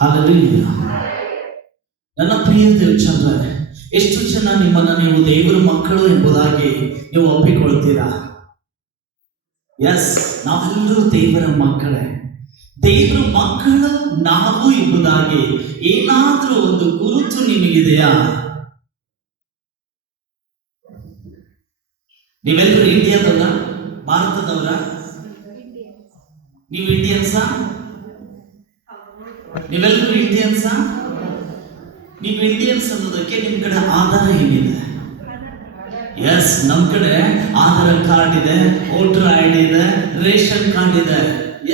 Hallelujah. ನನ್ನ ಪ್ರಿಯ ದೇವಚಂದ್ರರೇ, ಎಷ್ಟು ಜನ ನಿಮ್ಮನ್ನು ನೀವು ದೇವರ ಮಕ್ಕಳು ಎಂಬುದಾಗಿ ನೀವು ಒಪ್ಪಿಕೊಳ್ತೀರಾ? ಎಸ್, ನಾವೆಲ್ಲರೂ ದೇವರ ಮಕ್ಕಳೇ. ದೇವರ ಮಕ್ಕಳು ನಾವು ಎಂಬುದಾಗಿ ಏನಾದರೂ ಒಂದು ಗುರುತು ನಿಮಗಿದೆಯಾ? ನೀವೆಲ್ಲರೂ ಇಂಡಿಯಾದವರ, ಭಾರತದವರ? ನೀವು ಇಂಡಿಯನ್ಸಾ? ನೀವೆಲ್ಲರೂ ಇಂಡಿಯನ್ಸಾ? ನೀವು ಇಂಡಿಯನ್ಸ್ ಅನ್ನೋದಕ್ಕೆ ನಿಮ್ ಕಡೆ ಆಧಾರ ಏನಿದೆ? ಎಸ್, ನಮ್ ಕಡೆ ಆಧಾರ್ ಕಾರ್ಡ್ ಇದೆ, ವೋಟರ್ ಐಡಿ ಇದೆ, ರೇಷನ್ ಕಾರ್ಡ್ ಇದೆ.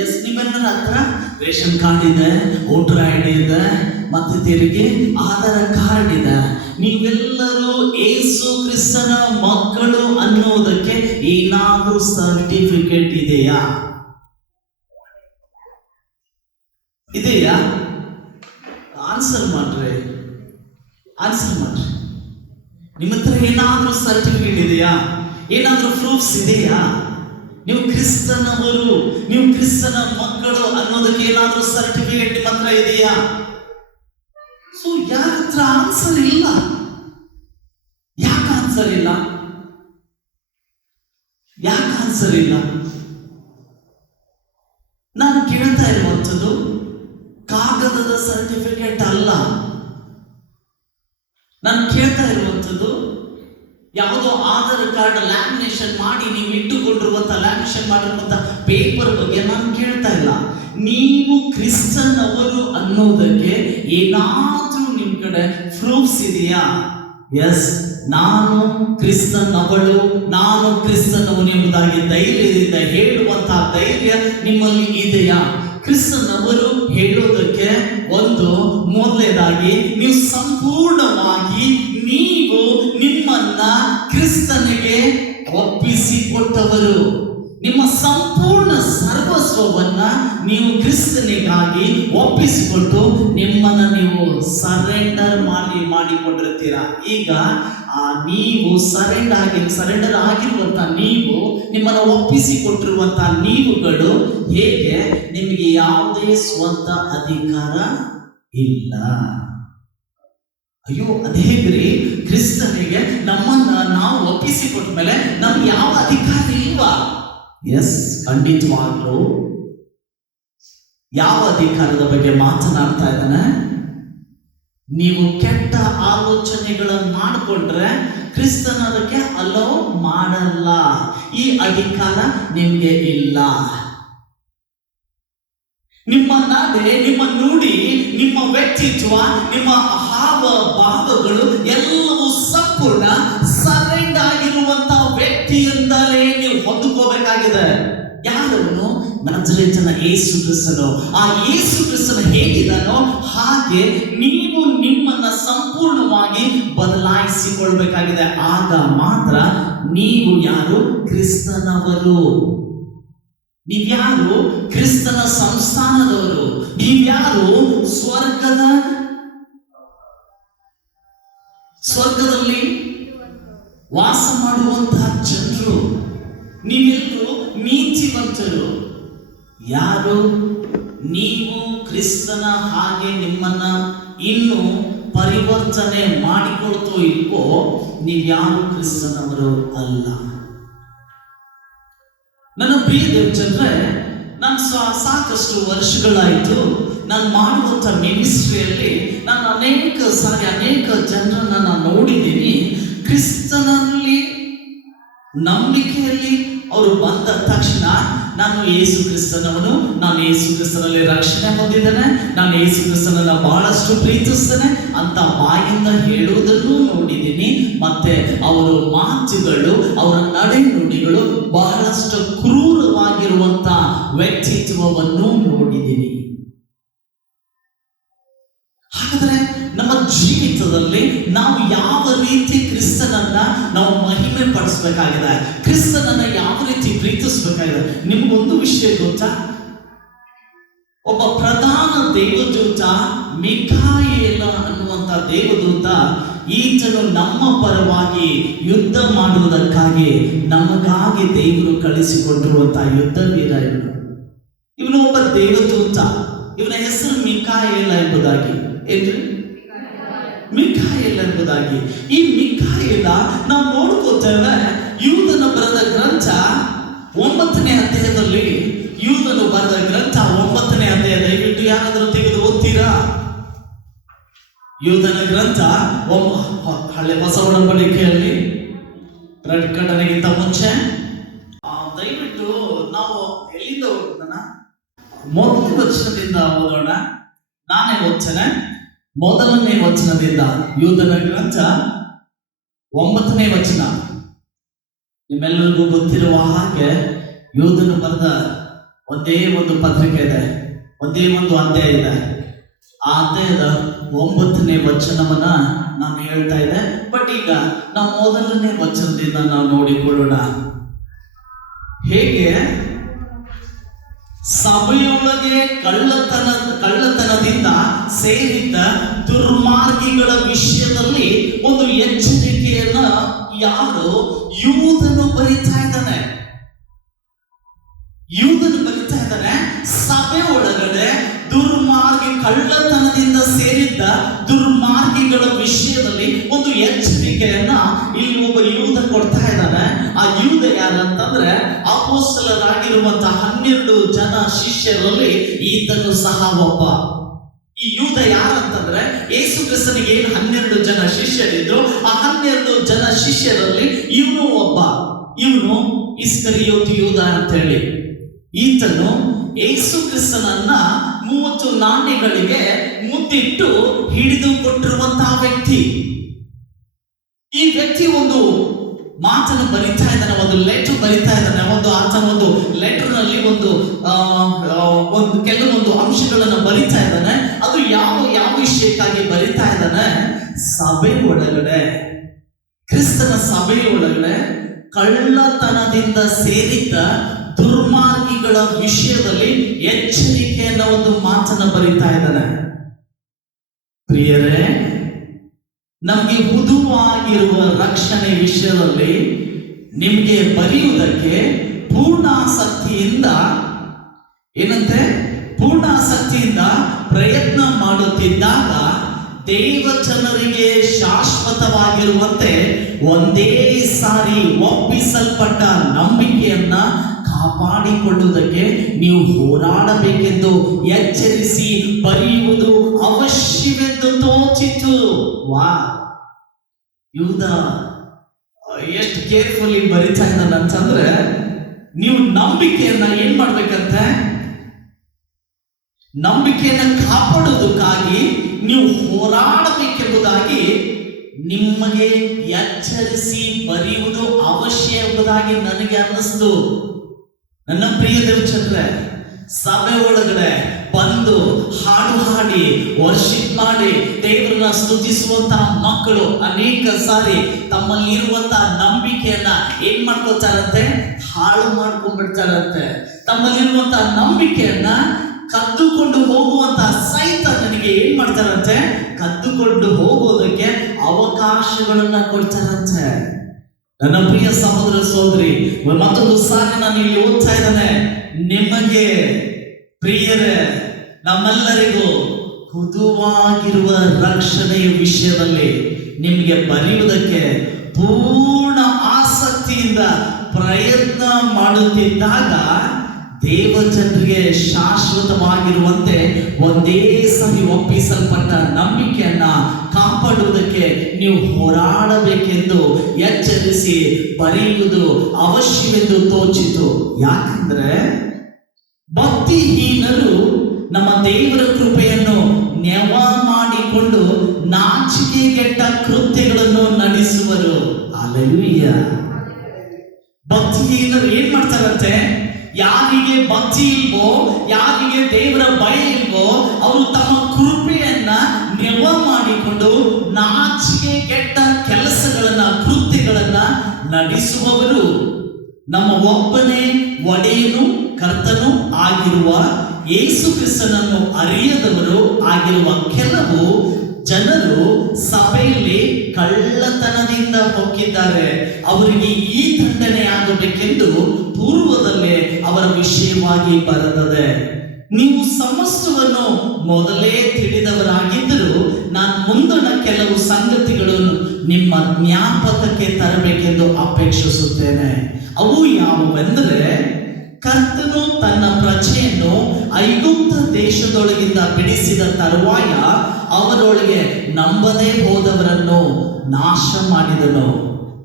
ಎಸ್, ನಿಮ್ಮೆಲ್ಲರ ಹತ್ರ ರೇಷನ್ ಕಾರ್ಡ್ ಇದೆ, ವೋಟರ್ ಐಡಿ ಇದೆ, ಮತ್ತೆ ತಿರುಗಿ ಆಧಾರ್ ಕಾರ್ಡ್ ಇದೆ. ನೀವೆಲ್ಲರೂ ಯೇಸು ಕ್ರಿಸ್ತನ ಮಕ್ಕಳು ಅನ್ನೋದಕ್ಕೆ ಏನಾದರೂ ಸರ್ಟಿಫಿಕೇಟ್ ಇದೆಯಾ? ಇದೆಯಾ? ಆನ್ಸರ್ ಮಾಡ್ರಿ. ನಿಮ್ಮ ಹತ್ರ ಏನಾದ್ರೂ ಸರ್ಟಿಫಿಕೇಟ್ ಇದೆಯಾ? ಏನಾದ್ರೂ ಪ್ರೂಫ್ಸ್ ಇದೆಯಾ? ನೀವು ಕ್ರಿಸ್ತನವರು, ನೀವು ಕ್ರಿಸ್ತನ ಮಕ್ಕಳು ಅನ್ನೋದಕ್ಕೆ ಏನಾದ್ರೂ ಸರ್ಟಿಫಿಕೇಟ್ ನಿಮ್ಮ ಹತ್ರ ಇದೆಯಾ? ಸೊ ಯಾರ ಹತ್ರ ಆನ್ಸರ್ ಇಲ್ಲ. ಯಾಕೆ ಆನ್ಸರ್ ಇಲ್ಲ? ನಾನು ಕೇಳ್ತಾ ಇರುವಂಥದ್ದು ಕಾಗದದ ಸರ್ಟಿಫಿಕೇಟ್ ಅಲ್ಲ. ನಾನು ಕೇಳ್ತಾ ಇರುವಂಥದ್ದು ಯಾವುದೋ ಆಧಾರ್ ಕಾರ್ಡ್ ಲ್ಯಾಮಿನೇಷನ್ ಮಾಡಿ ನೀವು ಇಟ್ಟುಕೊಂಡಿರುವಂತ ಲ್ಯಾಮಿನೇಷನ್ ಮಾಡಿರುವಂತ ಪೇಪರ್ ಬಗ್ಗೆ ನಾನು ಕೇಳ್ತಾ ಇಲ್ಲ. ನೀವು ಕ್ರಿಸ್ತನವರು ಅನ್ನೋದಕ್ಕೆ ಏನಾದ್ರೂ ನಿಮ್ ಕಡೆ ಪ್ರೂಫ್ಸ್ ಇದೆಯಾ? ಎಸ್, ನಾನು ಕ್ರಿಸ್ತನವಳು, ನಾನು ಕ್ರಿಸ್ತನವನು ಎಂಬುದಾಗಿ ಧೈರ್ಯದಿಂದ ಹೇಳುವಂತಹ ಧೈರ್ಯ ನಿಮ್ಮಲ್ಲಿ ಇದೆಯಾ? ಕ್ರಿಸ್ತನವರು ಹೇಳೋದಕ್ಕೆ ಒಂದು ಮೊದಲನೇದಾಗಿ ನೀವು ಸಂಪೂರ್ಣವಾಗಿ ನೀವು ನಿಮ್ಮನ್ನ ಕ್ರಿಸ್ತನಿಗೆ ಒಪ್ಪಿಸಿಕೊಟ್ಟವರು. ನಿಮ್ಮ ಸಂಪೂರ್ಣ ಸರ್ವಸ್ವವನ್ನ ನೀವು ಕ್ರಿಸ್ತನಿಗಾಗಿ ಒಪ್ಪಿಸಿಕೊಟ್ಟು ನಿಮ್ಮನ್ನ ನೀವು ಸರೆಂಡರ್ ಮಾಡಿಕೊಂಡಿರ್ತೀರಾ. ಈಗ ನೀವು ಸರೆಂಡರ್ ಆಗಿರುವಂತ ನೀವು ನಿಮ್ಮನ್ನ ಒಪ್ಪಿಸಿಕೊಟ್ಟಿರುವಂತ ನೀವುಗಳು ಹೇಗೆ ನಿಮಗೆ ಯಾವುದೇ ಸ್ವಂತ ಅಧಿಕಾರ ಇಲ್ಲ. ಅಯ್ಯೋ, ಅದೇಗ್ರಿ, ಕ್ರಿಸ್ತನಿಗೆ ನಮ್ಮನ್ನ ನಾವು ಒಪ್ಪಿಸಿಕೊಟ್ಟ ಮೇಲೆ ನಮ್ಗೆ ಯಾವ ಅಧಿಕಾರ ಇಲ್ವಾ? ಎಸ್, ಖಂಡಿತವಾಗ್ಲೂ ಯಾವ ಅಧಿಕಾರದ ಬಗ್ಗೆ ಮಾತನಾಡ್ತಾ ಇದ್ದಾನೆ? ನೀವು ಕೆಟ್ಟ ಆಲೋಚನೆಗಳನ್ನು ಮಾಡಿಕೊಂಡ್ರೆ ಕ್ರಿಸ್ತನ ಅದಕ್ಕೆ ಅಲೋ ಮಾಡಲ್ಲ. ಈ ಅಧಿಕಾರ ನಿಮ್ಗೆ ಇಲ್ಲ. ನಿಮ್ಮ ನಡೆ, ನಿಮ್ಮ ನುಡಿ, ನಿಮ್ಮ ವ್ಯಕ್ತಿತ್ವ, ನಿಮ್ಮ ಹಾವ ಭಾವಗಳು ಎಲ್ಲವೂ ಸಂಪೂರ್ಣ ಸರೆಂಡರ್ ಆಗಿರುವಂತಹ ವ್ಯಕ್ತಿಯಿಂದಲೇ ನೀವು ಹೊಂದಿಕೋಬೇಕಾಗಿದೆ. ಯಾರವನು? ನಜರೇತಿನ ಯೇಸು ಕ್ರಿಸ್ತನು. ಆ ಯೇಸು ಕ್ರಿಸ್ತನು ಹೇಗಿದ್ದಾನೋ ಹಾಗೆ ನೀವು ನಿಮ್ಮನ್ನ ಸಂಪೂರ್ಣವಾಗಿ ಬದಲಾಯಿಸಿಕೊಳ್ಬೇಕಾಗಿದೆ. ಆಗ ಮಾತ್ರ ನೀವು ಯಾರು? ಕ್ರಿಸ್ತನವರು. ನೀವ್ಯಾರು? ಕ್ರಿಸ್ತನ ಸಂಸ್ಥಾನದವರು. ನೀವ್ಯಾರು? ಸ್ವರ್ಗದಲ್ಲಿ ವಾಸ ಮಾಡುವಂತಹ ಜನರು. ನೀವೆಲ್ಲರೂ ನೀತಿವಂತರು. ಯಾರು? ನೀವು ಕ್ರಿಸ್ತನ ಹಾಗೆ ನಿಮ್ಮನ್ನ ಇನ್ನು ಪರಿವರ್ತನೆ ಮಾಡಿಕೊಳ್ತೋ ಇಲ್ವೋ ನೀವ್ಯಾರು ಕ್ರಿಸ್ತನವರು ಅಲ್ಲ. ನನ್ನ ಪ್ರಿಯ ದೇವಚಂದ್ರೇ, ನಾನು ಸಾಕಷ್ಟು ವರ್ಷಗಳಾಯಿತು ನಾನು ಮಾಡುವಂಥ ಮಿನಿಸ್ಟ್ರಿಯಲ್ಲಿ ನಾನು ಅನೇಕ ಜನರನ್ನ ನಾನು ನೋಡಿದ್ದೀನಿ. ಕ್ರಿಸ್ತನಲ್ಲಿ ನಂಬಿಕೆಯಲ್ಲಿ ಅವರು ಬಂದ ತಕ್ಷಣ ನಾನು ಯೇಸು ಕ್ರಿಸ್ತನವನು, ನಾನು ಯೇಸು ಕ್ರಿಸ್ತನಲ್ಲಿ ರಕ್ಷಣೆ ಹೊಂದಿದ್ದೇನೆ, ನಾನು ಯೇಸು ಕ್ರಿಸ್ತನನ್ನ ಬಹಳಷ್ಟು ಪ್ರೀತಿಸ್ತೇನೆ ಅಂತ ಬಾಯಿಂದ ಹೇಳುವುದನ್ನು ನೋಡಿದ್ದೀನಿ. ಮತ್ತೆ ಅವರ ಮಾತುಗಳು, ಅವರ ನಡೆ ನುಡಿಗಳು ಬಹಳಷ್ಟು ಕ್ರೂರವಾಗಿರುವಂತ ವ್ಯಕ್ತಿತ್ವವನ್ನು ನೋಡಿದ್ದೀನಿ. ಹಾಗಾದ್ರೆ ನಮ್ಮ ಜೀವಿತದಲ್ಲಿ ನಾವು ಯಾವ ರೀತಿ ಕ್ರಿಸ್ತನನ್ನ ನಾವು ಮಹಿಮೆ ಪಡಿಸಬೇಕಾಗಿದೆ? ಕ್ರಿಸ್ತನನ್ನ ಯಾವ ರೀತಿ ಪ್ರೀತಿಸಬೇಕಾಗಿದೆ? ನಿಮ್ಗೊಂದು ವಿಷಯ ಗೊತ್ತಾ? ಒಬ್ಬ ಪ್ರಧಾನ ದೇವದೂತ ಮಿಖಾಯೇಲ ಅನ್ನುವಂತ ದೇವದೂತ, ಈತನು ನಮ್ಮ ಪರವಾಗಿ ಯುದ್ಧ ಮಾಡುವುದಕ್ಕಾಗಿ ನಮಗಾಗಿ ದೇವರು ಕಳಿಸಿಕೊಂಡಿರುವಂತಹ ಯುದ್ಧ ವೀರ ಇವನು ಒಬ್ಬ ದೇವದೂತ. ಇವನ ಹೆಸರು ಮಿಕಾಯೇಲ ಎಂಬುದಾಗಿ. ಏನ್ರಿ? ಮಿಕಾಯೇಲ ಎಂಬುದಾಗಿ. ಈ ಮಿಕಾಯೇಲ ನಾವು ನೋಡ್ಕೋತೇವೆ ಯೂದನ ಬರೆದ ಗ್ರಂಥ 9ನೇ ಅಧ್ಯಾಯದಲ್ಲಿ. ಯೂದನು ಬರೆದ ಗ್ರಂಥ 9ನೇ ಅಧ್ಯಾಯ. ದಯವಿಟ್ಟು ಯಾರಾದರೂ ತೆಗೆದು ಓದ್ತೀರಾ? ಯೂದನ ಗ್ರಂಥ ಹಳೆ ಹೊಸ ಒಡಂಬಡಿಕೆಯಲ್ಲಿ ಪ್ರಕಟಣೆಗಿಂತ ಮುಂಚೆ ದಯವಿಟ್ಟು ನಾವು ಎಲ್ಲಿಂದ ಓದೋಣ? 1ನೇ ವಚನದಿಂದ ಓದೋಣ. ನಾನೇ ಓದ್ತೇನೆ. 1ನೇ ವಚನದಿಂದ ಯೂದನ ಗ್ರಂಥ 9ನೇ ವಚನ. ನಿಮ್ಮೆಲ್ಲರಿಗೂ ಗೊತ್ತಿರುವ ಹಾಗೆ ಯೂದನು ಬರೆದ ಒಂದೇ ಒಂದು ಪತ್ರಿಕೆ ಇದೆ, ಒಂದೇ ಒಂದು ಅಧ್ಯಾಯ ಇದೆ. ಆ ಅಧ್ಯಾಯದ 9ನೇ ವಚನವನ್ನ ನಾನು ಹೇಳ್ತಾ ಇದ್ದೆ. ಬಟ್ ಈಗ ನಾವು 1ನೇ ವಚನದಿಂದ ನಾವು ನೋಡಿಕೊಳ್ಳೋಣ. ಹೇಗೆ ಸಭೆಯೊಳಗೆ ಕಳ್ಳತನದಿಂದ ಸೇರಿದ್ದ ದುರ್ಮಾರ್ಗಿಗಳ ವಿಷಯದಲ್ಲಿ ಒಂದು ಎಚ್ಚರಿಕೆಯನ್ನ ಯಾರು ಯೂದನು ಬರಿತಾ ಇದ್ದಾನೆ. ಯೂದನು ಬರಿತಾ ಇದ್ದಾನೆ, ಸಭೆ ಒಳಗಡೆ ಕಳ್ಳತನದಿಂದ ಸೇರಿದ್ದ ದುರ್ಮಾರ್ಗಿಗಳ ವಿಷಯದಲ್ಲಿ ಒಂದು ಎಚ್ಚರಿಕೆಯನ್ನ ಇಲ್ಲಿ ಒಬ್ಬ ಯೂದ ಕೊಡ್ತಾ ಇದ್ದಾನೆ. ಆ ಯೂದ ಯಾರಂತಂದ್ರೆ ಅಪೊಸ್ತಲರಾಗಿರುವಂತಹ 12 ಜನ ಶಿಷ್ಯರಲ್ಲಿ ಈತನು ಸಹ ಒಬ್ಬ. ಈ ಯೂದ ಯಾರಂತಂದ್ರೆ ಯೇಸು ಕ್ರಿಸ್ತನಿಗೆ ಏನು 12 ಜನ ಶಿಷ್ಯರಿದ್ರು, ಆ 12 ಜನ ಶಿಷ್ಯರಲ್ಲಿ ಇವನು ಒಬ್ಬ. ಇವನು ಇಸ್ಕರಿಯೋತಿ ಯೂದ ಅಂತ ಹೇಳಿ. ಈತನು ಯೇಸು ಕ್ರಿಸ್ತನನ್ನ 30 ನಾಣ್ಯಗಳಿಗೆ ಮುದ್ದಿಟ್ಟು ಹಿಡಿದು ಕೊಟ್ಟಿರುವಂತಹ ವ್ಯಕ್ತಿ. ಈ ವ್ಯಕ್ತಿ ಒಂದು ಮಾತನ್ನು ಬರಿತಾ ಇದ್ದಾನೆ, ಒಂದು ಲೆಟರ್ ಬರಿತಾ ಇದ್ದಾನೆ. ಆತನ ಒಂದು ಲೆಟರ್ ನಲ್ಲಿ ಒಂದು ಕೆಲವೊಂದು ಅಂಶಗಳನ್ನು ಬರಿತಾ ಇದ್ದಾನೆ. ಅದು ಯಾವ ವಿಷಯಕ್ಕಾಗಿ ಬರಿತಾ ಇದ್ದಾನೆ? ಸಭೆ ಒಳಗಡೆ, ಕ್ರಿಸ್ತನ ಸಭೆಯ ಒಳಗಡೆ ಕಳ್ಳತನದಿಂದ ಸೇರಿದ್ದ ದುರ್ಮಾರ್ಗಿಗಳ ವಿಷಯದಲ್ಲಿ ಎಚ್ಚರಿಕೆಯನ್ನ ಒಂದು ಮಾತನ್ನ ಬರಿತಾ ಇದ್ದಾನೆ. ಪ್ರಿಯರೇ, ನಮಗೆ ಹುದುವಾಗಿರುವ ರಕ್ಷಣೆ ವಿಷಯದಲ್ಲಿ ನಿಮಗೆ ಬರೆಯುವುದಕ್ಕೆ ಪೂರ್ಣಾಸಕ್ತಿಯಿಂದ ಪ್ರಯತ್ನ ಮಾಡುತ್ತಿದ್ದಾಗ ದೇವ ಜನರಿಗೆ ಶಾಶ್ವತವಾಗಿರುವಂತೆ ಒಂದೇ ಸಾರಿ ಒಪ್ಪಿಸಲ್ಪಟ್ಟ ನಂಬಿಕೆಯನ್ನ ಕಾಪಾಡಿಕೊಳ್ಳುವುದಕ್ಕೆ ನೀವು ಹೋರಾಡಬೇಕೆಂದು ಎಚ್ಚರಿಸಿ ಬರೆಯುವುದು ಅವಶ್ಯವೆಂದು ತೋಚಿತು. ಯೂದ ಎಷ್ಟು ಕೇರ್ಫುಲಿ ಬರಿತಾ ಇದ್ದಾನೆ ಅಂತಂದ್ರೆ, ನೀವು ನಂಬಿಕೆಯನ್ನ ಏನ್ ಮಾಡ್ಬೇಕಂತೆ? ನಂಬಿಕೆಯನ್ನ ಕಾಪಾಡೋದಕ್ಕಾಗಿ ನೀವು ಹೋರಾಡಬೇಕೆಂಬುದಾಗಿ ನಿಮಗೆ ಎಚ್ಚರಿಸಿ ಬರೆಯುವುದು ಅವಶ್ಯ ಎಂಬುದಾಗಿ ನನಗೆ ಅನ್ನಿಸ್ತು. ನನ್ನ ಪ್ರಿಯ ದೇವಚಂದ್ರೆ, ಸಭೆ ಒಳಗಡೆ ಬಂದು ಹಾಡು ಹಾಡಿ ವರ್ಷಿಪ್ ಮಾಡಿ ದೇವರನ್ನ ಸ್ತುತಿಸುವಂತಹ ಮಕ್ಕಳು ಅನೇಕ ಸಾರಿ ತಮ್ಮಲ್ಲಿರುವಂತಹ ನಂಬಿಕೆಯನ್ನ ಏನ್ ಮಾಡ್ಕೊಳ್ತಾರಂತೆ? ಹಾಳು ಮಾಡ್ಕೊಂಡ್ಬಿಡ್ತಾರಂತೆ. ತಮ್ಮಲ್ಲಿರುವಂತಹ ನಂಬಿಕೆಯನ್ನ ಕದ್ದುಕೊಂಡು ಹೋಗುವಂತಹ ಸೈತಾನನಿಗೆ ಏನ್ ಮಾಡ್ತಾರಂತೆ? ಕದ್ದುಕೊಂಡು ಹೋಗೋದಕ್ಕೆ ಅವಕಾಶಗಳನ್ನ ಕೊಡ್ತಾರಂತೆ. ನನ್ನ ಪ್ರಿಯ ಸಹೋದರ ಸಹೋದರಿ, ಮತ್ತೊಂದು ಸಾರಿ ನಾನು ಇಲ್ಲಿ ಓದ್ತಾ ಇದ್ದಾನೆ. ನಿಮಗೆ ಪ್ರಿಯರೇ, ನಮ್ಮೆಲ್ಲರಿಗೂ ಹುದುವಾಗಿರುವ ರಕ್ಷಣೆಯ ವಿಷಯದಲ್ಲಿ ನಿಮಗೆ ಬರೆಯುವುದಕ್ಕೆ ಪೂರ್ಣ ಆಸಕ್ತಿಯಿಂದ ಪ್ರಯತ್ನ ಮಾಡುತ್ತಿದ್ದಾಗ ದೇವ ಜನರಿಗೆ ಶಾಶ್ವತವಾಗಿರುವಂತೆ ಒಂದೇ ಸರಿ ಒಪ್ಪಿಸಲ್ಪಟ್ಟ ನಂಬಿಕೆಯನ್ನ ಕಾಪಾಡುವುದಕ್ಕೆ ನೀವು ಹೋರಾಡಬೇಕೆಂದು ಎಚ್ಚರಿಸಿ ಬರೆಯುವುದು ಅವಶ್ಯವೆಂದು ತೋಚಿತು. ಯಾಕಂದ್ರೆ ಭಕ್ತಿಹೀನರು ನಮ್ಮ ದೇವರ ಕೃಪೆಯನ್ನು ನೆವ ಮಾಡಿಕೊಂಡು ನಾಚಿಕೆಗೆಟ್ಟ ಕೃತ್ಯಗಳನ್ನು ನಡೆಸುವರು. ಹಲ್ಲೆಲೂಯ. ಭಕ್ತಿಹೀನರು ಏನ್ ಮಾಡ್ತಾರಂತೆ? ಯಾರಿಗೆ ಭಕ್ತಿ ಇಲ್ವೋ, ಯಾರಿಗೆ ದೇವರ ಭಯ ಇಲ್ವೋ, ಅವರು ತಮ್ಮ ಕೃಪೆಯನ್ನ ನೆವ ಮಾಡಿಕೊಂಡು ನಾಚಿಕೆಗೆಟ್ಟ ಕೆಲಸಗಳನ್ನ, ಕೃತ್ಯಗಳನ್ನ ನಡೆಸುವವರು. ನಮ್ಮ ಒಬ್ಬನೇ ಒಡೆಯನು ಕರ್ತನು ಆಗಿರುವ ಯೇಸು ಕ್ರಿಸ್ತನನ್ನು ಅರಿಯದವರು ಆಗಿರುವ ಕೆಲವು ಜನರು ಸಭೆಯಲ್ಲಿ ಕಳ್ಳತನದಿಂದ ಹೋಗಿದ್ದಾರೆ. ಅವರಿಗೆ ಈ ದಂಡನೆ ಆಗಬೇಕೆಂದು ಪೂರ್ವದಲ್ಲೇ ಅವರ ವಿಷಯವಾಗಿ ಬರೆದದೆ. ನೀವು ಸಮಸ್ತವನ್ನು ಮೊದಲೇ ತಿಳಿದವರಾಗಿದ್ದರೂ ನಾನು ಮುಂದಿನ ಕೆಲವು ಸಂಗತಿಗಳನ್ನು ನಿಮ್ಮ ಜ್ಞಾಪಕಕ್ಕೆ ತರಬೇಕೆಂದು ಅಪೇಕ್ಷಿಸುತ್ತೇನೆ. ಅವು ಯಾವುವೆಂದರೆ, ಕರ್ತನು ತನ್ನ ಪ್ರಜೆಯನ್ನು ಐಗುಪ್ತ ದೇಶದೊಳಗಿಂದ ಬಿಡಿಸಿದ ತರುವಾಯ ಅವರೊಳಗೆ ನಂಬದೇ ಹೋದವರನ್ನು ನಾಶ ಮಾಡಿದನು.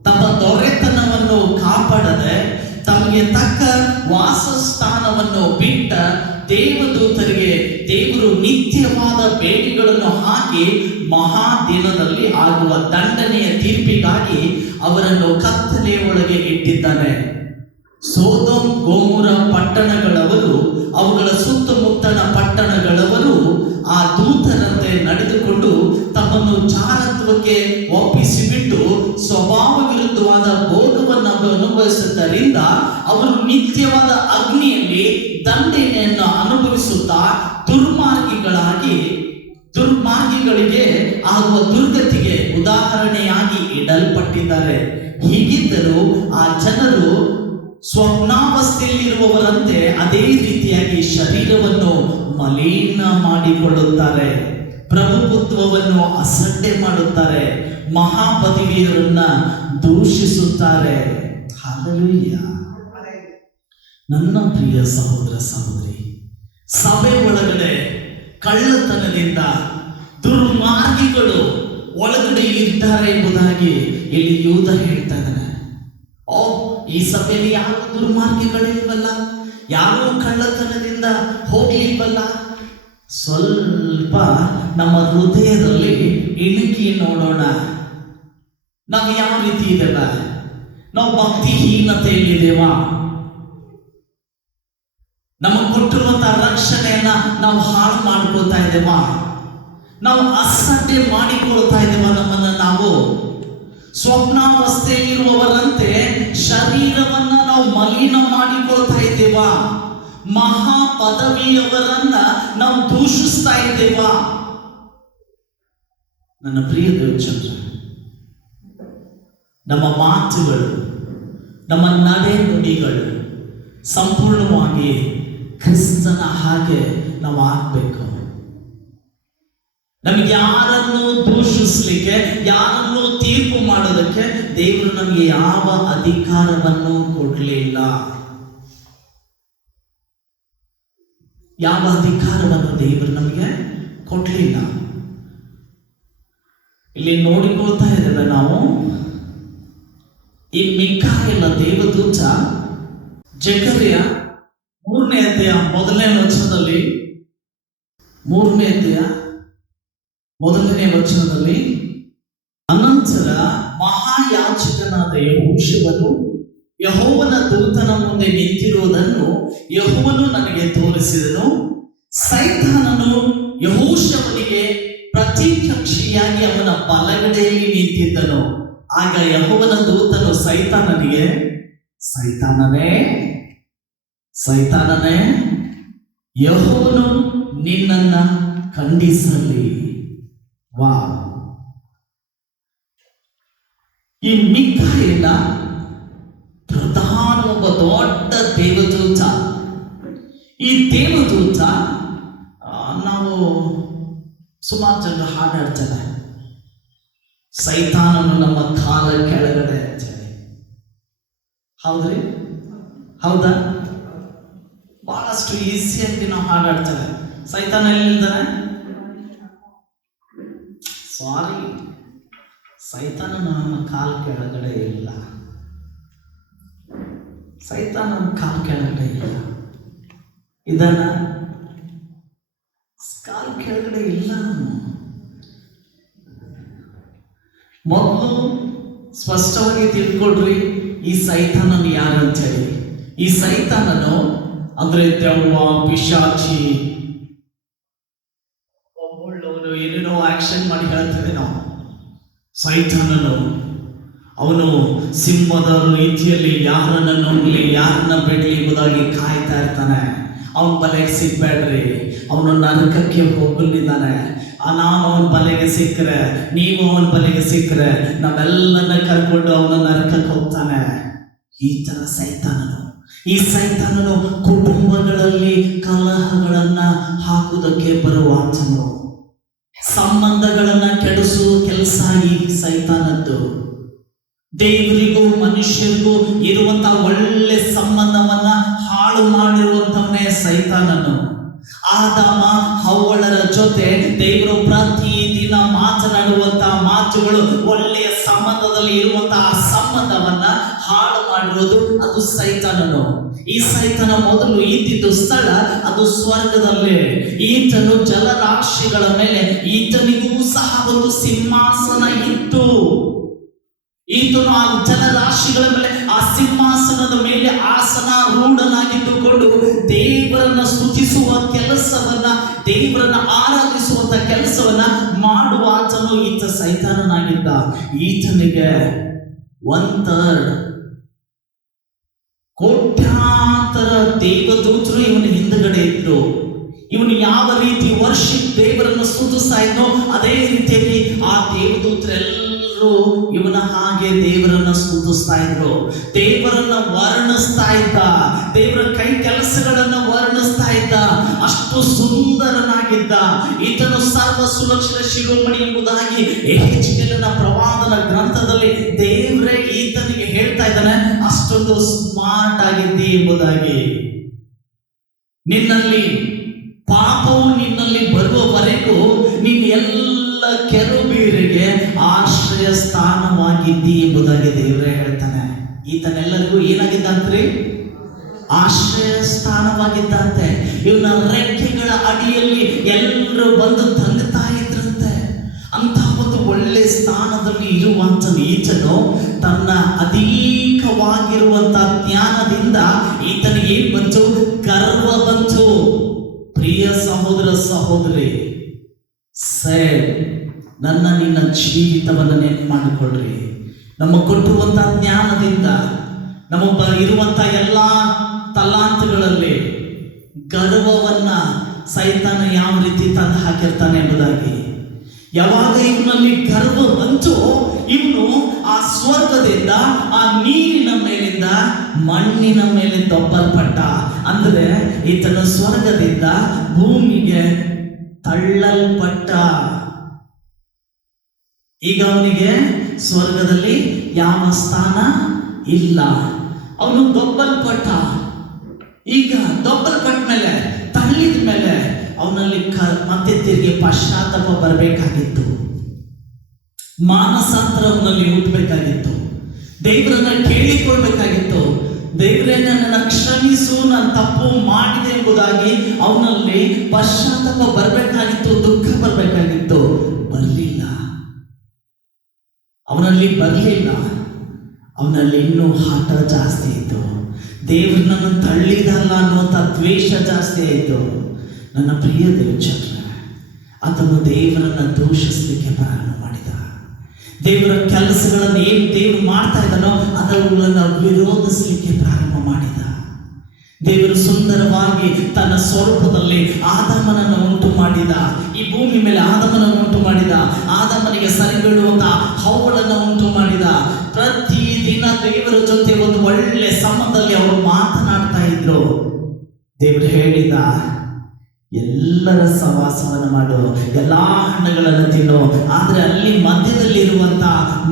ತಮ್ಮ ದೊರೆತನವನ್ನು ಕಾಪಾಡದೆ ತಮಗೆ ತಕ್ಕ ವಾಸಸ್ಥಾನವನ್ನು ಬಿಟ್ಟ ದೇವದೂತರಿಗೆ ದೇವರು ನಿತ್ಯವಾದ ಬೇಡಿಗಳನ್ನು ಹಾಕಿ ಮಹಾ ದಿನದಲ್ಲಿ ಆಗುವ ದಂಡನೆಯ ತೀರ್ಪಿಗಾಗಿ ಅವರನ್ನು ಕತ್ತಲೆಯ ಒಳಗೆ ಇಟ್ಟಿದ್ದಾನೆ. ಸೋದೋಮ್ ಗೋಮುರ ಪಟ್ಟಣಗಳವರು, ಅವುಗಳ ಸುತ್ತಮುತ್ತಲ ಪಟ್ಟಣಗಳವರು ಆ ದೂತರಂತೆ ನಡೆದುಕೊಂಡು ತಮ್ಮನ್ನು ಜಾರತ್ವಕ್ಕೆ ಒಪ್ಪಿಸಿಬಿಟ್ಟು ಸ್ವಭಾವ ವಿರುದ್ಧವಾದ ಭೋಗವನ್ನು ಅನುಭವಿಸುವುದರಿಂದ ಅವರು ನಿತ್ಯವಾದ ಅಗ್ನಿಯಲ್ಲಿ ದಂಡನೆಯನ್ನು ಅನುಭವಿಸುತ್ತಾ ದುರ್ಮಾರ್ಗಿಗಳಿಗೆ ಆಗುವ ದುರ್ಗತಿಗೆ ಉದಾಹರಣೆಯಾಗಿ ಇಡಲ್ಪಟ್ಟಿದ್ದಾರೆ. ಹೀಗಿದ್ದರೂ ಆ ಜನರು ಸ್ವಪ್ನಾವಸ್ಥೆಯಲ್ಲಿರುವವರಂತೆ ಅದೇ ರೀತಿಯಾಗಿ ಶರೀರವನ್ನು ಮಲಿನ ಮಾಡಿಕೊಳ್ಳುತ್ತಾರೆ, ಪ್ರಭುತ್ವವನ್ನು ಅಸಡ್ಡೆ ಮಾಡುತ್ತಾರೆ, ಮಹಾಪದವಿಯರನ್ನ ದೂಷಿಸುತ್ತಾರೆ. ಹಲ್ಲೆಲೂಯ. ನನ್ನ ಪ್ರಿಯ ಸಹೋದರ ಸಹೋದರಿ, ಸಭೆ ಒಳಗಡೆ ಕಳ್ಳತನದಿಂದ ದುರ್ಮಾರ್ಗಿಗಳು ಒಳಗಡೆ ಇದ್ದಾರೆ ಎಂಬುದಾಗಿ ಇಲ್ಲಿ ಯೂದ ಹೇಳ್ತಾ ಇದ್ದಾನೆ. ಈ ಸಭೆಯಲ್ಲಿ ಯಾರು ದುರ್ಮಾರ್ಗಿಗಳಿಲ್ವಲ್ಲ, ಯಾರೂ ಕಳ್ಳತನದಿಂದ ಹೋಗ್ಲಿಲ್ವಲ್ಲ. ಸ್ವಲ್ಪ ನಮ್ಮ ಹೃದಯದಲ್ಲಿ ಇಣುಕಿ ನೋಡೋಣ. ನಾವು ಯಾವ ರೀತಿ ಇದ್ದೇವ? ನಾವು ಭಕ್ತಿಹೀನತೆಯಲ್ಲಿದ್ದೇವ? ನಮಗೆ ಕೊಟ್ಟಿರುವಂತಹ ರಕ್ಷಣೆಯನ್ನ ನಾವು ಹಾಳು ಮಾಡ್ಕೊಳ್ತಾ ಇದ್ದೇವ? ನಾವು ಅಸಡ್ಡೆ ಮಾಡಿಕೊಳ್ತಾ ಇದ್ದೇವ? ನಮ್ಮನ್ನ ನಾವು ಸ್ವಪ್ನಾವಸ್ಥೆಯಲ್ಲಿರುವವರಂತೆ ಶರೀರವನ್ನ ನಾವು ಮಲಿನ ಮಾಡಿಕೊಳ್ತಾ ಇದ್ದೇವ? ಮಹಾ ಪದವಿಯವರನ್ನ ನಾವು ದೂಷಿಸ್ತಾ ಇದ್ದೇವ? ನನ್ನ ಪ್ರಿಯ ದೇವಚಂದ್ರ, ನಮ್ಮ ಮಾತುಗಳು, ನಮ್ಮ ನಡೆ ನುಡಿಗಳು ಸಂಪೂರ್ಣವಾಗಿ ಕ್ರಿಸ್ತನ ಹಾಗೆ ನಾವು ಆಗ್ಬೇಕು. ನಮಗೆ ಯಾರನ್ನು ದೂಷಿಸ್ಲಿಕ್ಕೆ, ಯಾರನ್ನು ತೀರ್ಪು ಮಾಡೋದಕ್ಕೆ ದೇವರು ನಮಗೆ ಯಾವ ಅಧಿಕಾರವನ್ನು ಕೊಡಲಿಲ್ಲ. ಯಾವ ಅಧಿಕಾರವನ್ನು ದೇವರು ನಮಗೆ ಕೊಡಲಿಲ್ಲ. ಇಲ್ಲಿ ನೋಡಿಕೊಳ್ತಾ ಇದ್ದೇವೆ ನಾವು. ಈ ಮಿಕಾಯೇಲ ದೇವದೂತ ಜಕರ್ಯ 3ನೇ ಅಧ್ಯಾಯ 1ನೇ ವಚನದಲ್ಲಿ, 3ನೇ ಅಧ್ಯಾಯ 1ನೇ ವಚನದಲ್ಲಿ, ಅನಂತರ ಮಹಾಯಾಜಕನಾದ ಯೆಹೋಶುವನು ಯೆಹೋವನ ದೂತನ ಮುಂದೆ ನಿಂತಿರುವುದನ್ನು ಯೆಹೋವನು ನನಗೆ ತೋರಿಸಿದನು. ಸೈತಾನನು ಯೆಹೋಶುವನಿಗೆ ಪ್ರತಿಪಕ್ಷಿಯಾಗಿ ಅವನ ಬಲಗಡೆಯಲ್ಲಿ ನಿಂತಿದ್ದನು. ಆಗ ಯೆಹೋವನ ದೂತನು ಸೈತಾನನಿಗೆ, ಸೈತಾನನೇ, ಯೆಹೋವನು ನಿನ್ನನ್ನ ಖಂಡಿಸಲಿ. ವಾ! ಈ ಮಿಕಾಯೇಲ ಪ್ರಧಾನ ಒಬ್ಬ ದೊಡ್ಡ ದೇವದೂತ. ಈ ದೇವದೂತ ನಾವು ಸುಮಾರು ಜನರು ಹಾಡಾಡ್ತಾರೆ, ಸೈತಾನನು ನಮ್ಮ ಕಾಲ ಕೆಳಗಡೆ ಅಂತೇಳಿ. ಹೌದ್ರಿ? ಹೌದಾ? ಬಹಳಷ್ಟು ಈಸಿಯಾಗಿ ನಾವು ಹಾಡಾಡ್ತಾರೆ. ಸೈತಾನ ಎಲ್ಲಿದ್ದಾನೆ? ಸಾರಿ, ಸೈತಾನ ನಮ್ಮ ಕಾಲ ಕೆಳಗಡೆ ಇಲ್ಲ. ಸೈತಾನ ನಮ್ಮ ಕಾಲ ಕೆಳಗಡೆ ಇಲ್ಲ. ಇದನ್ನ ಕಾಲ ಕೆಳಗಡೆ ಇಲ್ಲ. ಮೊದಲು ಸ್ಪಷ್ಟವಾಗಿ ತಿಳ್ಕೊಳ್ರಿ, ಈ ಸೈತಾನನು ಯಾರು ಅಂತ ಹೇಳಿ. ಈ ಸೈತಾನನು ಅಂದ್ರೆ ದೆವ್ವ, ಪಿಶಾಚಿ, ಒಬ್ಬೊಳ್ಳವನು ಏನೇನೋ ಆಕ್ಷನ್ ಮಾಡಿ ಹೇಳ್ತೇವೆ ನಾವು. ಸೈತಾನನು ಅವನು ಸಿಂಹದ ರೀತಿಯಲ್ಲಿ ಯಾರನ್ನ ನುಂಗ್ಲಿ, ಯಾರನ್ನ ಬಿಡ್ಲಿ ಎಂಬುದಾಗಿ ಕಾಯ್ತಾ ಇರ್ತಾನೆ. ಅವನ ಬಲೆಗೆ ಸಿಕ್ಬೇಡ್ರಿ, ಅವನು ನರಕಕ್ಕೆ ಹೋಗಲಿದ್ದಾನೆ. ನಾನು ಅವನ ಬಲೆಗೆ ಸಿಕ್ಕರೆ, ನೀವು ಅವನ ಬಲೆಗೆ ಸಿಕ್ಕರೆ ನಮ್ಮೆಲ್ಲನ್ನ ಕರ್ಕೊಂಡು ಅವನ ನರಕಕ್ಕೆ ಹೋಗ್ತಾನೆ. ಈ ತರ ಸೈತಾನನು ಈ ಸೈತಾನನು ಕುಟುಂಬಗಳಲ್ಲಿ ಕಲಹಗಳನ್ನ ಹಾಕುವುದಕ್ಕೆ ಬರುವಾತನು. ಸಂಬಂಧಗಳನ್ನ ಕೆಡಿಸುವ ಕೆಲಸ ಈ ಸೈತಾನದ್ದು. ದೇವರಿಗೂ ಮನುಷ್ಯರಿಗೂ ಇರುವಂತ ಒಳ್ಳೆ ಸಂಬಂಧವನ್ನ ಹಾಳು ಮಾಡಿರುವಂತವನೇ ಸೈತಾನನು. ಆದಾಮ ಹವ್ವಳರ ಜೊತೆ ದೇವರು ಪ್ರತಿದಿನ ಮಾತನಾಡುವಂತ ಮಾತುಗಳು ಒಳ್ಳೆಯ ಸಂಬಂಧದಲ್ಲಿ ಇರುವಂತಹ ಸಂಬಂಧವನ್ನ ಹಾಳು ಮಾಡಿರೋದು ಅದು ಸೈತಾನನು. ಈ ಸೈತನ ಮೊದಲು ಇದ್ದಿದ್ದು ಸ್ಥಳ ಅದು ಸ್ವರ್ಗದಲ್ಲೇ. ಈತನು ಜಲರಾಶಿಗಳ ಮೇಲೆ ಈತನಿಗೂ ಸಹ ಒಂದು ಸಿಂಹಾಸನ ಇತ್ತು. ಈತನು ಆ ಜಲರಾಶಿಗಳ ಮೇಲೆ ಆ ಸಿಂಹಾಸನದ ಮೇಲೆ ಆಸನ ರೂಢನಾಗಿದ್ದುಕೊಂಡು ದೇವರನ್ನ ಸ್ತುತಿಸುವ ಕೆಲಸವನ್ನ, ದೇವರನ್ನ ಆರಾಧಿಸುವಂತ ಕೆಲಸವನ್ನ ಮಾಡುವಾತನು ಈತ ಸೈತಾನನಾಗಿದ್ದ. ಈತನಿಗೆ 1/3 ಕೋಟ್ಯಾಂತರ ದೇವದೂತರು ಇವನ ಹಿಂದುಗಡೆ ಇದ್ರು. ಇವನು ಯಾವ ರೀತಿ ವರ್ಷಿಪ್ ದೇವರನ್ನು ಸ್ತುತಿಸ್ತಾ ಇದ್ನೋ ಅದೇ ರೀತಿಯಲ್ಲಿ ಆ ದೇವದೂತರೆಲ್ಲರೂ ಇವನ ಹಾಗೆ ದೇವರನ್ನ ಸ್ತುತಿಸ್ತಾ ಇದ್ರು. ದೇವರನ್ನ ವರ್ಣಿಸ್ತಾ ಇದ್ದ, ದೇವರ ಕೈ ಕೆಲಸಗಳನ್ನ ವರ್ಣಿಸ್ತಾ ಇದ್ದ. ಅಷ್ಟು ಸುಂದರನಾಗಿದ್ದ ಈತನು. ಸರ್ವ ಸುಲಕ್ಷಣ ಶಿರೋಮಣಿ ಎಂಬುದಾಗಿ ಯೆಹೆಜ್ಕೇಲನ ಪ್ರವಾದನ ಗ್ರಂಥದಲ್ಲಿ ದೇವರೇ ಈತನಿಗೆ ಹೇಳ್ತಾ ಇದ್ದಾನೆ, ಅಷ್ಟೊಂದು ಸ್ಮಾರ್ಟ್ ಆಗಿದ್ದಿ ಎಂಬುದಾಗಿ. ನಿನ್ನಲ್ಲಿ ಪಾಪವು ನಿನ್ನಲ್ಲಿ ಬರುವವರೆಗೂ ನೀನು ಎಲ್ಲ ಕೆರೂಬಿಯರಿಗೆ ಆಶ್ರಯ ಸ್ಥಾನವಾಗಿದ್ದಿ ಎಂಬುದಾಗಿ ದೇವರೇ ಹೇಳ್ತಾನೆ. ಈತನೆಲ್ಲರಿಗೂ ಏನಾಗಿದ್ದಂತ್ರಿ? ಆಶ್ರಯ ಸ್ಥಾನವಾಗಿದ್ದಂತೆ. ಇವನ ರೆಕ್ಕೆಗಳ ಅಡಿಯಲ್ಲಿ ಎಲ್ಲರೂ ಬಂದು ತಂಗುತ್ತಾ ಇದ್ರಂತೆ. ಅಂತ ಒಂದು ಒಳ್ಳೆ ಸ್ಥಾನದಲ್ಲಿ ಇರುವಂತ ಈತನು ತನ್ನ ಅಧಿಕವಾಗಿರುವಂತ ಜ್ಞಾನದಿಂದ ಈತನಿಗೆ ಏನ್ ಬಂತು? ಗರ್ವ ಬಂತು. ಪ್ರಿಯ ಸಹೋದರ ಸಹೋದರಿ, ನನ್ನ ನಿನ್ನ ಜೀವಿತವನ್ನು ನೆನಪು ಮಾಡಿಕೊಳ್ಳ್ರಿ. ನಮ್ಮ ಕೊಟ್ಟುವಂತ ಜ್ಞಾನದಿಂದ, ನಮ್ಮ ಇರುವಂತ ಎಲ್ಲ ತಲಾಂತಗಳಲ್ಲಿ ಗರ್ವವನ್ನ ಸೈತಾನ ಯಾವ ರೀತಿ ತಂದು ಹಾಕಿರ್ತಾನೆ ಎಂಬುದಾಗಿ. ಯಾವಾಗ ಇವನಲ್ಲಿ ಗರ್ವ ಬಂತು, ಇವನು ಆ ಸ್ವರ್ಗದಿಂದ, ಆ ನೀರಿನ ಮೇಲಿಂದ ಮಣ್ಣಿನ ಮೇಲೆ ದೊಬ್ಬಲ್ಪಟ್ಟ. ಅಂದ್ರೆ ಈತನ ಸ್ವರ್ಗದಿಂದ ಭೂಮಿಗೆ ತಳ್ಳಲ್ಪಟ್ಟ. ಈಗ ಅವನಿಗೆ ಸ್ವರ್ಗದಲ್ಲಿ ಯಾವ ಸ್ಥಾನ ಇಲ್ಲ. ಅವನು ದೊಬ್ಬಲ್ಪಟ್ಟ. ಈಗ ದೊಬ್ಬಲ್ಪಟ್ಟ ಮೇಲೆ, ತಳ್ಳಿದ ಮೇಲೆ ಅವನಲ್ಲಿ ಮತ್ತೆ ತಿರುಗಿ ಪಶ್ಚಾತ್ತಾಪ ಬರಬೇಕಾಗಿತ್ತು. ಮಾನಸಾಂತರ ಅವನಲ್ಲಿ ಹುಟ್ಟಬೇಕಾಗಿತ್ತು. ದೇವರನ್ನ ಕೇಳಿಕೊಳ್ಬೇಕಾಗಿತ್ತು. ದೇವರೇ ನನ್ನನ್ನು ಕ್ಷಮಿಸು, ನಾನು ತಪ್ಪು ಮಾಡಿದೆ ಎಂಬುದಾಗಿ ಅವನಲ್ಲಿ ಪಶ್ಚಾತ್ತಾಪ ಬರಬೇಕಾಗಿತ್ತು, ದುಃಖ ಬರಬೇಕಾಗಿತ್ತು. ಬರಲಿಲ್ಲ. ಅವನಲ್ಲಿ ಬರಲಿಲ್ಲ. ಅವನಲ್ಲಿ ಇನ್ನೂ ಹಠ ಜಾಸ್ತಿ ಇತ್ತು. ದೇವ್ರನ್ನ ತಳ್ಳಿದಲ್ಲ ಅನ್ನುವಂಥ ದ್ವೇಷ ಜಾಸ್ತಿ ಆಯಿತು. ನನ್ನ ಪ್ರಿಯ ದೇವಚಂದ್ರ, ಆತನು ದೇವರನ್ನ ದೂಷಿಸಲಿಕ್ಕೆ ಪ್ರಾರಂಭ ಮಾಡಿದ. ದೇವರ ಕೆಲಸಗಳನ್ನು ಏನು ದೇವರು ಮಾಡ್ತಾ ಇದ್ದಾನೋ ಅದನ್ನು ವಿರೋಧಿಸಲಿಕ್ಕೆ ಪ್ರಾರಂಭ ಮಾಡಿದ. ದೇವರು ಸುಂದರವಾಗಿ ತನ್ನ ಸ್ವರೂಪದಲ್ಲಿ ಆದಾಮನನ್ನು ಉಂಟು ಮಾಡಿದ. ಈ ಭೂಮಿ ಮೇಲೆ ಆದಾಮನನ್ನು ಉಂಟು ಮಾಡಿದ. ಆದಾಮನಿಗೆ ಸರಿಬೀಳುವಂತ ಹವ್ವಳನ್ನು ಉಂಟು ಮಾಡಿದ. ಪ್ರತಿದಿನ ದೇವರ ಜೊತೆ ಒಂದು ಒಳ್ಳೆ ಸಂಬಂಧದಲ್ಲಿ ಅವರು ಮಾತನಾಡ್ತಾ ಇದ್ರು. ದೇವರು ಹೇಳಿದ, ಎಲ್ಲರ ಸವಾಸವನ್ನು ಮಾಡು, ಎಲ್ಲಾ ಹಣ್ಣುಗಳನ್ನು ತಿನ್ನು, ಆದ್ರೆ ಅಲ್ಲಿ ಮಧ್ಯದಲ್ಲಿರುವಂತ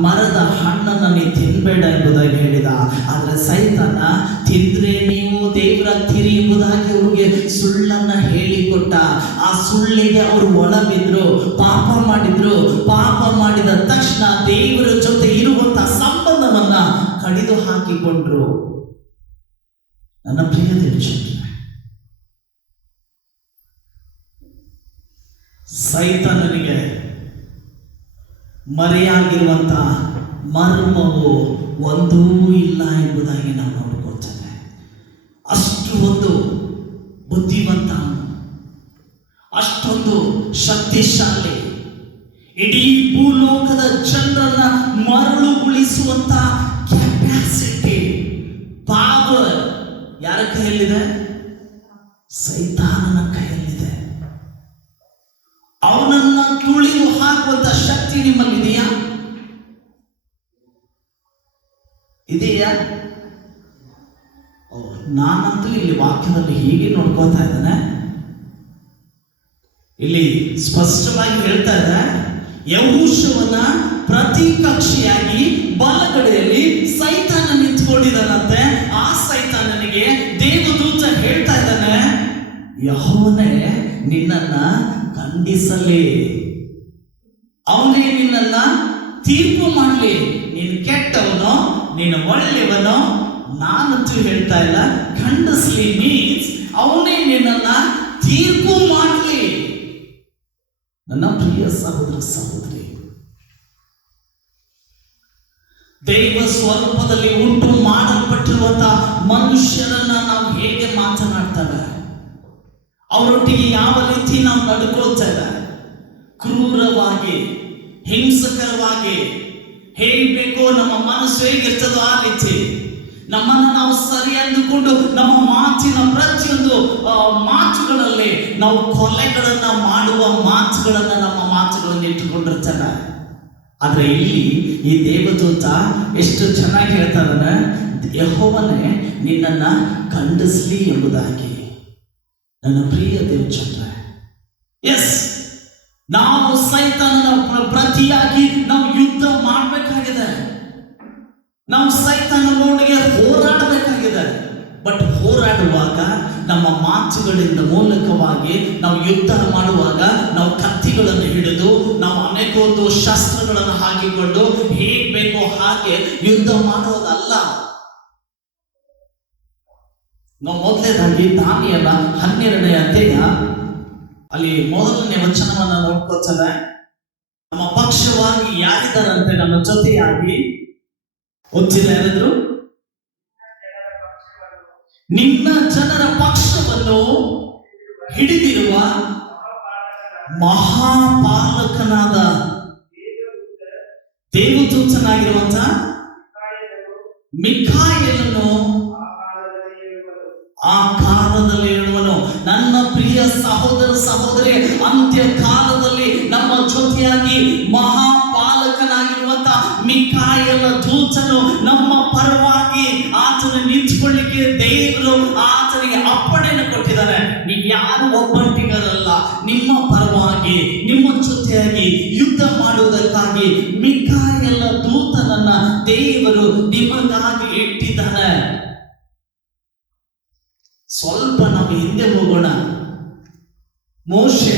ಮರದ ಹಣ್ಣನ್ನು ನೀನು ತಿನ್ಬೇಡ ಎಂಬುದಾಗಿ ಹೇಳಿದ. ಆದ್ರೆ ಸೈತಾನ, ತಿಂದ್ರೆ ನೀವು ದೇವರ ತಿರಿ ಎಂಬುದಾಗಿ ಅವ್ರಿಗೆ ಸುಳ್ಳನ್ನ ಹೇಳಿಕೊಟ್ಟ. ಆ ಸುಳ್ಳಿಗೆ ಅವರು ಒಳಬಿದ್ರು, ಪಾಪ ಮಾಡಿದ್ರು. ಪಾಪ ಮಾಡಿದ ತಕ್ಷಣ ದೇವರ ಜೊತೆ ಇರುವಂತ ಸಂಬಂಧವನ್ನ ಕಡಿದು ಹಾಕಿಕೊಂಡ್ರು. ನನ್ನ ಪ್ರಿಯ ದೇವಚಂದ್ರ, ಸೈತಾನನಿಗೆ ಮರೆಯಾಗಿರುವಂತ ಮರ್ಮವು ಒಂದೂ ಇಲ್ಲ ಎಂಬುದಾಗಿ ನಾವು ನೋಡ್ಕೊಳ್ತೇವೆ. ಅಷ್ಟು ಒಂದು ಬುದ್ಧಿವಂತ, ಅಷ್ಟೊಂದು ಶಕ್ತಿಶಾಲಿ, ಇಡೀ ಭೂಲೋಕದ ಜನರನ್ನ ಮರಳುಗೊಳಿಸುವಂತ ಕೆಪಾಸಿಟಿ, ಪವರ್ ಯಾರ ಕೈಯಲ್ಲಿದೆ? ಸೈತಾನನ ಕೈಯಲ್ಲಿದೆ. ಅವನನ್ನ ತುಳಿದು ಹಾಕುವಂತ ಶಕ್ತಿ ನಿಮ್ಮಲ್ಲಿದೆಯಾ? ಇದೆಯಾ? ನಾನಂತೂ ಇಲ್ಲಿ ವಾಕ್ಯದಲ್ಲಿ ಹೀಗೆ ನೋಡ್ಕೋತಾ ಇದ್ದಾನೆ. ಇಲ್ಲಿ ಸ್ಪಷ್ಟವಾಗಿ ಹೇಳ್ತಾ ಇದೆ, ಯೆಹೋಶುವನ ಪ್ರತಿಕಕ್ಷಿಯಾಗಿ ಬಲಗಡೆಯಲ್ಲಿ ಸೈತಾನ ನಿಂತ್ಕೊಂಡಿದ್ದಾನಂತೆ. ಆ ಸೈತಾನನಿಗೆ ದೇವದೂತ ಹೇಳ್ತಾ ಇದ್ದಾನೆ, ಯೆಹೋವನೇ ನಿನ್ನನ್ನ ಖಂಡಿಸಲಿ, ಅವನೇ ನಿನ್ನನ್ನ ತೀರ್ಪು ಮಾಡಲಿ. ನೀನು ಕೆಟ್ಟವನೋ ನೀನು ಒಳ್ಳೆಯವನೋ ನಾನಂತೂ ಹೇಳ್ತಾ ಇಲ್ಲ, ಖಂಡಿಸ್ಲಿ ಮೀನ್ಸ್ ಅವನೇ ನಿನ್ನನ್ನ ತೀರ್ಪು ಮಾಡಲಿ. ನನ್ನ ಪ್ರಿಯ ಸಹೋದರ ಸಹೋದರಿ, ದೈವ ಸ್ವರೂಪದಲ್ಲಿ ಉಂಟು ಮಾಡಲ್ಪಟ್ಟಿರುವಂತಹ ಮನುಷ್ಯರನ್ನ ನಾವು ಹೇಗೆ ಮಾತನಾಡ್ತೇವೆ, ಅವರೊಟ್ಟಿಗೆ ಯಾವ ರೀತಿ ನಾವು ನಡ್ಕೊಳ್ತೇವೆ, ಕ್ರೂರವಾಗಿ ಹಿಂಸಕರವಾಗಿ ಹೇಳಬೇಕು, ನಮ್ಮ ಮನಸ್ಸು ಹೇಗಿರ್ತದೋ ಆ ರೀತಿ ನಮ್ಮನ್ನು ನಾವು ಸರಿ ಅಂದುಕೊಂಡು ನಮ್ಮ ಮಾತಿನ ಪ್ರತಿಯೊಂದು ಮಾತುಗಳಲ್ಲಿ ನಾವು ಕೊಲೆಗಳನ್ನ ಮಾಡುವ ಮಾತುಗಳನ್ನ ನಮ್ಮ ಮಾತುಗಳನ್ನು ಇಟ್ಟುಕೊಂಡಿರ್ತೇವೆ. ಆದ್ರೆ ಇಲ್ಲಿ ಈ ದೇವದೂತ ಎಷ್ಟು ಚೆನ್ನಾಗಿ ಹೇಳ್ತಾರನ, ಯೆಹೋವನೇ ನಿನ್ನನ್ನ ಖಂಡಿಸ್ಲಿ ಎಂಬುದಾಗಿ. ನನ್ನ ಪ್ರಿಯ ದೇವಚಂದ್ರ, ಎಸ್, ನಾವು ಸೈತಾನನ ಪ್ರತಿಯಾಗಿ ನಾವು ಯುದ್ಧ ಮಾಡಬೇಕಾಗಿದೆ. ನಾವು ಸೈತಾನನೊಂದಿಗೆ ಹೋರಾಡಬೇಕಾಗಿದೆ. ಬಟ್ ಹೋರಾಡುವಾಗ ನಮ್ಮ ಮಾತುಗಳಿಂದ ಮೂಲಕವಾಗಿ ನಾವು ಯುದ್ಧ ಮಾಡುವಾಗ ನಾವು ಕತ್ತಿಗಳನ್ನು ಹಿಡಿದು ನಾವು ಅನೇಕ ಒಂದು ಶಸ್ತ್ರಗಳನ್ನು ಹಾಕಿಕೊಂಡು ಹೇಗೆ ಬೇಕೋ ಹಾಗೆ ಯುದ್ಧ ಮಾಡೋದಲ್ಲ. ನಾವು ಮೊದಲನೇದಾಗಿ ದಾನಿಯೇಲ 12ನೇ ಅಧ್ಯಾಯ ಅಲ್ಲಿ ಮೊದಲನೇ ವಚನವನ್ನ ನೋಡ್ಕೊಳ್ತೇವೆ. ನಮ್ಮ ಪಕ್ಷವಾಗಿ ಯಾರಿದ್ದಾರಂತೆ ನಮ್ಮ ಜೊತೆಯಾಗಿ ಓದ್ತಿಲ್ಲ ಯಾರಾದ್ರು? ನಿನ್ನ ಜನರ ಪಕ್ಷವನ್ನು ಹಿಡಿದಿರುವ ಮಹಾಪಾಲಕನಾದ ದೇವದೂತನಾಗಿರುವಂತ ಮಿಖಾಯೇಲನು ಆ ಕಾಲದಲ್ಲಿ ಹೇಳುವನು. ನನ್ನ ಪ್ರಿಯ ಸಹೋದರ ಸಹೋದರಿ, ಅಂತ್ಯ ಕಾಲದಲ್ಲಿ ನಮ್ಮ ಜೊತೆಯಾಗಿ ಮಹಾಪಾಲಕನಾಗಿರುವಂತ ಮಿಖಾಯೇಲ ದೂತನು ನಮ್ಮ ಪರವಾಗಿ ಆತನ ನಿಂತ್ಕೊಳ್ಳಿಕ್ಕೆ ದೇವರು ಆತನಿಗೆ ಅಪ್ಪಣೆಯನ್ನು ಕೊಟ್ಟಿದ್ದಾರೆ. ನೀವು ಯಾರು ಒಬ್ಬಂಟಿಗರಲ್ಲ, ನಿಮ್ಮ ಪರವಾಗಿ ನಿಮ್ಮ ಜೊತೆಯಾಗಿ ಯುದ್ಧ ಮಾಡುವುದಕ್ಕಾಗಿ ಮಿಖಾಯೇಲ ದೂತನನ್ನ ದೇವರು ನಿಮಗಾಗಿ ಇಟ್ಟಿದ್ದಾರೆ. ಸ್ವಲ್ಪ ನಾವು ಹಿಂದೆ ಹೋಗೋಣ. ಮೋಶೆ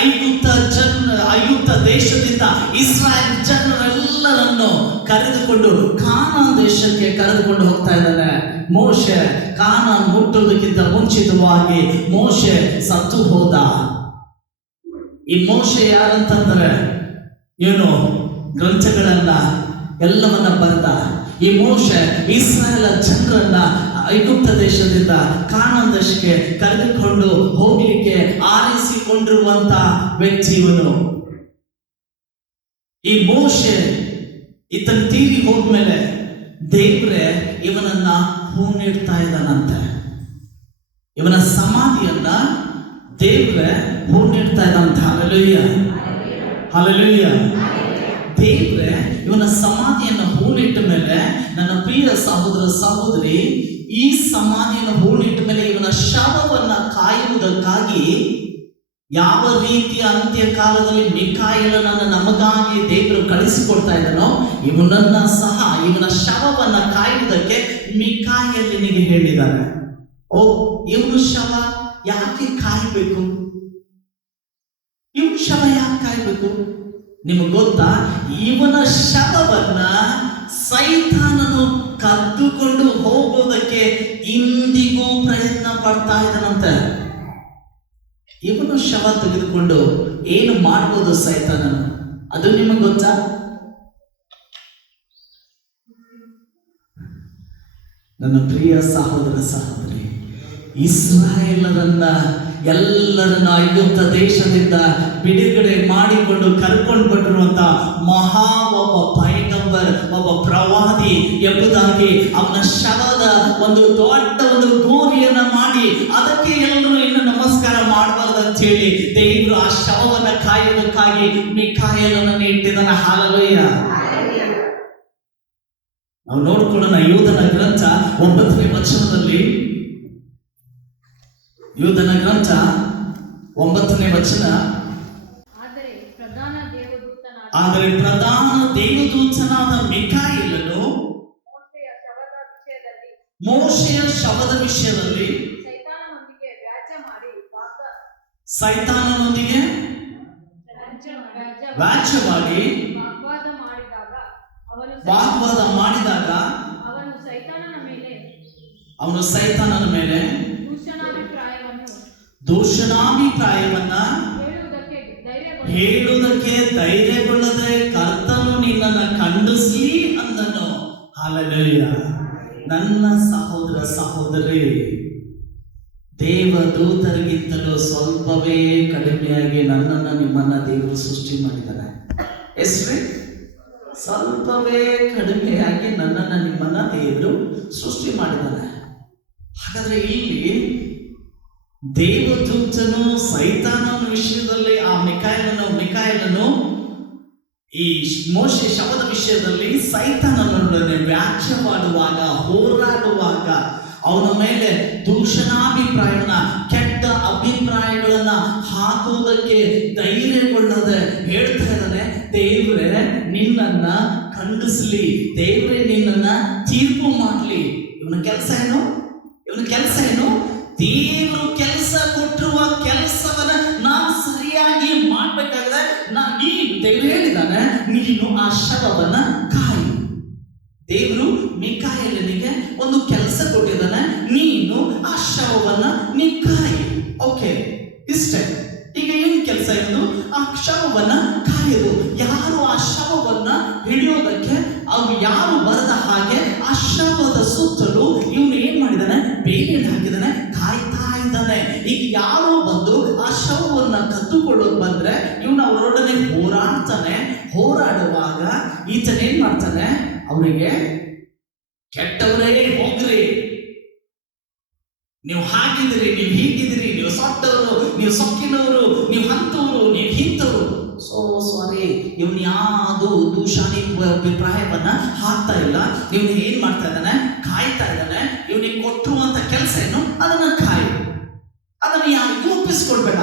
ಐಗುಪ್ತ ದೇಶದಿಂದ ಇಸ್ರಾಯೇಲ್ ಜನರೆಲ್ಲರನ್ನು ಕರೆದುಕೊಂಡು ಕಾನಾನ್ ದೇಶಕ್ಕೆ ಕರೆದುಕೊಂಡು ಹೋಗ್ತಾ ಇದ್ದಾನೆ. ಮೋಶೆ ಕಾನಾನ್ ಮುಟ್ಟುವುದಕ್ಕಿಂತ ಮುಂಚಿತವಾಗಿ ಮೋಶೆ ಸತ್ತು ಹೋದ. ಈ ಮೋಶೆ ಯಾರಂತಂದ್ರೆ ಏನು ಗ್ರಂಥಗಳನ್ನ ಎಲ್ಲವನ್ನ ಬರೆದ ಈ ಮೋಶೆ ಇಸ್ರಾಯೇಲ್ ಜನರನ್ನ ಐಗುಪ್ತ ದೇಶದಿಂದ ಕಾನಾನ್ ದೇಶಕ್ಕೆ ಕರೆದುಕೊಂಡು ಹೋಗ್ಲಿಕ್ಕೆ ಆರಿಸಿಕೊಂಡಿರುವಂತ ವ್ಯಕ್ತಿ ಇವನು. ಈ ಮೋಶೆ ಈತನ ತೀರಿ ಹೋದ್ಮೇಲೆ ದೇವ್ರೆ ಇವನನ್ನ ಹೂಣಿಡ್ತಾ ಇದ್ದಾನಂತೆ. ಇವನ ಸಮಾಧಿಯನ್ನ ದೇವ್ರೆ ಹೂಣಿಡ್ತಾ ಇದ್ದಾನಂತ. Hallelujah, hallelujah. ದೇವ್ರೆ ಇವನ ಸಮಾಧಿಯನ್ನು ಹೂಣಿಟ್ಟ ಮೇಲೆ, ನನ್ನ ಪ್ರಿಯ ಸಹೋದರ ಸಹೋದರಿ, ಈ ಸಮಾಧಿಯನ್ನು ಹೂಣಿಟ್ಟ ಮೇಲೆ ಇವನ ಶವವನ್ನ ಕಾಯುವುದಕ್ಕಾಗಿ ಯಾವ ರೀತಿಯ ಅಂತ್ಯ ಕಾಲದಲ್ಲಿ ಮಿಖಾಯೇಲನನ್ನು ನಮಗಾಗಿ ದೇವರು ಕಳಿಸಿಕೊಡ್ತಾ ಇದ್ದಾನೋ, ಇವನನ್ನ ಸಹ ಇವನ ಶವವನ್ನ ಕಾಯುವುದಕ್ಕೆ ಮಿಖಾಯೇಲನಿಗೆ ಹೇಳಿದ್ದಾರೆ. ಓ, ಇವನು ಶವ ಯಾಕೆ ಕಾಯಬೇಕು? ಇವನು ಶವ ಯಾಕೆ ಕಾಯಬೇಕು? ನಿಮಗೆ ಗೊತ್ತಾ, ಇವನ ಶವವನ್ನ ಸೈತಾನನು ಕದ್ದುಕೊಂಡು ಹೋಗೋದಕ್ಕೆ ಇಂದಿಗೂ ಪ್ರಯತ್ನ ಪಡ್ತಾ ಇದ್ದಾನಂತೆ. ಇವನು ಶವ ತೆಗೆದುಕೊಂಡು ಏನು ಮಾಡ್ಬೋದು ಸೈತಾನನು? ಅದು ನಿಮಗೆ ಗೊತ್ತಾ? ನನ್ನ ಪ್ರಿಯ ಸಹೋದರ ಸಹೋದರಿ, ಇಸ್ರಾಯೇಲರನ್ನ ಎಲ್ಲರನ್ನ ಐಗುಪ್ತ ದೇಶದಿಂದ ಬಿಡುಗಡೆ ಮಾಡಿಕೊಂಡು ಕರ್ಕೊಂಡು ಬಂದಿರುವಂತ ಮಹಾ ಒಬ್ಬ ಪೈಗಂಬರ್, ಒಬ್ಬ ಪ್ರವಾದಿ ಎಂಬುದಾಗಿ ಅವನ ಶವದ ಒಂದು ದೊಡ್ಡ ಒಂದು ಗೋರಿಯನ್ನ ಮಾಡಿ ಅದಕ್ಕೆ ಎಲ್ಲರೂ ಇನ್ನು ನಮಸ್ಕಾರ ಮಾಡಬಾರ್ದು ಅಂತ ಹೇಳಿ ದೇವರು ಆ ಶವವನ್ನ ಕಾಯುವುದಕ್ಕಾಗಿ ಮಿಖಾಯೇಲನನ್ನು ಇಟ್ಟಿದ್ದಾನೆ. ಹಲ್ಲೆಲೂಯಾ. ನಾವು ನೋಡ್ಕೊಳ್ಳೋಣ. ಯೂದನ ಗ್ರಂಥ 9ನೇ ವಚನದಲ್ಲಿ, ಯೂದನ ಗ್ರಂಥ 9ನೇ ವಚನ, ಆದರೆ ಪ್ರಧಾನ ದೇವದೂತನಾದ ಮಿಕಾಯೇಲನು ಮೋಶೆಯ ಶವದ ವಿಷಯದಲ್ಲಿ ಸೈತಾನನೊಂದಿಗೆ ವ್ಯಾಜ್ಯ ಮಾಡಿ ವಾಗ್ವಾದ ಮಾಡಿದಾಗ ಅವನು ಸೈತಾನನ ಮೇಲೆ ದೂಷಣಾಭಿಪ್ರಾಯವನ್ನ ಹೇಳುವುದಕ್ಕೆ ಧೈರ್ಯಗೊಳ್ಳದೆ ಕರ್ತನು ನಿನ್ನನ್ನು ಖಂಡಿಸಲಿ ಅಂದನು. ಹಲ್ಲೆಲೂಯಾ. ನನ್ನ ಸಹೋದರ ಸಹೋದರಿ, ದೇವದೂತರಿಗಿಂತಲೂ ಸ್ವಲ್ಪವೇ ಕಡಿಮೆಯಾಗಿ ನನ್ನನ್ನು ನಿಮ್ಮನ್ನ ದೇವರು ಸೃಷ್ಟಿ ಮಾಡಿದ್ದಾನೆ. ಎಷ್ಟೇ ಸ್ವಲ್ಪವೇ ಕಡಿಮೆಯಾಗಿ ನನ್ನನ್ನು ನಿಮ್ಮನ್ನ ದೇವರು ಸೃಷ್ಟಿ ಮಾಡಿದ್ದಾನೆ. ಹಾಗಾದ್ರೆ ಇಲ್ಲಿ ದೇವದೂತನು ಸೈತಾನನ ವಿಷಯದಲ್ಲಿ ಆ ಮಿಕಾಯೇಲನು ಈ ಮೋಶೆ ಶವದ ವಿಷಯದಲ್ಲಿ ಸೈತಾನನೊಡನೆ ವ್ಯಾಜ್ಯ ಮಾಡುವಾಗ, ಹೋರಾಡುವಾಗ, ಅವನ ಮೇಲೆ ದೂಷಣಾಭಿಪ್ರಾಯವನ್ನ, ಕೆಟ್ಟ ಅಭಿಪ್ರಾಯಗಳನ್ನ ಹಾಕುವುದಕ್ಕೆ ಧೈರ್ಯಗೊಳ್ಳದೆ ಹೇಳ್ತಾ ಇದ್ದಾನೆ, ದೇವರೇ ನಿನ್ನನ್ನ ಖಂಡಿಸ್ಲಿ, ದೇವರೇ ನಿನ್ನನ್ನ ತೀರ್ಪು ಮಾಡ್ಲಿ. ಇವನ ಕೆಲಸ ಏನು? ದೇವರು ಕೆಲಸ ಕೊಟ್ಟಿರುವ ಕೆಲಸವನ್ನ ನಾನು ಸರಿಯಾಗಿ ಮಾಡ್ಬೇಕಾಗಿದೆ. ದೇವರು ಹೇಳಿದಾನೆ, ನೀನು ಆ ಶವವನ್ನ ಕಾಯಿ. ದೇವರು ಮಿಕಾಯೇಲನಿಗೆ ಒಂದು ಕೆಲಸ ಕೊಟ್ಟಿದ್ದಾನೆ, ನೀನು ಆ ಶವವನ್ನ ನೀ ಕಾಯಿ. ಓಕೆ, ಇಷ್ಟೇ. ಈಗ ಏನು ಕೆಲಸ ಇರೋದು? ಆ ಶವವನ್ನ ಕಾಯೋದು. ಯಾರು ಆ ಶವವನ್ನ ಹಿಡಿಯೋದಕ್ಕೆ ಅವ್ರು ಯಾರು ಬರದ ಹಾಗೆ ಆ ಶವದ ಸುತ್ತಲೂ ಇವನು ಏನ್ ಮಾಡಿದಾನೆ? ಬೇಲಿಯನ್ನು ಹಾಕಿದಾನೆ, ಕಾಯ್ತಾ ಇದ್ದಾನೆ. ಈಗ ಯಾರೋ ಬಂದು ಆ ಶವವನ್ನ ಕತ್ತುಕೊಳ್ಳೋದು ಬಂದ್ರೆ ಇವನು ಅವರೊಡನೆ ಹೋರಾಡ್ತಾನೆ. ಹೋರಾಡುವಾಗ ಈತನ ಏನ್ ಮಾಡ್ತಾನೆ? ಅವರಿಗೆ ಕೆಟ್ಟವರೇ ಹೋಗ್ರಿ, ನೀವು ಹಾಗಿದ್ದೀರಿ, ನೀವು ಹೀಗಿದ್ದೀರಿ, ನೀವು ಸೊಟ್ಟವರು, ನೀವು ಸೊಕ್ಕಿನವರು, ನೀವು ಹಂತವರು, ನೀವು ಹಿಂತವರು. ಸೋ ಸಾರಿ, ಇವನು ಯಾವುದು ದೂಷಣೆ ಅಭಿಪ್ರಾಯವನ್ನ ಹಾಕ್ತಾ ಇಲ್ಲ. ಇವನು ಏನ್ ಮಾಡ್ತಾ ಇದ್ದಾನೆ? ಕಾಯ್ತಾ ಇದ್ದಾನೆ. ಇವನಿಗೆ ಕೊಟ್ಟಿರುವಂತ ಕೆಲಸ ಏನು? ಅದನ್ನ ಕಾಯಿ, ಅದನ್ನು ಯಾರಿಗೂ ಒಪ್ಪಿಸ್ಕೊಡ್ಬೇಡ.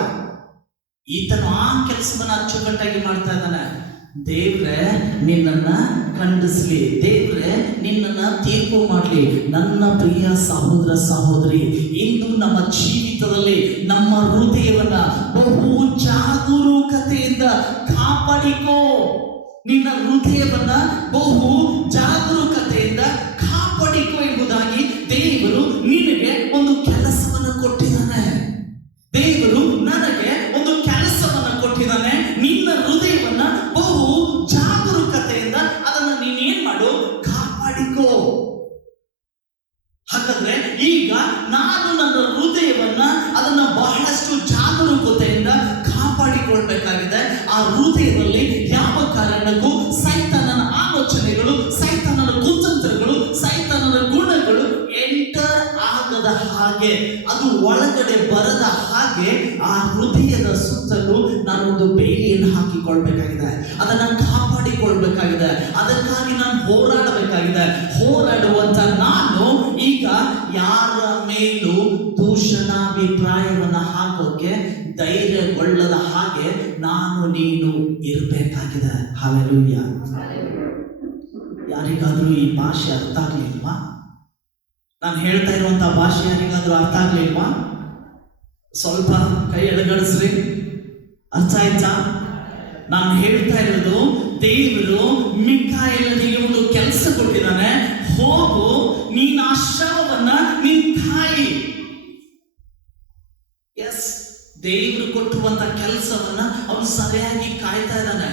ಈತನು ಆ ಕೆಲಸವನ್ನ ಅಚ್ಚುಕಟ್ಟಾಗಿ ಮಾಡ್ತಾ ಇದ್ದಾನೆ. ದೇವ್ರೆ ನಿನ್ನನ್ನ ಖಂಡಿಸ್ಲಿ, ದೇವ್ರೆ ನಿನ್ನನ್ನ ತೀರ್ಪು ಮಾಡ್ಲಿ. ನನ್ನ ಪ್ರಿಯ ಸಹೋದರ ಸಹೋದರಿ, ಇಂದು ನಮ್ಮ ಜೀವಿತದಲ್ಲಿ ನಮ್ಮ ಹೃದಯವನ್ನ ಬಹು ಜಾಗರೂಕತೆಯಿಂದ ಕಾಪಾಡಿಕೋ. ನಿನ್ನ ಹೃದಯವನ್ನ ಬಹು ಜಾಗರೂಕತೆಯಿಂದ ಕಾಪಾಡಿಕೋ ಎಂಬುದಾಗಿ ದೇವರು ನಿನಗೆ ಒಂದು ಕೆಲಸವನ್ನು ಕೊಟ್ಟಿದ್ದಾನೆ. ದೇವರು ನನಗೆ ಒಂದು ಕೆಲಸವನ್ನು ಕೊಟ್ಟಿದ್ದಾನೆ. ನಿನ್ನ ಹೃದಯವನ್ನ ಬಹು ಜಾಗರೂಕತೆಯಿಂದ ಅದನ್ನು ನೀನೇನ್ ಮಾಡು? ಕಾಪಾಡಿಕೋ. ಹಾಗಾದ್ರೆ ಈಗ ನಾನು ನನ್ನ ಹೃದಯವನ್ನ ಅದನ್ನ ಬಹಳಷ್ಟು ಜಾಗರೂಕತೆಯಿಂದ ಕಾಪಾಡಿಕೊಳ್ಬೇಕಾಗಿದೆ. ಆ ಹೃದಯದಲ್ಲಿ ಯಾವ ಕಾರಣಕ್ಕೂ ಸೈತಾನನ ಆಲೋಚನೆಗಳು, ಸೈತಾನನ ಕುತಂತ್ರಗಳು, ಸೈತಾನನ ಗುಣಗಳು ಎಂಟರ್ ಆಗದ ಹಾಗೆ, ಅದು ಒಳಗಡೆ ಬರದ ಹಾಗೆ ಆ ಹೃದಯದ ಸುತ್ತಲೂ ನಾನೊಂದು ಬೇಲಿಯನ್ನು ಹಾಕಿಕೊಳ್ಬೇಕಾಗಿದೆ. ಅದನ್ನ ಕಾಪಾಡಿಕೊಳ್ಬೇಕಾಗಿದೆ. ಅದಕ್ಕಾಗಿ ನಾನು ಹೋರಾಡಬೇಕಾಗಿದೆ. ಹೋರಾಡುವಂತ ನಾನು ಈಗ ಯಾರ ಮೇಲೂ ದೂಷಣಾಭಿಪ್ರಾಯವನ್ನ ಹಾಕೋಕೆ ಧೈರ್ಯಗೊಳ್ಳದ ಹಾಗೆ ನಾನು ನೀನು ಇರಬೇಕಾಗಿದೆ. ಹಲ್ಲೆಲೂಯಾ. ಯಾರಿಗಾದ್ರೂ ಈ ಭಾಷೆ ಅರ್ಥ ಆಗ್ಲಿಲ್ವಾ? ನಾನು ಹೇಳ್ತಾ ಇರುವಂತ ಭಾಷೆ ಯಾರಿಗಾದ್ರೂ ಅರ್ಥ ಆಗ್ಲಿಲ್ವಾ? ಸ್ವಲ್ಪ ಕೈ ಎಡಗಡಿಸ್ರಿ. ಅರ್ಥ ಆಯ್ತಾ? ನಾನು ಹೇಳ್ತಾ ಇರೋದು, ದೇವರು ಮಿಕಾಯೇಲನಿಗೆ ಒಂದು ಕೆಲಸ ಕೊಟ್ಟಿದ್ದಾನೆ. ಹೋಗು, ನೀನ್ ಆ ಶವವನ್ನ ನಿನ್ ಕಾಯಿ. ಎಸ್, ದೇವರು ಕೊಟ್ಟಿರುವಂತ ಕೆಲಸವನ್ನ ಅವನು ಸರಿಯಾಗಿ ಕಾಯ್ತಾ ಇದ್ದಾನೆ.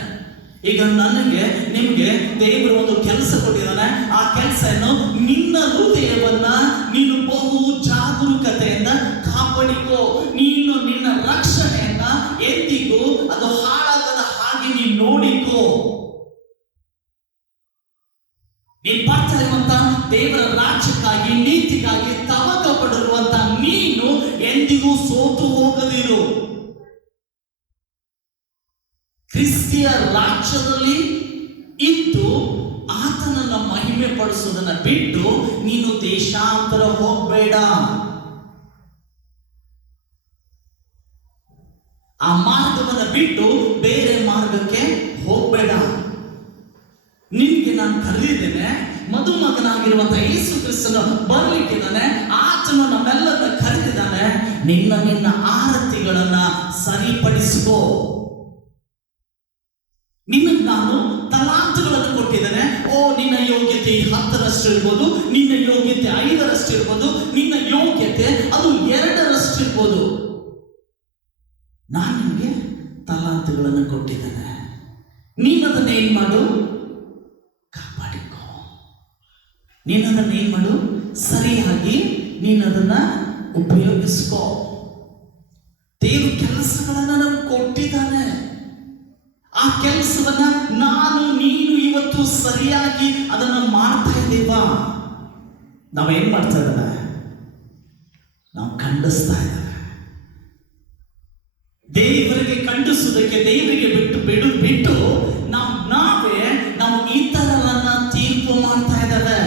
ಈಗ ನನಗೆ ನಿಮ್ಗೆ ದೇವರು ಒಂದು ಕೆಲಸ ಕೊಟ್ಟಿದ್ದಾನೆ. ಆ ಕೆಲಸ ಏನು? ನಿನ್ನ ಹೃದಯವನ್ನ ನೀನು ಬಹು ಜಾಗರೂಕತೆಯಿಂದ ಕಾಪಾಡಿಕೋ. ನೀನು ನಿನ್ನ ರಕ್ಷಣೆಯನ್ನ ಎಂದಿಗೂ ಅದು ಹಾಳಾಗದ ಹಾಗೆ ನೀನು ನೋಡಿಕೋ. ನೀನು ಬರ್ತಾ ಇರುವಂತ ದೇವರ ರಾಜ್ಯಕ್ಕಾಗಿ, ನೀತಿಗಾಗಿ ತವಕ ಪಡಿರುವಂತ ನೀನು ಎಂದಿಗೂ ಸೋತು ಹೋಗದಿರು. ಕ್ರಿಸ್ತಿಯ ರಾಜ್ಯದಲ್ಲಿ ಇದ್ದು ಆತನನ್ನ ಮಹಿಮೆ ಪಡಿಸೋದನ್ನ ಬಿಟ್ಟು ನೀನು ದೇಶಾಂತರ ಹೋಗಬೇಡ. ಆ ಮಾರ್ಗವನ್ನ ಬಿಟ್ಟು ಬೇರೆ ಮಾರ್ಗಕ್ಕೆ ಹೋಗಬೇಡ. ನಿನ್ಗೆ ನಾನು ಕರೆದಿದ್ದೇನೆ, ಮದುಮಗನಾಗಿರುವಂತಹ ಯೇಸು ಕ್ರಿಸ್ತನು ಬರ್ಲಿಕ್ಕಿದ್ದಾನೆ. ಆತನು ನಮ್ಮೆಲ್ಲರನ್ನ ಕರೆದಿದ್ದಾನೆ. ನಿನ್ನ ಆರತಿಗಳನ್ನ ಸರಿಪಡಿಸಿಕೋ. ನಿನಗೆ ನಾನು ತಲಾಂತುಗಳನ್ನು ಕೊಟ್ಟಿದ್ದೇನೆ. ನಿನ್ನ ಯೋಗ್ಯತೆ 10ರಷ್ಟು ಇರ್ಬೋದು, ನಿನ್ನ ಯೋಗ್ಯತೆ 5ರಷ್ಟು ಇರ್ಬೋದು, ನಿನ್ನ ಯೋಗ್ಯತೆ ಅದು 2ರಷ್ಟು ಇರ್ಬೋದು. ನಾನು ನಿಮಗೆ ತಲಾಂತುಗಳನ್ನು ಕೊಟ್ಟಿದ್ದೇನೆ. ನೀನದನ್ನ ಏನ್ ಮಾಡು? ಕಾಪಾಡಿಕೋ. ನೀನದನ್ನ ಏನ್ ಮಾಡು? ಸರಿಯಾಗಿ ನೀನದನ್ನ ಉಪಯೋಗಿಸ್ಕೋ. ದೇವರು ಕೆಲಸಗಳನ್ನ ನಮ್ಗೆ ಕೊಟ್ಟಿದ್ದಾನೆ. ಆ ಕೆಲಸವನ್ನ ನಾನು ನೀನು ಇವತ್ತು ಸರಿಯಾಗಿ ಅದನ್ನ ಮಾಡ್ತಾ ಇದ್ದೀವಾ? ನಾವೇನ್ ಮಾಡ್ತಾ ಇದ್ದಾವೆ? ನಾವು ಖಂಡಿಸ್ತಾ ಇದ್ದಾವೆ. ದೇವರಿಗೆ ಖಂಡಿಸುವುದಕ್ಕೆ, ದೇವರಿಗೆ ಬಿಟ್ಟು ನಾವು ಇತರರನ್ನ ತೀರ್ಪು ಮಾಡ್ತಾ ಇದ್ದಾವೆ.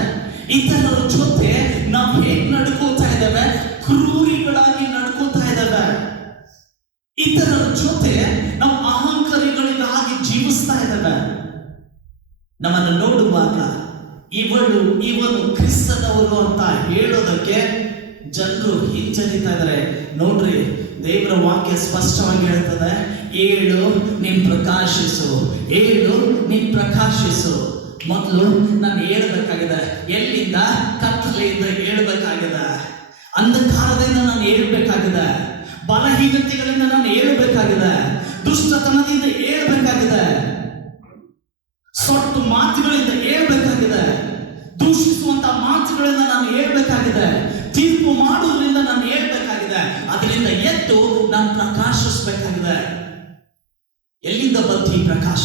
ಇತರರ ಜೊತೆ ನಾವು ಹೇಗೆ ನಡ್ಕೋತಾ ಇದ್ದಾವೆ? ಕ್ರೂರಿಗಳಾಗಿ ನಡ್ಕೋತಾ ಇದ್ದಾವೆ. ಇತರರ ಜೊತೆ ನಾವು ಅಹಂಕಾರಿಗಳಿಗಾಗಿ ಜೀವಿಸ್ತಾ ಇದ್ದಾವೆ. ನಮ್ಮನ್ನು ನೋಡುವಾಗ ಇವನು ಕ್ರಿಸ್ತನವರು ಅಂತ ಹೇಳೋದಕ್ಕೆ ಜನರು ಹಿಂಜರಿತಾ ಇದ್ದಾರೆ. ನೋಡ್ರಿ, ದೇವರ ವಾಕ್ಯ ಸ್ಪಷ್ಟವಾಗಿ ಹೇಳ್ತದೆ, ಏಳು ನೀನ್ ಪ್ರಕಾಶಿಸು, ಏಳು ನೀನ್ ಪ್ರಕಾಶಿಸು. ಮೊದಲು ನಾನು ಹೇಳ್ಬೇಕಾಗಿದೆ. ಎಲ್ಲಿಂದ? ಕತ್ತಲೆಯಿಂದ ಹೇಳ್ಬೇಕಾಗಿದೆ. ಅಂಧಕಾರದಿಂದ ನಾನು ಹೇಳ್ಬೇಕಾಗಿದೆ. ಬಲಹೀನತೆಗಳಿಂದ ನಾನು ಹೇಳ್ಬೇಕಾಗಿದೆ. ದುಷ್ಟತನದಿಂದ ಹೇಳ್ಬೇಕಾಗಿದೆ. ಸೊಟ್ಟು ಮಾತುಗಳಿಂದ ಹೇಳ್ಬೇಕಾಗಿದೆ. ದೂಷಿಸುವಂತ ಮಾತುಗಳಿಂದ ನಾನು ಹೇಳ್ಬೇಕಾಗಿದೆ. ತೀರ್ಪು ಮಾಡುವುದರಿಂದ ನಾನು ಹೇಳ್ಬೇಕಾಗಿದೆ. ಅದರಿಂದ ಎದ್ದು ನಾನು ಪ್ರಕಾಶಿಸಬೇಕಾಗಿದೆ. ಎಲ್ಲಿಂದ ಬಂತು ಈ ಪ್ರಕಾಶ?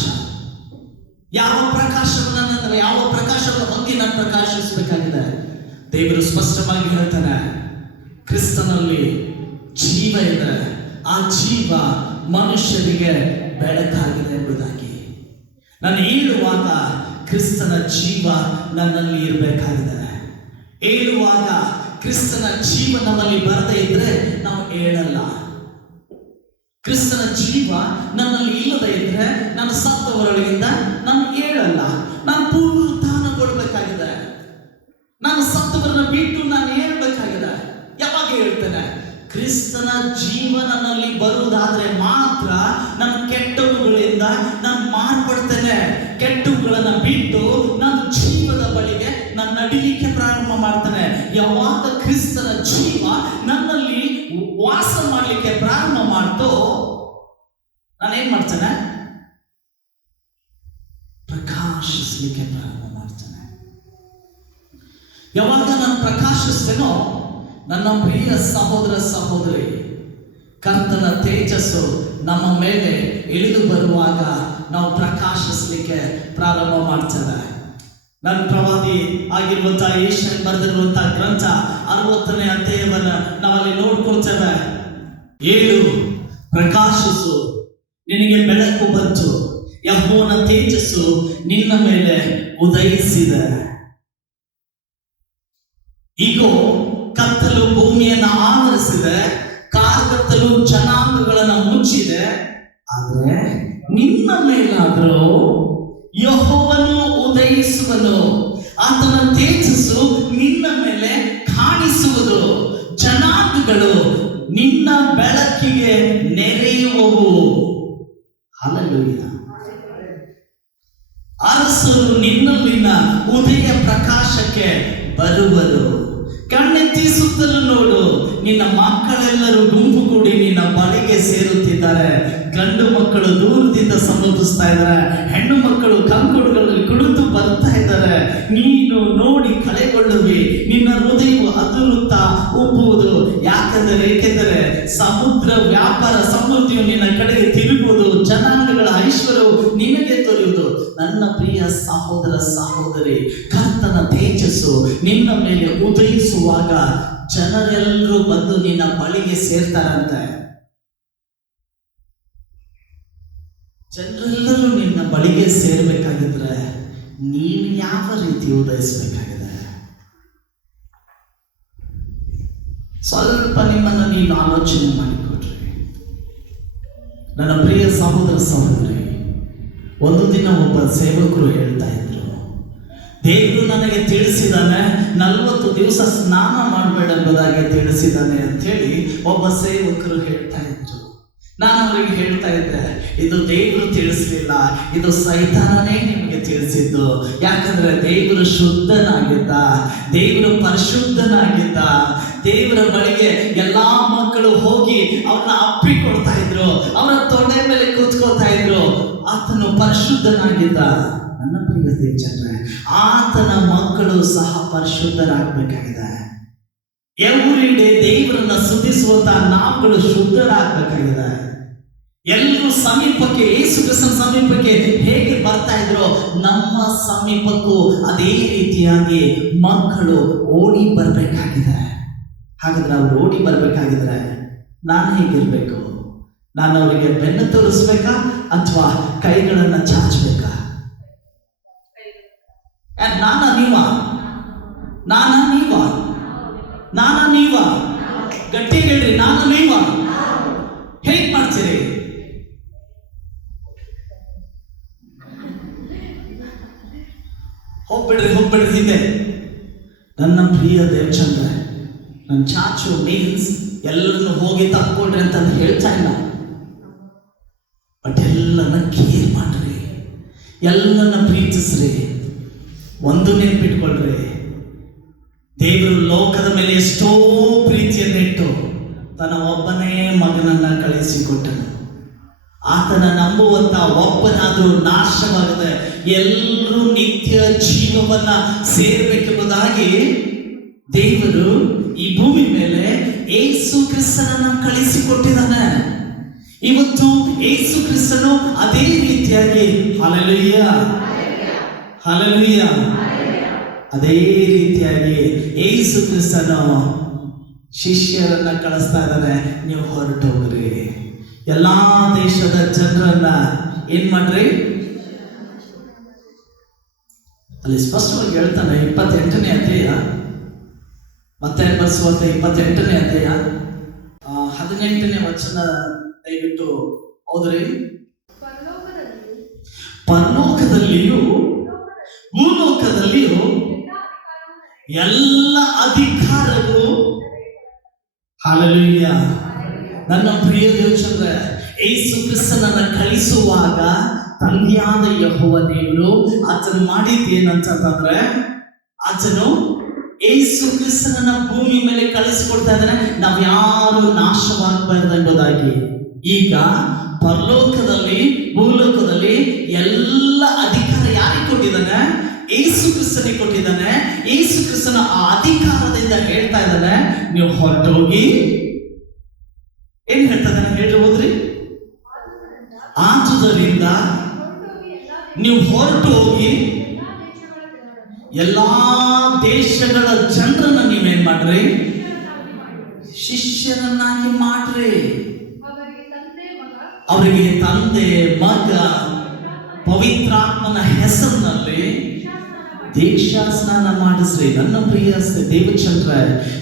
ಯಾವ ಪ್ರಕಾಶವನ್ನು ಹೊಂದಿ ನಾನು ಪ್ರಕಾಶಿಸಬೇಕಾಗಿದೆ? ದೇವರು ಸ್ಪಷ್ಟವಾಗಿ ಹೇಳ್ತಾನೆ, ಕ್ರಿಸ್ತನಲ್ಲಿ ಜೀವ ಇದೆ, ಆ ಜೀವ ಮನುಷ್ಯರಿಗೆ ಬೆಳಕಾಗಿದೆ ಎಂಬುದಾಗಿ. ನಾನು ಹೇಳುವಾಗ ಕ್ರಿಸ್ತನ ಜೀವ ನನ್ನಲ್ಲಿ ಇರಬೇಕಾಗಿದೆ. ಹೇಳುವಾಗ ಕ್ರಿಸ್ತನ ಜೀವ ನಮ್ಮಲ್ಲಿ ಬರದೇ ಇದ್ರೆ ನಾವು ಹೇಳಲ್ಲ. ಕ್ರಿಸ್ತನ ಜೀವ ನನ್ನಲ್ಲಿ ಇಲ್ಲದೆ ಇದ್ರೆ ನಾನು ಸತ್ತವರೊಳಗಿಂದ ನಾನು ಹೇಳಲ್ಲ. ನಾನು ಪುನರುತ್ಥಾನಗೊಳ್ಳಬೇಕಾಗಿದೆ. ನಾನು ಸತ್ತವರನ್ನ ಬಿಟ್ಟು ನಾನು ಹೇಳ್ಬೇಕಾಗಿದೆ. ಯಾವಾಗ ಹೇಳ್ತೇನೆ? ಕ್ರಿಸ್ತನ ಜೀವ ನನ್ನಲ್ಲಿ ಬರುವುದಾದ್ರೆ ಮಾತ್ರ ನಾನು ಕೆಟ್ಟವುಗಳಿಂದ ನಾನು ಮಾರ್ಪಡ್ತೇನೆ. ಕೆಟ್ಟವುಗಳನ್ನ ಬಿಟ್ಟು ನಾನು ಜೀವದ ಬಳಿಗೆ ನಾನು ನಡಿಲಿಕ್ಕೆ ಪ್ರಾರಂಭ ಮಾಡ್ತೇನೆ. ಯಾವಾಗ ಕ್ರಿಸ್ತನ ಜೀವ ನನ್ನಲ್ಲಿ ವಾಸ ಮಾಡಲಿಕ್ಕೆ ಪ್ರಾರಂಭ ಮಾಡ್ತೋ, ನಾನೇನ್ ಮಾಡ್ತೇನೆ? ಪ್ರಕಾಶಿಸಲಿಕ್ಕೆ ಪ್ರಾರಂಭ ಮಾಡ್ತೇನೆ. ಯಾವಾಗ ನಾನು ಪ್ರಕಾಶಿಸ್ತೇನೋ, ನನ್ನ ಪ್ರಿಯ ಸಹೋದರ ಸಹೋದರಿ, ಕರ್ತನ ತೇಜಸ್ಸು ನಮ್ಮ ಮೇಲೆ ಇಳಿದು ಬರುವಾಗ ನಾವು ಪ್ರಕಾಶಿಸಲಿಕ್ಕೆ ಪ್ರಾರಂಭ ಮಾಡ್ತೇವೆ. ನನ್ನ ಪ್ರವಾದಿ ಆಗಿರುವಂತಹ ಯೆಶಾಯ ಬರೆದಿರುವಂತಹ ಗ್ರಂಥ 60ನೇ ಅಧ್ಯಾಯವನ್ನ ನಾವಲ್ಲಿ ನೋಡ್ಕೊಳ್ತೇವೆ. ಏಳು, ಪ್ರಕಾಶಿಸು, ನಿನಗೆ ಬೆಳಕು ಬಂತು, ಯೆಹೋವನ ತೇಜಸ್ಸು ನಿನ್ನ ಮೇಲೆ ಉದಯಿಸಿದೆ. ಈಗೋ ಕತ್ತಲು ಭೂಮಿಯನ್ನ ಆವರಿಸಿದೆ, ಕಾರ್ಗತ್ತಲು ಜನಾಂಗಗಳನ್ನ ಮುಚ್ಚಿದೆ. ಆದ್ರೆ ನಿನ್ನ ಮೇಲಾದರೂ ಯೆಹೋವನು ಉದಯಿಸುವನು, ಆತನ ತೇಜಸ್ಸು ನಿನ್ನ ಮೇಲೆ ಕಾಣಿಸುವುದು. ಜನಾಂಗಗಳು ನಿನ್ನ ಬೆಳಕಿಗೆ ನೆರೆಯುವವು. ಹಲ್ಲೆಲೂಯಾ. ಅರಸರು ನಿನ್ನಲ್ಲಿನ ಉದಯ ಪ್ರಕಾಶಕ್ಕೆ ಬರುವರು. ಕಣ್ಣೆತ್ತಿ ಸುತ್ತಲೂ ನೋಡು, ನಿನ್ನ ಮಕ್ಕಳೆಲ್ಲರೂ ಗುಂಪು ಕೂಡಿ ನಿನ್ನ ಬಳಿಗೆ ಸೇರುತ್ತಿದ್ದಾರೆ. ಗಂಡು ಮಕ್ಕಳು ದೂರದಿಂದ ಸಮೀಪಿಸ್ತಾ ಇದ್ದಾರೆ, ಹೆಣ್ಣು ಮಕ್ಕಳು ಕಂಕುಡುಗಳಲ್ಲಿ ಕುಳಿತು ಬರ್ತಾ ಇದ್ದಾರೆ. ನೀನು ನೋಡಿ ಕಳೆಗೊಳ್ಳುವಿ, ನಿನ್ನ ಹೃದಯವು ಅದುರುತ್ತಾ ಉಪ್ಪುವುದು. ಏಕೆಂದರೆ ಸಮುದ್ರ ವ್ಯಾಪಾರ ಸಮೃದ್ಧಿಯು ನಿನ್ನ ಕಡೆಗೆ ತಿರುಗುವುದು, ಜನಾಂಗಗಳ ಐಶ್ವರ್ಯವು ನಿನಗೆ ದೊರೆಯುವುದು. ನನ್ನ ಪ್ರಿಯ ಸಹೋದರ ಸಹೋದರಿ, ಕರ್ತನ ತೇಜಸ್ಸು ನಿನ್ನ ಮೇಲೆ ಉದಯಿಸುವಾಗ ಜನರೆಲ್ಲರೂ ಬಂದು ನಿನ್ನ ಬಳಿಗೆ ಸೇರ್ತಾರಂತೆ. ಜನರೆಲ್ಲರೂ ನಿನ್ನ ಬಳಿಗೆ ಸೇರ್ಬೇಕಾಗಿದ್ರೆ ನೀವು ಯಾವ ರೀತಿ ಉದಯಿಸಬೇಕಾಗಿದೆ? ಸ್ವಲ್ಪ ನಿಮ್ಮನ್ನು ನೀವು ಆಲೋಚನೆ ಮಾಡಿಕೊಡ್ರಿ. ನನ್ನ ಪ್ರಿಯ ಸಹೋದರ ಸಹೋದರಿ, ಒಂದು ದಿನ ಒಬ್ಬ ಸೇವಕರು ಹೇಳ್ತಾ ಇದ್ರು, ದೇವರು ನನಗೆ ತಿಳಿಸಿದಾನೆ 40 ದಿವಸ ಸ್ನಾನ ಮಾಡಬೇಡ ಎಂಬುದಾಗಿ ತಿಳಿಸಿದಾನೆ ಅಂತೇಳಿ ಒಬ್ಬ ಸೇವಕರು ಹೇಳ್ತಾ ಇದ್ರು. ನಾನು ಅವರಿಗೆ ಹೇಳ್ತಾ ಇದ್ದೆ, ಇದು ದೇವರು ತಿಳಿಸ್ಲಿಲ್ಲ, ಇದು ಸೈತಾನನೇ ನಿಮಗೆ ತಿಳಿಸಿದ್ದು. ಯಾಕಂದ್ರೆ ದೇವರು ಶುದ್ಧನಾಗಿದ್ದ, ದೇವರು ಪರಿಶುದ್ಧನಾಗಿದ್ದ. ದೇವರ ಬಳಿಗೆ ಎಲ್ಲಾ ಮಕ್ಕಳು ಹೋಗಿ ಅವ್ರನ್ನ ಅಪ್ಪಿಕೊಡ್ತಾ ಇದ್ರು, ಅವರ ತೊಡೆ ಮೇಲೆ ಕೂತ್ಕೊಳ್ತಾ ಇದ್ರು. ಆತನು ಪರಿಶುದ್ಧನಾಗಿದ್ದ. ನನ್ನ ಪ್ರಿಯ ದೇವಜನರೇ, ಆತನ ಮಕ್ಕಳು ಸಹ ಪರಿಶುದ್ಧರಾಗಬೇಕಾಗಿದೆ. ಎವ್ರಿ ಡೇ ದೇವರನ್ನ ಸ್ತುತಿಸುವಂತ ನಾವುಗಳು ಶುದ್ಧರಾಗಬೇಕಾಗಿದೆ. ಎಲ್ಲರೂ ಸಮೀಪಕ್ಕೆ, ಯೇಸು ಕ್ರಿಸ್ತನ ಸಮೀಪಕ್ಕೆ ಹೇಗೆ ಬರ್ತಾ ಇದ್ರು, ನಮ್ಮ ಸಮೀಪಕ್ಕೂ ಅದೇ ರೀತಿಯಾಗಿ ಮಕ್ಕಳು ಓಡಿ ಬರಬೇಕಾಗಿದೆ. ಹಾಗಾದ್ರೆ ಅವ್ರು ಓಡಿ ಬರಬೇಕಾಗಿದ್ರೆ ನಾನು ಹೇಗಿರ್ಬೇಕು? ನಾನು ಅವರಿಗೆ ಬೆನ್ನು ತೋರಿಸ್ಬೇಕಾ ಅಥವಾ ಕೈಗಳನ್ನು ಚಾಚಬೇಕಾ? ನಾನ ನೀವ ಗಟ್ಟಿ ಹೇಳ್ರಿ, ನಾನು ನೀವ ಹೇಗ್ ಮಾಡ್ತೀರಿ? ಹೋಗ್ಬಿಡ್ರಿ ಹಿಂದೆ. ನನ್ನ ಪ್ರಿಯ ದೇವಚಂದ್ರ, ನನ್ನ ಚಾಚು ಮೀನ್ಸ್ ಎಲ್ಲರನ್ನು ಹೋಗಿ ತಕ್ಕೊಳ್ರಿ ಅಂತ ಹೇಳ್ತಾ ಇಲ್ಲ, ಬಟ್ ಎಲ್ಲರನ್ನ ಕೇರ್ ಮಾಡ್ರಿ, ಎಲ್ಲರನ್ನ ಪ್ರೀತಿಸ್ರಿ. ಒಂದು ನೆನ್ಪಿಟ್ಕೊಳ್ರಿ, ದೇವರು ಲೋಕದ ಮೇಲೆ ಎಷ್ಟೋ ಪ್ರೀತಿಯನ್ನಿಟ್ಟು ತನ್ನ ಒಬ್ಬನೇ ಮಗನನ್ನ ಕಳಿಸಿಕೊಟ್ಟನು. ಆತನ ನಂಬುವಂತ ಒಬ್ಬನಾದರೂ ನಾಶವಾಗದೆ ಎಲ್ಲರೂ ನಿತ್ಯ ಜೀವವನ್ನ ಸೇರಬೇಕೆಂಬುದಾಗಿ ದೇವರು ಈ ಭೂಮಿ ಮೇಲೆ ಯೇಸು ಕ್ರಿಸ್ತನನ್ನ ಕಳಿಸಿಕೊಟ್ಟಿದ್ದಾನೆ. ಇವತ್ತು ಯೇಸು ಕ್ರಿಸ್ತನು ಅದೇ ರೀತಿಯಾಗಿ ಹಲ್ಲೆಲೂಯಾ ಹಲ್ಲೆಲೂಯಾ ಅದೇ ರೀತಿಯಾಗಿ ಯೇಸು ಕ್ರಿಸ್ತನು ಶಿಷ್ಯರನ್ನ ಕಳಿಸ್ತಾ ಇದ್ದಾನೆ. ನೀವು ಹೊರಟು ಹೋಗ್ರಿ, ಎಲ್ಲಾ ದೇಶದ ಜನರನ್ನ ಏನ್ ಮಾಡ್ರಿ? ಅಲ್ಲಿ ಸ್ಪಷ್ಟವಾಗಿ ಹೇಳ್ತಾನೆ, 28ನೇ ಅಧ್ಯಾಯ, ಮತ್ತೆ ಬರೆಸುವಂತ 28ನೇ ಅಧ್ಯಾಯ 18ನೇ ವಚನ ದಯವಿಟ್ಟು ಓದ್ರಿ. ಪರಲೋಕದಲ್ಲಿಯೂ ಭೂಲೋಕದಲ್ಲಿಯೂ ಎಲ್ಲ ಅಧಿಕಾರವು, ಹಲ್ಲೆಲೂಯಾ. ನನ್ನ ಪ್ರಿಯ ದೇವಚಂದ್ರ, ಯೇಸು ಕ್ರಿಸ್ತನನ್ನ ಕಳಿಸುವಾಗ ತಂದೆಯಾದ ಯೆಹೋವ ದೇವರು ಆತನು ಮಾಡಿದ್ದೇನಂತಂದ್ರೆ, ಆತನು ಯೇಸು ಕ್ರಿಸ್ತನನ್ನ ಭೂಮಿ ಮೇಲೆ ಕಳಿಸಿಕೊಡ್ತಾ ಇದ್ದಾನೆ, ನಾವ್ ಯಾರು ನಾಶವಾಗಬಾರ್ದು ಎಂಬುದಾಗಿ. ಈಗ ಪರಲೋಕದಲ್ಲಿ ಭೂಲೋಕದಲ್ಲಿ ಎಲ್ಲ ಅಧಿಕಾರ ಯಾರಿಗೆ ಕೊಟ್ಟಿದ್ದಾನೆ? ಯೇಸು ಕ್ರಿಸ್ತನಿಗೆ ಕೊಟ್ಟಿದ್ದಾನೆ. ಯೇಸು ಕ್ರಿಸ್ತನ ಆ ಅಧಿಕಾರದಿಂದ ಹೇಳ್ತಾ ಇದ್ದಾನೆ, ನೀವು ಹೊರಟೋಗಿ, ಏನ್ ಹೇಳ್ತಾ ಇದ್ದಾನೆ ಹೇಳ್ರಿ, ಹೋದ್ರಿ. ಆದುದರಿಂದ ನೀವು ಹೊರಟು ಹೋಗಿ ಎಲ್ಲಾ ದೇಶಗಳ ಜನರನ್ನ ನೀವೇನ್ ಮಾಡ್ರಿ? ಶಿಷ್ಯರನ್ನಾಗಿ ಮಾಡ್ರಿ. ಅವರಿಗೆ ತಂದೆ, ಮಗ, ಪವಿತ್ರಾತ್ಮನ ಹೆಸರಿನಲ್ಲಿ ದೀಕ್ಷಾ ಸ್ನಾನ ಮಾಡಿಸ್ರಿ. ನನ್ನ ಪ್ರಿಯ ದೇವಚಂದ್ರ,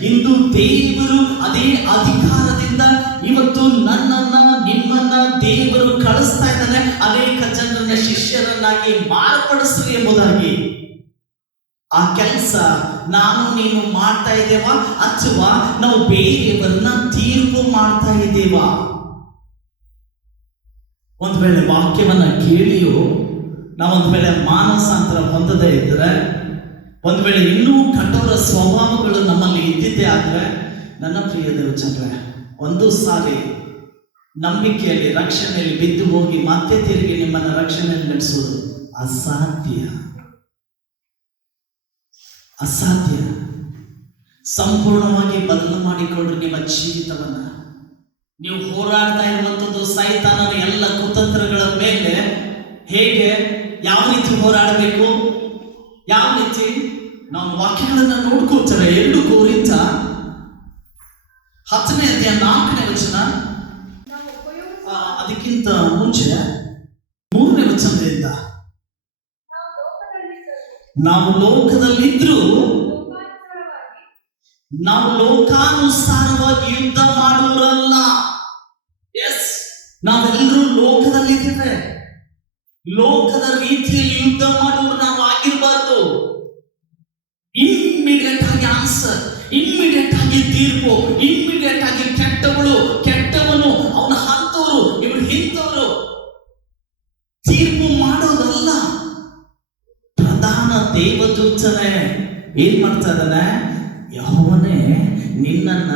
ಇಂದು ದೇವರು ಅದೇ ಅಧಿಕಾರದಿಂದ ಇವತ್ತು ನನ್ನನ್ನ ನಿಮ್ಮನ್ನ ದೇವರು ಕಳಿಸ್ತಾ ಇದ್ದಾನೆ, ಅನೇಕ ಜನರನ್ನ ಶಿಷ್ಯರನ್ನಾಗಿ ಮಾರ್ಪಡಿಸ್ರಿ ಎಂಬುದಾಗಿ. ಆ ಕೆಲಸ ನಾನು ನೀನು ಮಾಡ್ತಾ ಇದ್ದೇವಾ ಅಥವಾ ನಾವು ಬೇರೆಯವರನ್ನ ತೀರ್ಪು ಮಾಡ್ತಾ ಇದ್ದೇವಾ? ಒಂದು ವೇಳೆ ವಾಕ್ಯವನ್ನ ಕೇಳಿಯೋ ನಾವೊಂದು ವೇಳೆ ಮಾನಸಾಂತರ ಹೊಂದದೇ ಇದ್ರೆ, ಒಂದು ವೇಳೆ ಇನ್ನೂ ಕಠೋರ ಸ್ವಭಾವಗಳು ನಮ್ಮಲ್ಲಿ ಇದ್ದಿದ್ದೇ ಆದ್ರೆ, ನನ್ನ ಪ್ರಿಯ ದೇವಚಂದ್ರ, ಒಂದು ಸಾರಿ ನಂಬಿಕೆಯಲ್ಲಿ ರಕ್ಷಣೆಯಲ್ಲಿ ಬಿದ್ದು ಹೋಗಿ ಮತ್ತೆ ತಿರುಗಿ ನಿಮ್ಮನ್ನ ರಕ್ಷಣೆಯಲ್ಲಿ ನಡೆಸೋದು ಅಸಾಧ್ಯ. ಸಂಪೂರ್ಣವಾಗಿ ಬದಲು ಮಾಡಿಕೊಂಡ್ರೆ ನಿಮ್ಮ ಜೀವಿತವನ್ನ. ನೀವು ಹೋರಾಡ್ತಾ ಇರುವಂಥದ್ದು ಸೈತಾನನ ಎಲ್ಲ ಕುತಂತ್ರಗಳ ಮೇಲೆ ಹೇಗೆ, ಯಾವ ರೀತಿ ಹೋರಾಡಬೇಕು, ಯಾವ ರೀತಿ ನಾವು ವಾಕ್ಯಗಳನ್ನ ನೋಡ್ಕೋತಾರೆ. 2 ಕೊರಿಂಥ 10ನೇ ಅಧ್ಯಾಯ 4ನೇ ವಚನ, ಅದಕ್ಕಿಂತ ಮುಂಚೆ 3ನೇ ವಚನದಿಂದ ನಾವು ಲೋಕದಲ್ಲಿದ್ರೂ ನಾವು ಲೋಕಾನುಸಾರವಾಗಿ ಯುದ್ಧ ಮಾಡುವರಲ್ಲ. ಎಸ್, ನಾವೆಲ್ಲರೂ ಲೋಕದಲ್ಲಿದ್ದೇವೆ. ಲೋಕದ ರೀತಿಯಲ್ಲಿ ಯುದ್ಧ ಮಾಡುವರು ನಾವು ಆಗಿರಬಾರ್ದು. ಇಮ್ಮಿಡಿಯೇಟ್ ಆಗಿ ಆನ್ಸರ್, ಇಮ್ಮಿಡಿಯೇಟ್ ಆಗಿ ತೀರ್ಪು, ಇಮ್ಮಿಡಿಯೇಟ್ ಆಗಿ ಕೆಟ್ಟವನು ಅವನ ಹಂತವರು ಇವರು ಇಂಥವರು ತೀರ್ಪು ಮಾಡೋದಲ್ಲ. ಪ್ರಧಾನ ದೇವದೂತನೇ ಏನ್ ಮಾಡ್ತಾ ಇದ್ದಾನೆ? ಯೆಹೋವನೇ ನಿನ್ನನ್ನ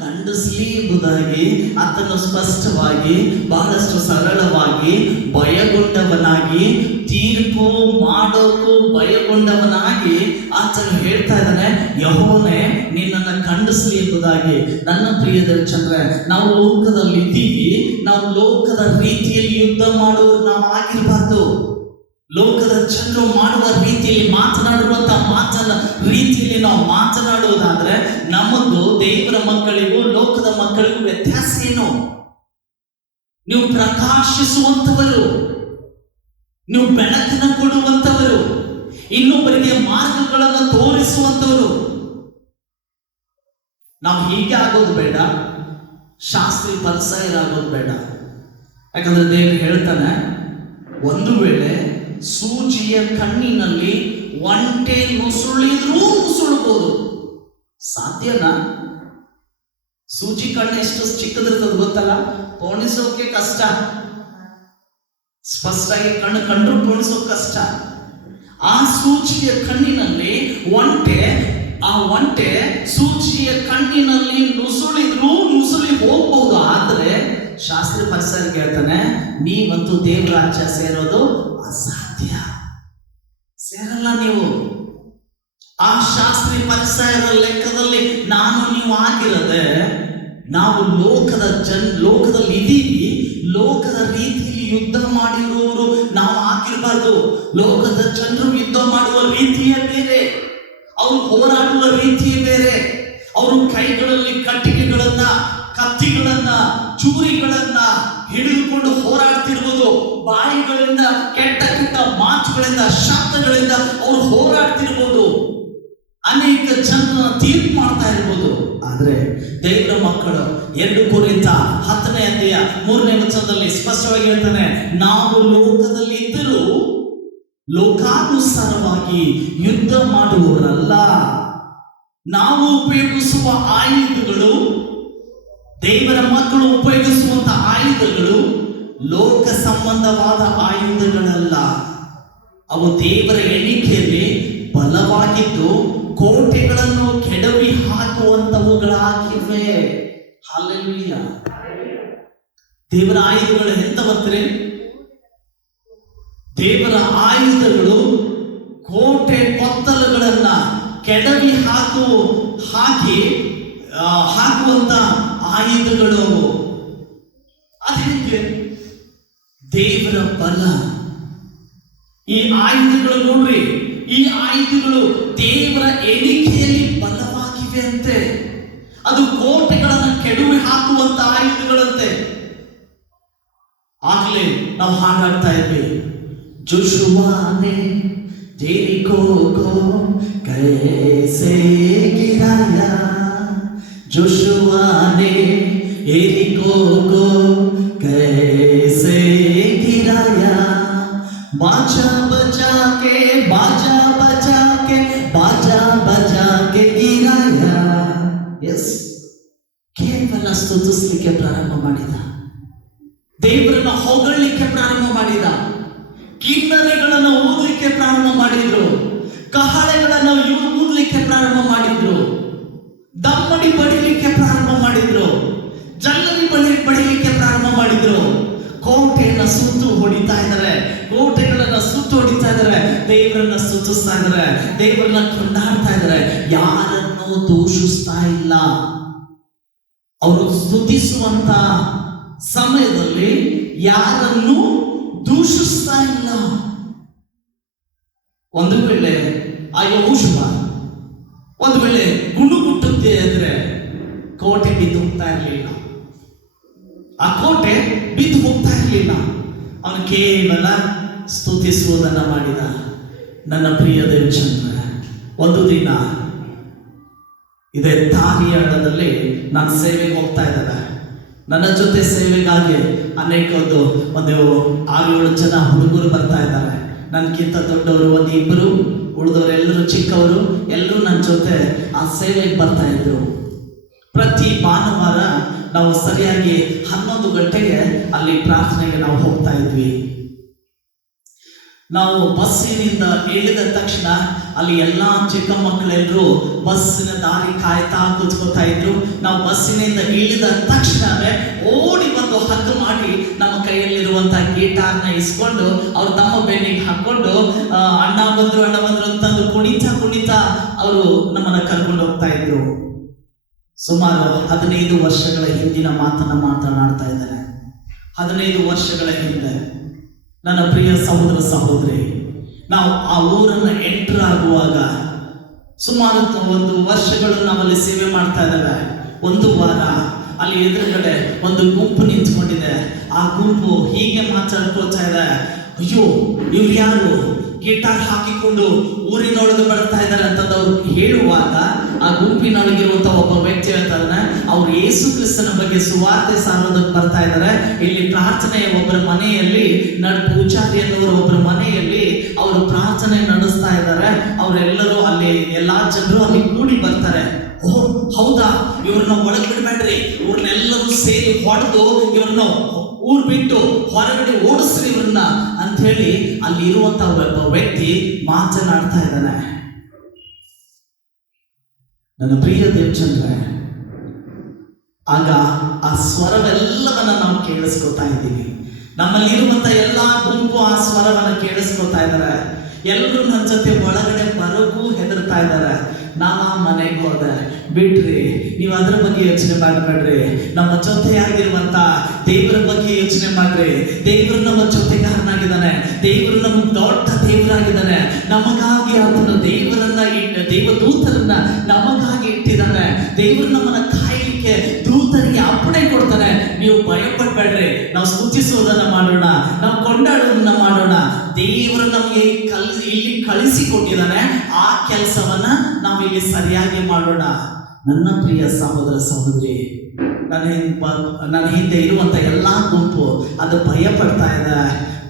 ಖಂಡಿಸಲಿ ಎಂಬುದಾಗಿ ಆತನು ಸ್ಪಷ್ಟವಾಗಿ ಬಹಳಷ್ಟು ಸರಳವಾಗಿ ಭಯಗೊಂಡವನಾಗಿ ತೀರ್ಪು ಮಾಡೋಕು ಭಯಗೊಂಡವನಾಗಿ ಆತನು ಹೇಳ್ತಾ ಇದ್ದಾನೆ, ಯೆಹೋವನೇ ನಿನ್ನನ್ನು ಖಂಡಿಸಲಿ ಎಂಬುದಾಗಿ. ನನ್ನ ಪ್ರಿಯ ದೇವಚಂದ್ರ, ನಾವು ಲೋಕದಲ್ಲಿ ಇದ್ದೀವಿ. ನಾವು ಲೋಕದ ರೀತಿಯಲ್ಲಿ ಯುದ್ಧ ಮಾಡುವುದು ನಾವು ಆಗಿರಬಾರ್ದು. ಲೋಕದ ಜನರು ಮಾಡುವ ರೀತಿಯಲ್ಲಿ ಮಾತನಾಡುವಂತ ಮಾತನ್ನ ರೀತಿಯಲ್ಲಿ ನಾವು ಮಾತನಾಡುವುದಾದ್ರೆ ನಮಗೂ ದೇವರ ಮಕ್ಕಳಿಗೂ ಲೋಕದ ಮಕ್ಕಳಿಗೂ ವ್ಯತ್ಯಾಸ ಏನು? ನೀವು ಪ್ರಕಾಶಿಸುವಂತವರು, ನೀವು ಬೆಳಕನ್ನು ಕೊಡುವಂತವರು, ಇನ್ನೊಬ್ಬರಿಗೆ ಮಾರ್ಗಗಳನ್ನು ತೋರಿಸುವಂತವರು. ನಾವು ಹೀಗೆ ಆಗೋದು ಬೇಡ, ಶಾಸ್ತ್ರಿ ಪರಿಸರಾಗೋದು ಬೇಡ. ಯಾಕಂದ್ರೆ ದೇವರು ಹೇಳ್ತಾನೆ, ಒಂದು ವೇಳೆ ಸೂಜಿಯ ಕಣ್ಣಿನಲ್ಲಿ ಒಂಟೆ ನುಸುಳಿದ್ರೂ ನುಸುಳ್ಬೋದು. ಸಾಧ್ಯನಾ? ಸೂಜಿ ಕಣ್ಣು ಎಷ್ಟು ಚಿಕ್ಕದಿರ್ತದೆ ಗೊತ್ತಲ್ಲ, ಪೋಣಿಸೋಕೆ ಕಷ್ಟ. ಸ್ಪಷ್ಟವಾಗಿ ಕಣ್ಣು ಕಂಡ್ರು ಪೋಣಿಸೋಕೆ ಕಷ್ಟ. ಆ ಸೂಜಿಯ ಕಣ್ಣಿನಲ್ಲಿ ಆ ಒಂಟೆ ಸೂಜಿಯ ಕಣ್ಣಿನಲ್ಲಿ ನುಸುಳಿದ್ರೂ ನುಸುಳಿ ಹೋಗ್ಬಹುದು. ಆದ್ರೆ ಶಾಸ್ತ್ರಿ ಪರಿಸರಿಗೆ ಹೇಳ್ತಾನೆ, ನೀವಂತೂ ದೇವರ ರಾಜ್ಯ ಸೇರೋದು ಅಸಾಧ್ಯ, ಸೇರಲ್ಲ ನೀವು. ಆ ಶಾಸ್ತ್ರಿ ಪರಿಸರ ಲೆಕ್ಕದಲ್ಲಿ ನಾನು ನೀವು ಆಗಿರದೆ, ನಾವು ಲೋಕದಲ್ಲಿ ಇದ್ದೀವಿ. ಲೋಕದ ರೀತಿಯಲ್ಲಿ ಯುದ್ಧ ಮಾಡಿರುವವರು ನಾವು ಆಗಿರಬಾರ್ದು. ಲೋಕದ ಜನರು ಯುದ್ಧ ಮಾಡುವ ರೀತಿಯೇ ಬೇರೆ, ಅವರು ಹೋರಾಡುವ ರೀತಿಯೇ ಬೇರೆ. ಅವರು ಕೈಗಳಲ್ಲಿ ಕಟ್ಟಿಗೆಗಳನ್ನ, ಕತ್ತಿಗಳನ್ನ, ಚೂರಿಗಳನ್ನ ಹಿಡಿದುಕೊಂಡು ಹೋರಾಡ್ತಿರ್ಬೋದು. ಬಾಯಿಗಳಿಂದ ಕೆಟ್ಟ ಮಾತುಗಳಿಂದ, ಶಬ್ದಗಳಿಂದ ಅವರು ಹೋರಾಡ್ತಿರ್ಬೋದು. ಅನೇಕ ಜನ ತೀರ್ಪು ಮಾಡ್ತಾ ಇರ್ಬೋದು. ಆದ್ರೆ ದೇವರ ಮಕ್ಕಳು 2 ಕೊರಿಂಥ 10ನೇ ಅಧ್ಯಾಯ 3ನೇ ವಚನದಲ್ಲಿ ಸ್ಪಷ್ಟವಾಗಿ ಹೇಳ್ತಾನೆ, ನಾವು ಲೋಕದಲ್ಲಿ ಇದ್ದರೂ ಲೋಕಾನುಸಾರವಾಗಿ ಯುದ್ಧ ಮಾಡುವವರಲ್ಲ. ನಾವು ಉಪಯೋಗಿಸುವ ಆಯುಧಗಳು, ದೇವರ ಮಕ್ಕಳು ಉಪಯೋಗಿಸುವಂತಹ ಆಯುಧಗಳು ಲೋಕ ಸಂಬಂಧವಾದ ಆಯುಧಗಳಲ್ಲ. ಅವು ದೇವರ ಎಣಿಕೆಯಲ್ಲಿ ಬಲವಾಗಿದ್ದು ಕೋಟೆಗಳನ್ನು ಕೆಡವಿ ಹಾಕುವಂತವುಗಳಾಗಿವೆ. ಹಲ್ಲೆಲೂಯ. ದೇವರ ಆಯುಧಗಳು ಎಂತವತ್ರೆ? ದೇವರ ಆಯುಧಗಳು ಕೋಟೆ ಕೊತ್ತಲುಗಳನ್ನ ಕೆಡವಿ ಹಾಕುವಂತ ಆಯುಧಗಳು. ಅದಕ್ಕೆ ದೇವರ ಬಲ. ಈ ಆಯುಧಗಳು ನೋಡ್ರಿ, ಈ ಆಯುಧಗಳು ದೇವರ ಎಣಿಕೆಯಲ್ಲಿ ಬಲವಾಗಿವೆ ಅಂತೆ. ಅದು ಕೋಟೆಗಳನ್ನು ಕೆಡವಿ ಹಾಕುವಂತ ಆಯುಧಗಳಂತೆ. ಆಗ್ಲೇ ನಾವು ಹಾಡಾಡ್ತಾ ಇದ್ವಿ, ಜೋಶುವಾನೆ जेरिको को कैसे गिराया, जोशुआ ने एरिको को कैसे गिराया, बाजा बजा के गिराया. यस, ಕೇವಲ ಸ್ತುತಿಸಲಿಕ್ಕೆ ಪ್ರಾರಂಭ ಮಾಡಿದ, ದೇವರನ್ನ ಹೊಗಳಲಿಕ್ಕೆ ಪ್ರಾರಂಭ ಮಾಡಿದ, ಕಿನ್ನರಿಗಳನ್ನು ಊದಲಿಕ್ಕೆ ಪ್ರಾರಂಭ ಮಾಡಿದ್ರು, ಕಹಳೆಗಳನ್ನು ಊದಲಿಕ್ಕೆ ಪ್ರಾರಂಭ ಮಾಡಿದ್ರು, ದಮ್ಮಡಿ ಬಡಿಲಿಕ್ಕೆ ಪ್ರಾರಂಭ ಮಾಡಿದ್ರು, ಜಲ್ಲರಿ ಬಡಿಲಿಕ್ಕೆ ಪ್ರಾರಂಭ ಮಾಡಿದ್ರು. ಕೋಟೆಯನ್ನ ಸುತ್ತು ಹೊಡಿತಾ ಇದ್ದಾರೆ, ಕೋಟೆಗಳನ್ನ ಸುತ್ತು ಹೊಡಿತಾ ಇದ್ದಾರೆ, ದೇವರನ್ನ ಸ್ತುತಿಸ್ತಾ ಇದ್ದಾರೆ, ದೇವರನ್ನ ಕೊಂಡಾಡ್ತಾ ಇದ್ದಾರೆ. ಯಾರನ್ನು ದೂಷಿಸ್ತಾ ಇಲ್ಲ. ಅವರು ಸ್ತುತಿಸುವಂತ ಸಮಯದಲ್ಲಿ ಯಾರನ್ನು ದೂಷಿಸ್ತಾ ಇಲ್ಲ. ಒಂದು ವೇಳೆ ಆ ಯೆಹೋಶುವ ಒಂದು ವೇಳೆ ಗುಣಗುಟ್ಟುತ್ತೆ ಅಂದ್ರೆ ಕೋಟೆ ಬಿದ್ದು ಹೋಗ್ತಾ ಇರಲಿಲ್ಲ. ಆ ಕೋಟೆ ಬಿದ್ದು ಹೋಗ್ತಾ ಇರಲಿಲ್ಲ. ಅವನು ಕೇವಲ ಸ್ತುತಿಸುವುದನ್ನ ಮಾಡಿದ, ನನ್ನ ಪ್ರಿಯ ದೇವಚಂದ್ರ, ಒಂದು ದಿನ ಇದೇ ತಾರಿಯಾಡದಲ್ಲಿ ನಾನು ಸೇವೆಗೆ ಹೋಗ್ತಾ ಇದ್ದಾರೆ. ನನ್ನ ಜೊತೆ ಸೇವೆಗಾಗಿ ಅನೇಕ ಒಂದು 6-7 ಜನ ಹುಡುಗರು ಬರ್ತಾ ಇದ್ದಾರೆ. ನನಗಿಂತ ದೊಡ್ಡವರು 1-2, ಉಳಿದವರೆಲ್ಲರೂ ಚಿಕ್ಕವರು, ಎಲ್ಲರೂ ನನ್ನ ಜೊತೆ ಆ ಸೇವೆಗೆ ಬರ್ತಾ ಇದ್ರು. ಪ್ರತಿ ಭಾನುವಾರ ನಾವು ಸರಿಯಾಗಿ 11 ಗಂಟೆಗೆ ಅಲ್ಲಿ ಪ್ರಾರ್ಥನೆಗೆ ನಾವು ಹೋಗ್ತಾ ಇದ್ವಿ. ನಾವು ಬಸ್ಸಿನಿಂದ ಇಳಿದ ತಕ್ಷಣ ಅಲ್ಲಿ ಎಲ್ಲ ಚಿಕ್ಕ ಮಕ್ಕಳೆಲ್ಲರೂ ಬಸ್ಸಿನ ದಾರಿ ಕಾಯ್ತಾ ಕೂತ್ಕೋತಾ ಇದ್ರು. ನಾವು ಬಸ್ಸಿನಿಂದ ಇಳಿದ ತಕ್ಷಣವೇ ಓಡಿ ಬಂದು ಹಗ್ಗ ಮಾಡಿ ನಮ್ಮ ಕೈಯಲ್ಲಿರುವಂತ ಗಿಟಾರ್ನ ಇಸ್ಕೊಂಡು ಅವ್ರು ತಮ್ಮ ಬೆನ್ನಿಗೆ ಹಾಕೊಂಡು ಅಣ್ಣ ಬಂದ್ರು ಅಂತಂದು ಕುಣಿತಾ ಅವರು ನಮ್ಮನ್ನ ಕರ್ಕೊಂಡು ಹೋಗ್ತಾ ಇದ್ರು. ಸುಮಾರು 15 ವರ್ಷಗಳ ಹಿಂದಿನ ಮಾತನ್ನ ಮಾತನಾಡ್ತಾ ಇದ್ದಾರೆ. 15 ವರ್ಷಗಳ ಹಿಂದೆ ನನ್ನ ಪ್ರಿಯ ಸಹೋದರ ಸಹೋದರಿ, ನಾವು ಆ ಊರನ್ನು ಎಂಟರ್ ಆಗುವಾಗ ಸುಮಾರು 1 ವರ್ಷಗಳು ನಾವಲ್ಲಿ ಸೇವೆ ಮಾಡ್ತಾ ಇದ್ದೇವೆ. ಒಂದು ವಾರ ಅಲ್ಲಿ ಎದುರುಗಡೆ ಒಂದು ಗುಂಪು ನಿಂತ್ಕೊಂಡಿದೆ. ಆ ಗುಂಪು ಹೀಗೆ ಮಾತಾಡ್ಕೊಳ್ತಾ ಇದೆ, ಅಯ್ಯೋ ಇವ್ರು ಯಾರು ಗಿಟಾರ್ ಹಾಕಿಕೊಂಡು ಊರಿನೊಳಗೆ ಬರ್ತಾ ಇದ್ದಾರೆ ಅಂತಂದವ್ರು ಹೇಳುವಾಗ ಆ ಗುಂಪಿನೊಳಗಿರುವಂತ ಒಬ್ಬ ವ್ಯಕ್ತಿ ಹೇಳ್ತಾನೆ, ಅವ್ರು ಯೇಸು ಕ್ರಿಸ್ತನ ಬಗ್ಗೆ ಸುವಾರ್ತೆ ಸಾರೋದಕ್ಕೆ ಬರ್ತಾ ಇದ್ದಾರೆ. ಇಲ್ಲಿ ಪ್ರಾರ್ಥನೆಯ ಒಬ್ಬರ ಮನೆಯಲ್ಲಿ ಪೂಜಾರಿ ಅನ್ನೋರು ಒಬ್ಬರ ಮನೆಯಲ್ಲಿ ಅವರು ಪ್ರಾರ್ಥನೆ ನಡೆಸ್ತಾ ಇದ್ದಾರೆ. ಅವರೆಲ್ಲರೂ ಅಲ್ಲಿ ಎಲ್ಲಾ ಜನರು ಅಲ್ಲಿ ಕೂಡಿ ಬರ್ತಾರೆ. ಓಹ್ ಹೌದಾ, ಇವ್ರನ್ನ ಒಳಗೆ ಬಿಡ್ಬೇಡ್ರಿ, ಇವ್ರನ್ನೆಲ್ಲರೂ ಸೇರಿ ಹೊಡೆದು ಇವ್ರನ್ನ ಊರ್ ಬಿಟ್ಟು ಹೊರಗಡೆ ಓಡಿಸ್ರಿ ಇವ್ರನ್ನ ಅಂತ ಹೇಳಿ ಅಲ್ಲಿ ಇರುವಂತ ಒಬ್ಬ ವ್ಯಕ್ತಿ ಮಾತನಾಡ್ತಾ ಇದ್ದಾನೆ. ನನ್ನ ಪ್ರಿಯ ದೇವಚಂದ್ರ, ಆಗ ಆ ಸ್ವರವೆಲ್ಲವನ್ನ ನಾವು ಕೇಳಿಸ್ಕೊತಾ ಇದ್ದೀವಿ. ನಮ್ಮಲ್ಲಿರುವಂತ ಎಲ್ಲಾ ಗುಂಪು ಆ ಸ್ವರವನ್ನ ಕೇಳಿಸ್ಕೊತಾ ಇದ್ದಾರೆ. ಎಲ್ಲರೂ ನನ್ನ ಜೊತೆ ಒಳಗಡೆ ಬರೋಕ್ಕೂ ಹೆದರ್ತಾ ಇದ್ದಾರೆ. ನಾವು ಆ ಮನೆಗೆ ಹೋದೆ, ಬಿಡ್ರಿ, ನೀವು ಅದರ ಬಗ್ಗೆ ಯೋಚನೆ ಮಾಡಬೇಡ್ರಿ, ನಮ್ಮ ಜೊತೆಯಾಗಿರುವಂತ ದೇವರ ಬಗ್ಗೆ ಯೋಚನೆ ಮಾಡ್ರಿ. ದೇವರು ನಮ್ಮ ಜೊತೆಗಾರನಾಗಿದ್ದಾನೆ, ದೇವರು ನಮ್ಮ ದೊಡ್ಡ ದೇವರಾಗಿದ್ದಾನೆ. ನಮಗಾಗಿ ಆತನು ದೇವದೂತರನ್ನ ನಮಗಾಗಿ ಇಟ್ಟಿದ್ದಾನೆ. ದೇವರು ನಮ್ಮನ್ನ ಕಾಯಲಿಕ್ಕೆ ದೂತರಿಗೆ ಅಪ್ಪಣೆ ಕೊಡ್ತಾನೆ. ನೀವು ಭಯ ಪಡ್ಬೇಡ್ರಿ, ನಾವು ಸ್ತುತಿಸೋದನ್ನ ಮಾಡೋಣ, ನಾವು ಕೊಂಡಾಡೋದನ್ನ ಮಾಡೋಣ. ದೇವರು ನಮಗೆ ಇಲ್ಲಿ ಕಳಿಸಿಕೊಟ್ಟಿದ್ದಾನೆ. ಆ ಕೆಲಸವನ್ನ ನಾವಿಲ್ಲಿ ಸರಿಯಾಗಿ ಮಾಡೋಣ. ನನ್ನ ಪ್ರಿಯ ಸಹೋದರ ಸಹೋದರಿ, ನನ್ನ ಹಿಂದೆ ಇರುವಂತ ಎಲ್ಲಾ ಗುಂಪು ಅದು ಭಯ ಪಡ್ತಾ ಇದೆ.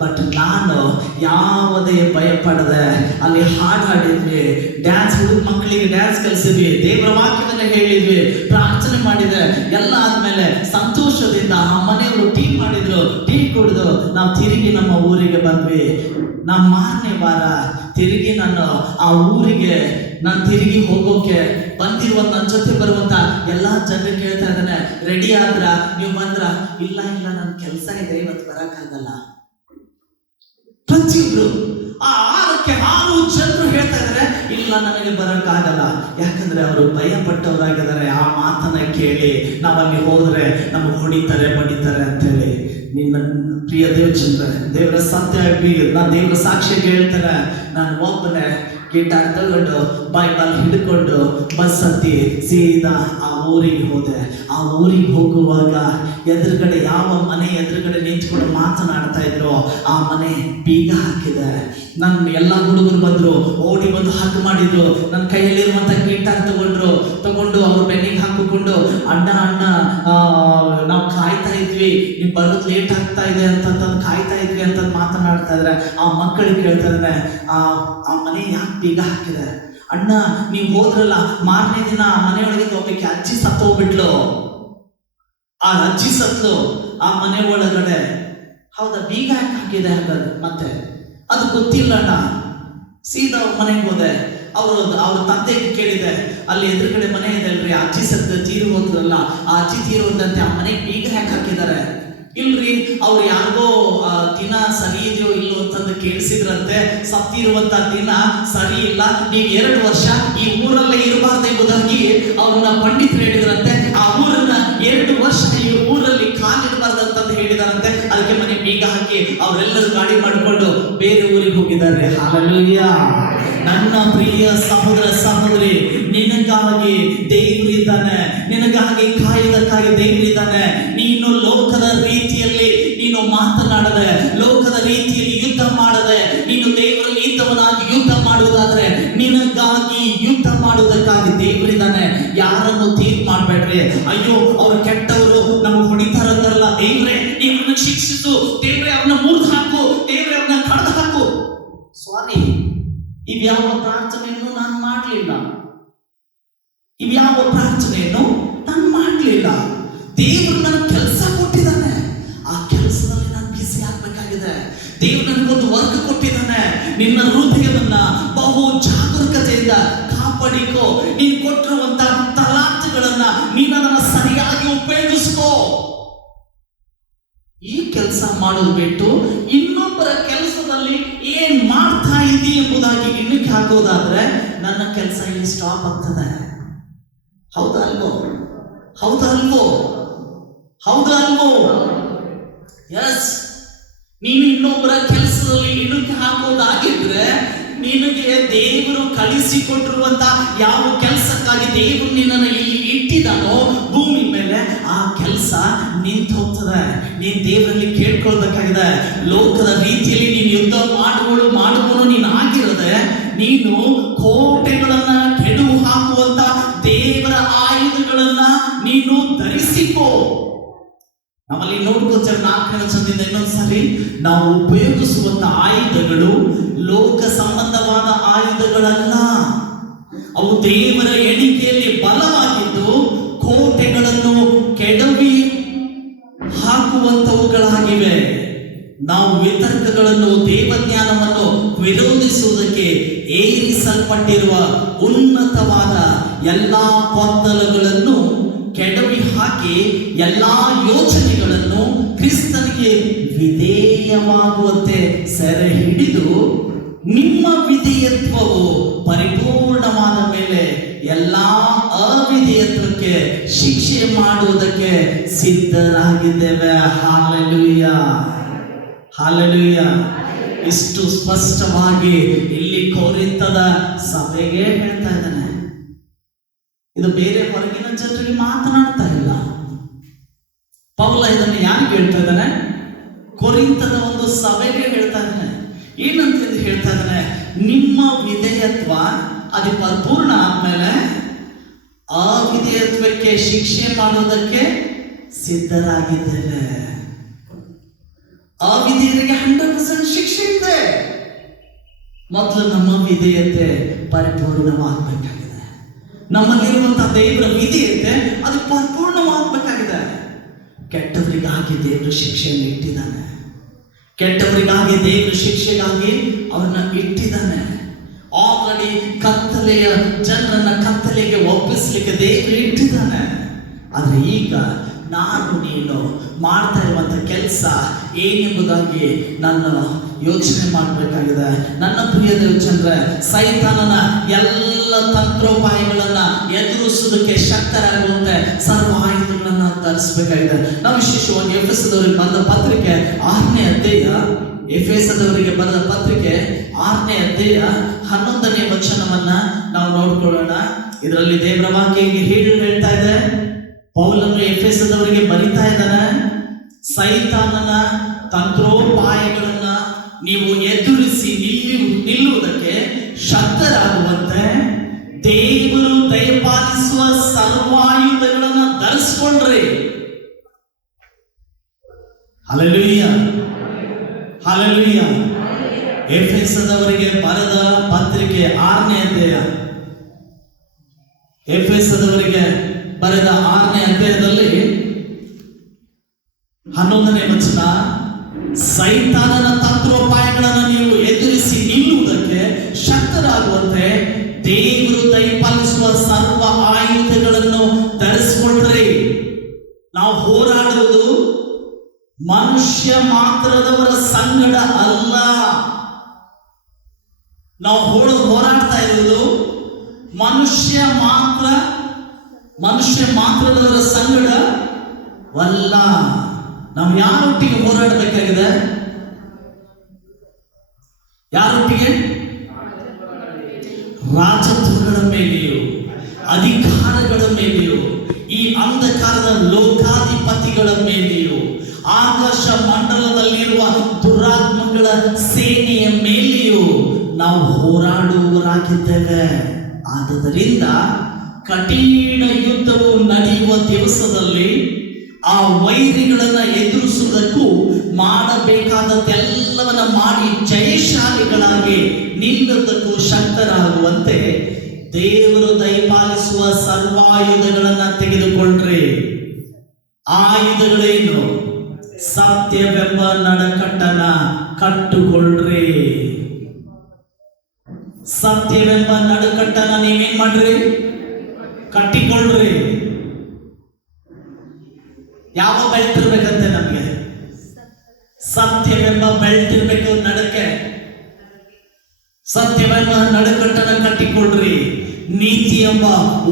ಬಟ್ ನಾನು ಯಾವುದೇ ಭಯ ಪಡದೆ ಅಲ್ಲಿ ಹಾಡು ಹಾಡಿದ್ವಿ, ಹುಡುಗ ಮಕ್ಕಳಿಗೆ ಡ್ಯಾನ್ಸ್ ಕಲಿಸಿದ್ವಿ, ದೇವರ ವಾಕ್ಯವನ್ನ ಹೇಳಿದ್ವಿ, ಪ್ರಾರ್ಥನೆ ಮಾಡಿದೆ. ಎಲ್ಲ ಆದ್ಮೇಲೆ ಸಂತೋಷದಿಂದ ಆ ಮನೆಯವರು ಟೀ ಮಾಡಿದ್ರು, ಟೀ ಕುಡಿದು ನಾವು ತಿರುಗಿ ನಮ್ಮ ಊರಿಗೆ ಬಂದ್ವಿ. ನಮ್ಮ ಮಾರನೇ ವಾರ ತಿರುಗಿ ನಾನು ಆ ಊರಿಗೆ ತಿರುಗಿ ಹೋಗೋಕೆ ಬಂದಿರುವ ನನ್ನ ಜೊತೆ ಬರುವಂತ ಎಲ್ಲಾ ಜನರು ಕೇಳ್ತಾ ಇದ್ದಾನೆ, ರೆಡಿ ಆದ್ರ, ನೀವು ಬಂದ್ರ? ಇಲ್ಲ ನನ್ನ ಕೆಲಸ ಇದೆ, ಇವತ್ತು ಬರಕ್ಕಾಗಲ್ಲ. ಪ್ರತಿಯೊಬ್ರು ಆ 6 ಜನರು ಹೇಳ್ತಾ ಇದಾರೆ, ಇಲ್ಲ ನನಗೆ ಬರಕ್ಕಾಗಲ್ಲ. ಯಾಕಂದ್ರೆ ಅವರು ಭಯ ಪಟ್ಟವರಾಗಿದ್ದಾರೆ. ಆ ಮಾತನ್ನ ಕೇಳಿ ನಾವಲ್ಲಿ ಹೋದ್ರೆ ನಮ್ಗೆ ಹೊಡಿತಾರೆ ಬಡಿತಾರೆ ಅಂತ ಹೇಳಿ. ನಿನ್ನ ಪ್ರಿಯ ದೇವಚಂದ್ರ, ದೇವರ ಸತ್ಯ ನಾನು ದೇವರ ಸಾಕ್ಷಿಗೆ ಹೇಳ್ತಾರೆ, ನಾನು ಒಬ್ಬನೇ ಗಿಟಾರ್ ತಗೊಂಡು ಬೈಬಲ್ ಹಿಡ್ಕೊಂಡು ಬಸ್ ಹತ್ತಿ ಸೀದಾ ಆ ಊರಿಗೆ ಹೋದೆ. ಆ ಊರಿಗೆ ಹೋಗುವಾಗ ಎದುರುಗಡೆ ಯಾವ ಮನೆ ಎದುರುಗಡೆ ನಿಂತ್ಕೊಂಡು ಮಾತನಾಡ್ತಾ ಇದ್ರು, ಆ ಮನೆ ಬೀಗ ಹಾಕಿದೆ. ನನ್ನ ಎಲ್ಲ ಹುಡುಗರು ಬಂದ್ರು, ಓಡಿ ಬಂದು ಹಗ್ ಮಾಡಿದ್ರು, ನನ್ನ ಕೈಯಲ್ಲಿರುವಂತ ಗಿಟಾರ್ ತಗೊಂಡು ಅವ್ರ ಬೆನ್ನಿಗೆ ಹಾಕಿಕೊಂಡು, ಅಣ್ಣ ನಾವು ಕಾಯ್ತಾ ಇದ್ವಿ, ನೀವು ಬರೋದು ಲೇಟ್ ಆಗ್ತಾ ಇದೆ ಅಂತಂದು ಕಾಯ್ತಾ ಇದ್ವಿ ಅಂತ ಮಾತನಾಡ್ತಾ ಇದ್ರೆ. ಆ ಮಕ್ಕಳಿಗೆ ಕೇಳ್ತಾ ಇದ್ರೆ, ಆ ಮನೆ ಯಾಕೆ ಬೀಗ ಹಾಕಿದೆ? ಅಣ್ಣ ನೀವು ಹೋದ್ರಲ್ಲ, ಮಾರನೇ ದಿನ ಆ ಮನೆಯೊಳಗೆ ಹೋಗ್ಲಿಕ್ಕೆ ಅಜ್ಜಿ ಸತ್ತೋಗ್ಬಿಟ್ಲು. ಆ ಅಜ್ಜಿ ಸತ್ಲು ಆ ಮನೆ ಒಳಗಡೆ. ಹೌದಾ, ಬೀಗ ಯಾಕೆ ಹಾಕಿದೆ ಹಾಗಾದ್ರೆ? ಮತ್ತೆ ಅದು ಗೊತ್ತಿಲ್ಲ ಅಣ್ಣ. ಸೀದಾ ಮನೆಗೆ ಹೋದೆ. ಅವ್ರ ತಂದೆಗೆ ಕೇಳಿದೆ, ಅಲ್ಲಿ ಎದುರುಗಡೆ ಮನೆ ಇದೆ ಅಲ್ರಿ, ಅಜ್ಜಿ ತೀರು ಹೋದ್ರಲ್ಲ, ಆ ಅಜ್ಜಿ ತೀರು ಹೋದಂತೆ ಆ ಮನೆಗೆ ಬೀಗ ಯಾಕೆ ಹಾಕಿದ್ದಾರೆ? ಇಲ್ರಿ, ಅವ್ರು ಯಾರಿಗೋ ದಿನ ಸರಿ ಇದೆಯೋ ಇಲ್ಲೋ ಅಂತಂದು ಕೇಳಿಸಿದ್ರಂತೆ. ಸತ್ತಿರುವಂತ ದಿನ ಸರಿ ಇಲ್ಲ, ನೀವು 2 ವರ್ಷ ಈ ಊರಲ್ಲೇ ಇರಬಾರ್ದು ಎಂಬುದಾಗಿ ಅವ್ರನ್ನ ಪಂಡಿತರು ಹೇಳಿದ್ರಂತೆ. ಆ ಊರನ್ನ 2 ವರ್ಷ ಈ ಊರಲ್ಲಿ ಕಾಲಿಡಬಾರ್ದು ಅಂತಂದು ಹೇಳಿದಾರಂತೆ. ಅದಕ್ಕೆ ಮನೆ ಬೀಗ ಹಾಕಿ ಅವರೆಲ್ಲರೂ ಗಾಡಿ ಮಾಡಿಕೊಂಡು ಬೇರೆ ಊರಿಗೆ ಹೋಗಿದ್ದಾರೆ. ಹಲ್ಲೆಲೂಯಾ. ನನ್ನ ಪ್ರಿಯ ಸಹೋದರ ಸಹೋದರಿ, ನಿನಗಾಗಿ ದೇವರಿದ್ದಾನೆ, ನಿನಗಾಗಿ ಕಾಯುವುದಕ್ಕಾಗಿ ದೇವರಿದ್ದಾನೆ. ನೀನು ಲೋಕದ ರೀತಿಯಲ್ಲಿ ಮಾತನಾಡದೆ, ಲೋಕದ ರೀತಿಯಲ್ಲಿ ಯುದ್ಧ ಮಾಡದೆ, ನೀನು ದೇವರಲ್ಲಿ ಯುದ್ಧವನಾಗಿ ಯುದ್ಧ ಯಾರನ್ನು ತೀರ್ಪು ಮಾಡ್ಬೇಡ್ರಿ. ಅಯ್ಯೋ ಅವ್ರು ಕೆಟ್ಟವರು, ನಮ್ಗೆ ಹೊಡಿತಾರಂತಾರಲ್ಲ, ದೇವ್ರೆ ನೀವನ್ನ ಶಿಕ್ಷಿಸು, ದೇವ್ರೆ ಅವ್ರನ್ನ ಮುರಿದು ಹಾಕು, ದೇವ್ರೆ ಅವ್ರನ್ನ ಕಡ್ದು ಹಾಕು. ಸಾರಿ, ಇವ್ಯಾವ ಪ್ರಾರ್ಥನೆಯನ್ನು ನಾನು ಮಾಡಲಿಲ್ಲ. ಇವ್ಯಾವ ಪ್ರಾರ್ಥನೆಯನ್ನು ನಾನು ಮಾಡಲಿಲ್ಲ. ದೇವರು ನನಗೆ ಕೆಲಸ ಕೊಟ್ಟಿದ್ದಾನೆ, ಆ ಕೆಲಸದಲ್ಲಿ ನಾನು ಬಿಸಿ ಆಗ್ಬೇಕಾಗಿದೆ. ದೇವರು ನನಗೊಂದು ವರ್ಗ ಕೊಟ್ಟಿದ್ದಾನೆ. ನಿನ್ನ ಹೃದಯವನ್ನ ಬಹು ಜಾಗರೂಕತೆಯಿಂದ ಕಾಪಾಡಿಕೋ. ನೀನು ಕೊಟ್ಟಿರುವಂತ ತಲಾಂತುಗಳನ್ನ ನೀನು ಅದನ್ನ ಸರಿಯಾಗಿ ಉಪಯೋಗಿಸ್ಕೋ. ಈ ಕೆಲಸ ಮಾಡೋದು ಬಿಟ್ಟು ಇನ್ನೊಬ್ಬರ ಕೆಲಸದಲ್ಲಿ ಏನ್ ಮಾಡ್ತಾ ಇದ್ದೀ ಎಂಬುದಾಗಿ ಇನ್ನಕ್ಕೆ ಹಾಕೋದಾದ್ರೆ ನನ್ನ ಕೆಲಸ ಇಲ್ಲಿ ಸ್ಟಾಪ್ ಆಗ್ತದೆ. ಹೌದಾ ಅಲ್ವೋ? ಹೌದಾ ಅಲ್ವೋ? ಹೌದಾ ಅಲ್ವೋ? ಎಸ್. ನೀನು ಇನ್ನೊಬ್ಬರ ಕೆಲಸದಲ್ಲಿ ಇಣುಕಿ ಹಾಕೋದಾಗಿದ್ರೆ ನಿನಗೆ ದೇವರು ಕಳಿಸಿಕೊಟ್ಟಿರುವಂತ ಯಾವ ಕೆಲಸಕ್ಕಾಗಿ ದೇವರು ನಿನ್ನನ್ನು ಇಲ್ಲಿ ಇಟ್ಟಿದ್ದಾನೋ ಭೂಮಿ ಮೇಲೆ, ಆ ಕೆಲಸ ನಿಂತು ಹೋಗ್ತದೆ. ನೀನ್ ದೇವರಲ್ಲಿ ಕೇಳ್ಕೊಳ್ಬೇಕಾಗಿದೆ. ಲೋಕದ ರೀತಿಯಲ್ಲಿ ನೀನು ಯುದ್ಧ ಮಾಡುವನು ನೀನು ಆಗಿರದೆ, ನೀನು ಕೋಟೆಗಳನ್ನ ಕೆಡವು ಹಾಕುವಂತ ದೇವರ ಆಯುಧಗಳನ್ನ ನೀನು ಧರಿಸಿಕೋ. ನಮ್ಮಲ್ಲಿ ನೋಡ್ಕೋತೇವೆ 4ನೇ ವಚನದಿಂದ ಇನ್ನೊಂದ್ಸರಿ, ನಾವು ಉಪಯೋಗಿಸುವಂತ ಆಯುಧಗಳು ಲೋಕ ಸಂಬಂಧವಾದ ಆಯುಧಗಳಲ್ಲ. ಅವು ದೇವರ ಎಣಿಕೆಯಲ್ಲಿ ಬಲವಾಗಿದ್ದು ಕೋಟೆಗಳನ್ನು ಕೆಡವಿ ಹಾಕುವಂತವುಗಳಾಗಿವೆ. ನಾವು ವಿತರ್ಕಗಳನ್ನು, ದೇವಜ್ಞಾನವನ್ನು ವಿರೋಧಿಸುವುದಕ್ಕೆ ಏರಿಸಲ್ಪಟ್ಟಿರುವ ಉನ್ನತವಾದ ಎಲ್ಲಾ ಗೊಂದಲಗಳನ್ನು ಕೆಡವಿ ಹಾಕಿ ಎಲ್ಲಾ ಯೋಚನೆಗಳನ್ನು ಕ್ರಿಸ್ತನಿಗೆ ವಿಧೇಯವಾಗುವಂತೆ ಸೆರೆ ಹಿಡಿದು, ನಿಮ್ಮ ವಿಧೇಯತ್ವವು ಪರಿಪೂರ್ಣವಾದ ಮೇಲೆ ಎಲ್ಲಾ ಅವಿಧೇಯತ್ವಕ್ಕೆ ಶಿಕ್ಷೆ ಮಾಡುವುದಕ್ಕೆ ಸಿದ್ಧರಾಗಿದ್ದೇವೆ. Hallelujah, hallelujah. ಇಷ್ಟು ಸ್ಪಷ್ಟವಾಗಿ ಇಲ್ಲಿ ಕೊರಿಂಥದ ಸಭೆಗೆ ಹೇಳ್ತಾ ಇದ್ದಾನೆ. ಇದು ಬೇರೆ ಹೊರಗಿನ ಜನರಿಗೆ ಮಾತನಾಡ್ತಾ ಇಲ್ಲ. ಪೌಲ ಇದನ್ನು ಯಾರಿಗೆ ಹೇಳ್ತಾ ಇದ್ದಾನೆ? ಕೊರಿಂಥದ ಒಂದು ಸಭೆಗೆ ಹೇಳ್ತಾ ಇದ್ದಾನೆ. ಏನಂತ ಹೇಳ್ತಾ ಇದ್ದಾನೆ? ನಿಮ್ಮ ವಿಧೇಯತ್ವ ಅದು ಪರಿಪೂರ್ಣ ಆದ್ಮೇಲೆ ಅವಿಧೇಯತ್ವಕ್ಕೆ ಶಿಕ್ಷೆ ಮಾಡೋದಕ್ಕೆ ಸಿದ್ಧರಾಗಿದ್ದೇವೆ. ಅವಿಧೇಯರಿಗೆ 100% ಶಿಕ್ಷೆ ಇದೆ. ಮೊದಲು ನಮ್ಮ ವಿಧೇಯತೆ ಪರಿಪೂರ್ಣವಾಗಬೇಕಾಗಿದೆ. ನಮ್ಮಲ್ಲಿರುವಂತಹ ದೇವರ ವಿಧೇಯತೆ ಅದು ಪರಿಪೂರ್ಣವಾಗಬೇಕಾಗಿದೆ. ಕೆಟ್ಟವರಿಗಾಗಿ ದೇವರು ಶಿಕ್ಷೆಯನ್ನು ಇಟ್ಟಿದ್ದಾನೆ. ಕೆಟ್ಟವರಿಗಾಗಿ ದೇವರು ಶಿಕ್ಷೆಗಾಗಿ ಅವ್ರನ್ನ ಇಟ್ಟಿದ್ದಾನೆ. ಆಲ್ರೆಡಿ ಕತ್ತಲೆಯ ಜನರನ್ನ ಕತ್ತಲೆಗೆ ಒಪ್ಪಿಸ್ಲಿಕ್ಕೆ ದೇವರು ಇಟ್ಟಿದ್ದಾನೆ. ಆದ್ರೆ ಈಗ ನಾನು ನೀನು ಮಾಡ್ತಾ ಇರುವಂತ ಕೆಲಸ ಏನೆಂಬುದಾಗಿ ನಾನು ಯೋಚನೆ ಮಾಡಬೇಕಾಗಿದೆ. ನನ್ನ ಪ್ರಿಯ ದೇವಚಂದ್ರ, ಸೈತಾನನ ಎಲ್ಲ ತಂತ್ರೋಪಾಯಗಳನ್ನ ಎದುರಿಸುವುದಕ್ಕೆ ಶಕ್ತರಾಗುವಂತೆ ಸರ್ವ ಆಯುಧಗಳನ್ನ ಧರಿಸಬೇಕಾಗಿದೆ. ನಾವು ವಿಶೇಷವಾಗಿ ಎಫೆಸದವರಿಗೆ ಬರೆದ ಪತ್ರಿಕೆ 6ನೇ ಅಧ್ಯಾಯ, ಎಫೆಸದವರಿಗೆ ಬರೆದ ಪತ್ರಿಕೆ 6ನೇ ಅಧ್ಯಾಯ 11ನೇ ವಚನವನ್ನ ನಾವು ನೋಡ್ಕೊಳ್ಳೋಣ. ಇದರಲ್ಲಿ ದೇವರ ವಾಕ್ಯ ಹೇಳ್ತಾ ಇದೆ. ಪೌಲನು ಎಫೆಸದವರಿಗೆ ಬರಿತಾ ಇದ್ದಾನೆ, ಸೈತಾನನ ತಂತ್ರೋಪಾಯಗಳನ್ನ ನೀವು ಎದುರಿಸಿ ನಿಲ್ಲುವುದಕ್ಕೆ ಶಕ್ತರಾಗುವಂತೆ ದೇವರು ದಯಪಾಲಿಸುವ ಸರ್ವಾಯುಧಗಳನ್ನು ಧರಿಸಿಕೊಂಡ್ರಿ. Hallelujah, hallelujah. ಎಫೆಸದವರಿಗೆ ಬರೆದ ಪತ್ರಿಕೆ 6ನೇ ಅಧ್ಯಾಯ, ಎಫೆಸದವರಿಗೆ ಬರೆದ 6ನೇ ಅಧ್ಯಾಯದಲ್ಲಿ 11ನೇ ವಚನ, ಸೈತಾನನ ತಂತ್ರೋಪಾಯಗಳನ್ನು ನೀವು ಎದುರಿಸಿ ನಿಲ್ಲುವುದಕ್ಕೆ ಶಕ್ತರಾಗುವಂತೆ ದೇವರು ದಯಪಾಲಿಸುವ ಸರ್ವ ಆಯುಧಗಳನ್ನು ಧರಿಸಿಕೊಳ್ಳ್ರಿ. ನಾವು ಹೋರಾಡುವುದು ಮನುಷ್ಯ ಮಾತ್ರದವರ ಸಂಗಡ ಅಲ್ಲ. ನಾವು ಹೋರಾಡ್ತಾ ಇರುವುದು ಮನುಷ್ಯ ಮಾತ್ರದವರ ಸಂಗಡವಲ್ಲ. ನಾವು ಯಾರೊಟ್ಟಿಗೆ ಹೋರಾಡಬೇಕಾಗಿದೆ? ಯಾರೊಟ್ಟಿಗೆ? ರಾಜತ್ವಗಳ ಮೇಲೆಯೂ ಅಧಿಕಾರಗಳ ಮೇಲೆಯೂ ಈ ಅಂಧಕಾರದ ಲೋಕಾಧಿಪತಿಗಳ ಮೇಲೆಯೂ ಆಕಾಶ ಮಂಡಲದಲ್ಲಿರುವ ದುರಾತ್ಮಗಳ ಸೇನೆಯ ಮೇಲೆಯೂ ನಾವು ಹೋರಾಡುವವರಾಗಿದ್ದೇವೆ. ಆದ್ದರಿಂದ ಕಠಿಣ ಯುದ್ಧವು ನಡೆಯುವ ದಿವಸದಲ್ಲಿ ಆ ವೈರಿಗಳನ್ನ ಎದುರಿಸುವುದಕ್ಕೂ ಮಾಡಬೇಕಾದದ್ದೆಲ್ಲವನ್ನ ಮಾಡಿ ಜಯಶಾಲಿಗಳಾಗಿ ನಿಲ್ಲುವುದಕ್ಕೂ ಶಕ್ತರಾಗುವಂತೆ ದೇವರು ದಯಪಾಲಿಸುವ ಸರ್ವಾಯುಧಗಳನ್ನ ತೆಗೆದುಕೊಂಡ್ರೆ. ಆಯುಧಗಳೇನು? ಸತ್ಯವೆಂಬ ನಡಕಟ್ಟನ ಕಟ್ಟುಕೊಳ್ಳ್ರಿ. ಸತ್ಯವೆಂಬ ನಡುಕಟ್ಟನ ನೀವೇನ್ ಮಾಡ್ರಿ? ಕಟ್ಟಿಕೊಳ್ಳ್ರಿ. ಯಾವ ಬೆಲ್ಟ್ ಇರ್ಬೇಕಂತೆ ನಮ್ಗೆ? ಸತ್ಯವೆಂಬ ಬೆಲ್ಟ್ ಇರ್ಬೇಕು ನಡಕ್ಕೆ. ಸತ್ಯವೆಂಬ ನಡುಕಟ್ಟನ ಕಟ್ಟಿಕೊಳ್ಳ್ರಿ. ನೀತಿ ಎಂಬ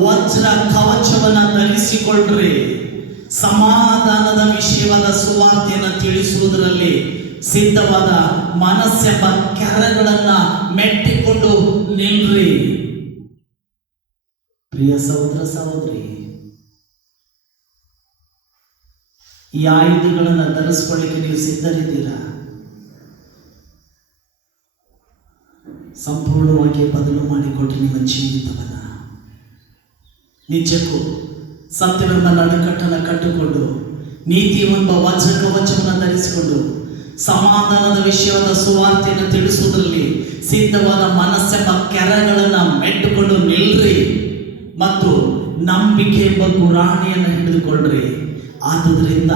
ವಜ್ರ ಕವಚವನ್ನ ಧರಿಸಿಕೊಳ್ಳ್ರಿ. ಸಮಾಧಾನದ ವಿಷಯವಾದ ಸುವಾರ್ತೆಯನ್ನು ತಿಳಿಸುವುದರಲ್ಲಿ ಸಿದ್ಧವಾದ ಮನಸ್ಸೆಂಬ ಕೆರಗಳನ್ನ ಮೆಟ್ಟಿಕೊಂಡು ನಿಲ್ರಿ. ಪ್ರಿಯ ಸಹೋದರ ಸಹೋದರಿ, ಈ ಆಯುಧಗಳನ್ನು ಧರಿಸ್ಕೊಳ್ಳಿಕ್ಕೆ ನೀವು ಸಿದ್ಧರಿದ್ದೀರಾ? ಸಂಪೂರ್ಣವಾಗಿ ಬದಲು ಮಾಡಿಕೊಟ್ರಿ ನಿಮ್ಮ ಜೀವಿತವನ್ನ. ನಿಜಕ್ಕೂ ಸತ್ಯವೆಂಬ ನಡುಕಟ್ಟನ್ನು ಕಟ್ಟಿಕೊಂಡು, ನೀತಿ ಎಂಬ ವಜ್ರ ಕವಚವನ್ನು ಧರಿಸಿಕೊಂಡು, ಸಮಾಧಾನದ ವಿಷಯವಾದ ಸುವಾರ್ತೆಯನ್ನು ತಿಳಿಸುವುದರಲ್ಲಿ ಸಿದ್ಧವಾದ ಮನಸ್ಸೆಂಬ ಕೆರಗಳನ್ನು ಮೆಟ್ಟುಕೊಂಡು ನಿಲ್ರಿ ಮತ್ತು ನಂಬಿಕೆ ಎಂಬ ಗುರಾಣಿಯನ್ನು ಹಿಡಿದುಕೊಳ್ಳ್ರಿ. ಆದುದರಿಂದ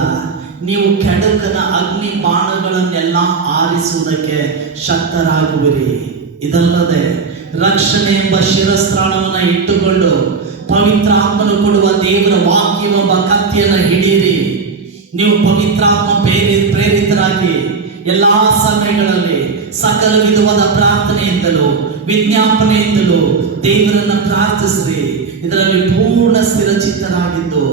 ನೀವು ಕೆಡುಕನ ಅಗ್ನಿ ಬಾಣಗಳನ್ನೆಲ್ಲ ಆರಿಸುವುದಕ್ಕೆ ಶಕ್ತರಾಗುವಿರಿ. ಇದಲ್ಲದೆ ರಕ್ಷಣೆ ಎಂಬ ಶಿರಸ್ತ್ರಾಣವನ್ನು ಇಟ್ಟುಕೊಂಡು ಪವಿತ್ರಾತ್ಮನು ಕೊಡುವ ದೇವರ ವಾಕ್ಯವೆಂಬ ಕತ್ತಿಯನ್ನು ಹಿಡಿಯಿರಿ. ನೀವು ಪವಿತ್ರಾತ್ಮ ಪ್ರೇರಿತರಾಗಿ ಎಲ್ಲಾ ಸಮಯಗಳಲ್ಲಿ ಸಕಲ ವಿಧವಾದ ಪ್ರಾರ್ಥನೆಯಿಂದಲೂ ವಿಜ್ಞಾಪನೆಯಿಂದಲೂ ದೇವರನ್ನ ಪ್ರಾರ್ಥಿಸ್ರಿ. ಇದರಲ್ಲಿ ಪೂರ್ಣ ಸ್ಥಿರಚಿತ್ತರಾಗಿದ್ದು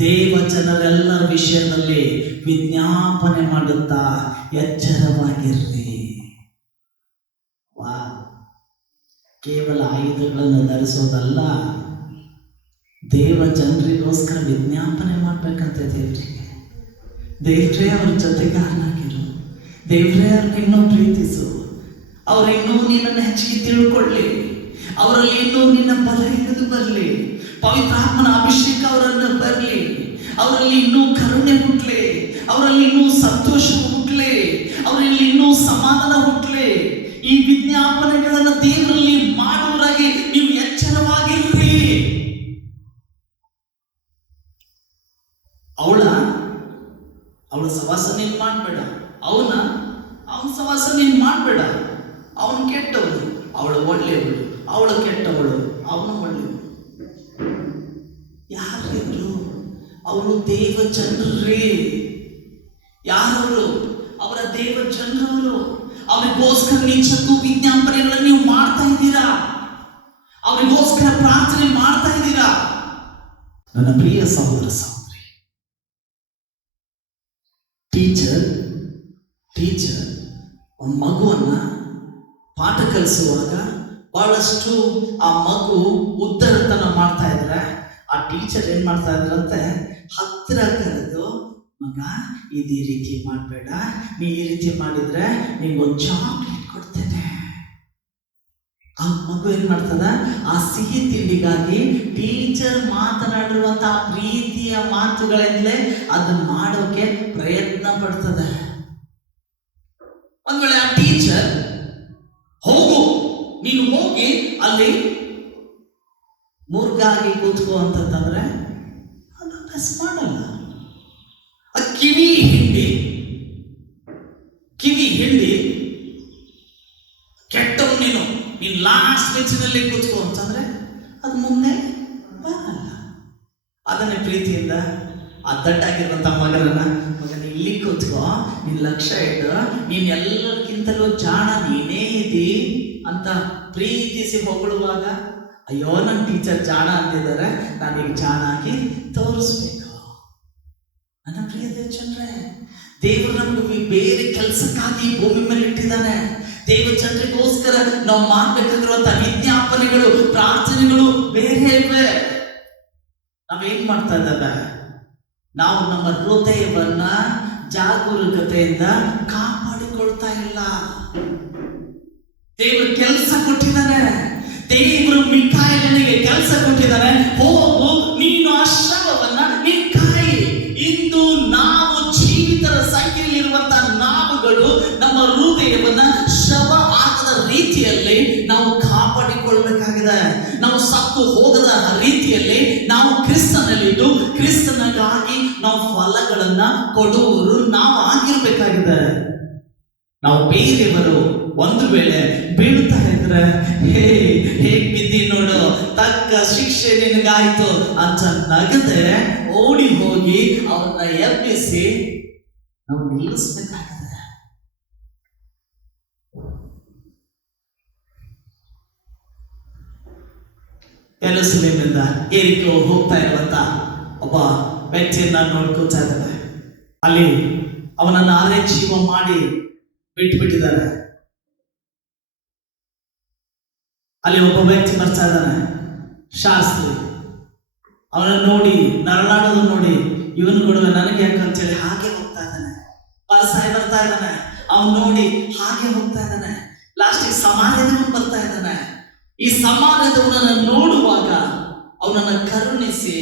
ದೇವ ಜನರೆಲ್ಲರ ವಿಷಯದಲ್ಲಿ ವಿಜ್ಞಾಪನೆ ಮಾಡುತ್ತಾ ಎಚ್ಚರವಾಗಿರ್ರಿ. ವಾ, ಕೇವಲ ಆಯುಧಗಳನ್ನು ಧರಿಸೋದಲ್ಲ, ದೇವ ಜನರಿಗೋಸ್ಕರ ವಿಜ್ಞಾಪನೆ ಮಾಡ್ಬೇಕಂತ ದೇವ್ರೇ ಅವ್ರ ಜೊತೆಗಾರನಾಗಿರು. ದೇವ್ರೇ ಅವ್ರನ್ನ ಇನ್ನೂ ಪ್ರೀತಿಸು. ಅವ್ರ ಇನ್ನೂ ನಿನ್ನನ್ನು ಹೆಚ್ಚಿಗೆ ತಿಳ್ಕೊಳ್ಳಿ. ಅವರಲ್ಲಿ ಇನ್ನೂ ನಿನ್ನ ಬಲ ಹಿಡಿದು ಬರಲಿ. ಪವಿತ್ರಾತ್ಮನ ಅಭಿಷೇಕ ಅವರನ್ನು ಬರಲಿ. ಅವರಲ್ಲಿ ಇನ್ನೂ ಕರುಣೆ ಹುಟ್ಟಲಿ. ಅವರಲ್ಲಿ ಇನ್ನೂ ಸಂತೋಷ ಹುಟ್ಟಲಿ. ಅವರಲ್ಲಿ ಇನ್ನೂ ಸಮಾಧಾನ ಹುಟ್ಟಲಿ. ಈ ವಿಜ್ಞಾಪನೆಗಳನ್ನು ದೇವರಲ್ಲಿ ಮಾಡುವವರಾಗಿ ನೀವು ಎಚ್ಚರವಾಗಿರ್ರಿ. ಅವಳ ಸವಾಸ ನೀನು ಮಾಡಬೇಡ. ಅವನ ಸವಾಸ ನೀನು ಮಾಡಬೇಡ. ಅವನು ಕೆಟ್ಟವಳು, ಅವಳು ಒಳ್ಳೆಯವಳು. ಅವಳು ಕೆಟ್ಟವಳು, ಅವನು ಒಳ್ಳೆಯವಳು. ಯಾರಿದ್ರು? ಅವರು ದೇವ ಜನರೇ. ಯಾರವರು? ಅವರ ದೇವ ಜನರವರು. ಅವರಿಗೋಸ್ಕರ ನಿಜಕ್ಕೂ ವಿಜ್ಞಾಪನೆಗಳನ್ನು ನೀವು ಮಾಡ್ತಾ ಇದ್ದೀರಾ? ಅವರಿಗೋಸ್ಕರ ಪ್ರಾರ್ಥನೆ ಮಾಡ್ತಾ ಇದ್ದೀರಾ? ನನ್ನ ಪ್ರಿಯ ಸಹೋದರ ಸಹೋದರಿ, ಟೀಚರ್ ಒಂದು ಮಗುವನ್ನ ಪಾಠ ಕಲಿಸುವಾಗ ಬಹಳಷ್ಟು ಆ ಮಗು ಉದ್ದರತನ ಮಾಡ್ತಾ ಇದ್ರೆ ಆ ಟೀಚರ್ ಏನ್ ಮಾಡ್ತಾ ಇದ್ರಂತೆ, ಹತ್ತಿರ ಕರೆದು, ಮಗ ಇದೇ ರೀತಿ ಮಾಡಬೇಡ, ನೀ ಈ ರೀತಿ ಮಾಡಿದ್ರೆ ನಿಂಗೊಂದು ಚಾಕ್ಲೇಟ್ ಕೊಡ್ತೇನೆ. ಆ ಮಗು ಏನ್ ಮಾಡ್ತದ, ಆ ಸಿಹಿ ತಿಂಡಿಗಾಗಿ ಟೀಚರ್ ಮಾತನಾಡಿರುವಂತ ಪ್ರೀತಿಯ ಮಾತುಗಳಿಂದಲೇ ಅದನ್ನ ಮಾಡೋಕೆ ಪ್ರಯತ್ನ ಪಡ್ತದೆ. ಒಂದ್ ವೇಳೆ ಆ ಟೀಚರ್ ಹೋಗು, ನೀನು ಹೋಗಿ ಅಲ್ಲಿ ಮೂರ್ಗಾಗಿ ಕೂತ್ಕೋ ಅಂತಂದ್ರೆ ಅದು ಪ್ರೆಸ್ ಮಾಡಲ್ಲ. ಕಿವಿ ಹಿಂಡಿ ಕೆಟ್ಟವ್ ನೀನು ಲಾಸ್ಟ್ ಬೆಂಚಿನಲ್ಲಿ ಕೂತ್ಕೋ ಅಂತಂದ್ರೆ ಅದು ಮುಂದೆ ಬರಲ್ಲ. ಅದನ್ನೇ ಪ್ರೀತಿಯಿಂದ ಆ ದಡ್ಡಾಗಿರುವಂತ ಮಗನ ಇಲ್ಲಿ ಕೂತ್ಕೋ, ನಿನ್ ಲಕ್ಷ್ಯ ಇಟ್ಟು, ನೀನ್ ಎಲ್ಲರಿಗಿಂತಲೂ ಜಾಣ ನೀನೇ ಇದಿ ಅಂತ ಪ್ರೀತಿಸಿ ಹೊಗಳುವಾಗ, ಅಯ್ಯೋ ನನ್ನ ಟೀಚರ್ ಜಾಣ ಅಂತಿದ್ದಾರೆ, ನಾನೀಗ ಜಾಣ ಆಗಿ ತೋರಿಸ್ಬೇಕು. ನನ್ನ ಪ್ರಿಯ ದೇವಜನರೇ, ದೇವರು ನಮ್ಗೆ ಬೇರೆ ಕೆಲಸಕ್ಕಾಗಿ ಭೂಮಿ ಮೇಲೆ ಇಟ್ಟಿದ್ದಾನೆ. ದೇವ ಜನರಿಗೋಸ್ಕರ ನಾವು ಮಾಡ್ಬೇಕಂದಿರುವಂತ ವಿಜ್ಞಾಪನೆಗಳು, ಪ್ರಾರ್ಥನೆಗಳು ಬೇರೆ ಇವೆ. ನಾವೇನ್ ಮಾಡ್ತಾ ಇದ್ದಾವೆ, ನಾವು ನಮ್ಮ ಹೃದಯವನ್ನ ಜಾಗರೂಕತೆಯಿಂದ ಕಾಪಾಡಿಕೊಳ್ತಾ ಇಲ್ಲ. ದೇವರು ಕೆಲಸ ಕೊಟ್ಟಿದ್ದಾನೆ, ದೇವರು ಮಿಕಾಯನಿಗೆ ಕೆಲಸ ಕೊಟ್ಟಿದ್ದಾರೆ, ಹೋಗು ನೀನು ಆ ಶವವನ್ನ ನೀನ್ ಕಾಯಿ. ಇಂದು ನಾವು ಜೀವಿತರ ಸಂಖ್ಯೆಯಲ್ಲಿರುವಂತಹ ನಾವುಗಳು ನಮ್ಮ ಹೃದಯವನ್ನ ಶವ ಆಗದ ರೀತಿಯಲ್ಲಿ ನಾವು ಕಾಪಾಡಿಕೊಳ್ಬೇಕಾಗಿದೆ. ನಾವು ಸತ್ತು ಹೋಗದ ರೀತಿಯಲ್ಲಿ ನಾವು ಕ್ರಿಸ್ತನಲ್ಲಿದ್ದು ಕ್ರಿಸ್ತನಿಗಾಗಿ ನಾವು ಫಲಗಳನ್ನ ಕೊಡುವರು ನಾವು ಆಗಿರ್ಬೇಕಾಗಿದೆ. ನಾವು ಬೇರೆಯವರು ಒಂದು ವೇಳೆ ಬೀಳ್ತಾ ಇದ್ರೆ ಹೇಗ್ ಬಿದ್ದಿ ನೋಡು, ತಕ್ಕ ಶಿಕ್ಷೆ ನಿನಗಾಯ್ತು ಅಂತ ನಗದೆ ಓಡಿ ಹೋಗಿ ಅವ್ರನ್ನ ಎಬ್ಬಿಸಿ ನಾವು ನಿಲ್ಲಿಸ್ಬೇಕಾಗಿದೆ. ಯೆರೂಸಲೇಮಿನಿಂದ ಯೆರಿಕೋ ಹೋಗ್ತಾ ಇರುವಂತ ಒಬ್ಬ ವ್ಯಕ್ತಿಯನ್ನ ನೋಡ್ಕೊತಾ ಇದ್ದಾನೆ. ಅಲ್ಲಿ ಅವನನ್ನ ಆರೇ ಜೀವ ಮಾಡಿ ಬಿಟ್ಬಿಟ್ಟಿದ್ದಾರೆ. ಅಲ್ಲಿ ಒಬ್ಬ ವ್ಯಕ್ತಿ ಬರ್ತಾ ಇದ್ದಾನೆ, ಶಾಸ್ತ್ರಿ. ಅವನನ್ನು ನೋಡಿ ನರಳಾಡೋದು ನೋಡಿ ಇವನು ಕೊಡುವೆ ನನಗೆ ಯಾಕಂತೇಳಿ ಹಾಗೆ ಹೋಗ್ತಾ ಇದ್ದಾನೆ. ಸಾಯಿ ಬರ್ತಾ ಇದ್ದಾನೆ, ಅವನು ನೋಡಿ ಹಾಗೆ ಹೋಗ್ತಾ ಇದ್ದಾನೆ. ಲಾಸ್ಟಿಗೆ ಸಮಾರ್ಯದವನು ಬರ್ತಾ ಇದ್ದಾನೆ. ಈ ಸಮಾರ್ಯದವನನ್ನ ನೋಡುವಾಗ ಅವನನ್ನ ಕರುಣಿಸಿ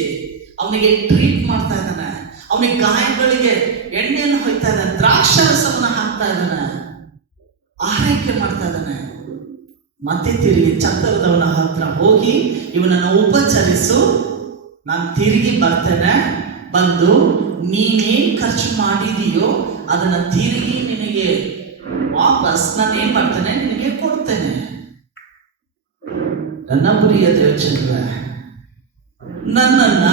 ಅವನಿಗೆ ಟ್ರೀಟ್ ಮಾಡ್ತಾ ಇದ್ದಾನೆ. ಅವನಿಗೆ ಗಾಯಗಳಿಗೆ ಎಣ್ಣೆಯನ್ನು ಹೊಯ್ತಾ ಇದ್ದಾನೆ, ದ್ರಾಕ್ಷಾರಸವನ್ನ ಹಾಕ್ತಾ ಇದ್ದಾನೆ, ಆರೈಕೆ ಮಾಡ್ತಾ ಇದ್ದಾನೆ. ಮತ್ತೆ ತಿರುಗಿ ಛತ್ರದವನ ಹತ್ರ ಹೋಗಿ ಇವನನ್ನು ಉಪಚರಿಸು, ನಾನು ತಿರುಗಿ ಬರ್ತೇನೆ, ಬಂದು ನೀನೇನ್ ಖರ್ಚು ಮಾಡಿದೀಯೋ ಅದನ್ನ ತಿರುಗಿ ನಿನಗೆ ವಾಪಸ್ ನಾನು ಏನ್ ಮಾಡ್ತೇನೆ ನಿನಗೆ ಕೊಡ್ತೇನೆ. ನನ್ನ ಪ್ರಿಯ ದೇವಚಂದ್ರ, ನನ್ನನ್ನ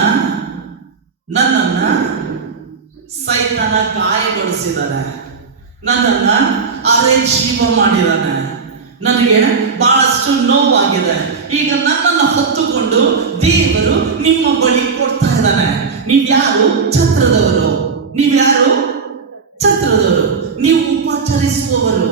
ಸೈತಾನ ಗಾಯಗೊಳಿಸಿದಾನೆ, ನನ್ನನ್ನ ಅರೆ ಜೀವ ಮಾಡಿದಾನೆ, ನನಗೆ ಬಹಳಷ್ಟು ನೋವಾಗಿದೆ. ಈಗ ನನ್ನನ್ನು ಹೊತ್ತುಕೊಂಡು ದೇವರು ನಿಮ್ಮ ಬಳಿ ಕೊಡ್ತಾ ಇದ್ದಾನೆ. ನೀವ್ಯಾರು? ಛತ್ರದವರು. ನೀವ್ಯಾರು? ಛತ್ರದವರು. ನೀವು ಉಪಚರಿಸುವವರು.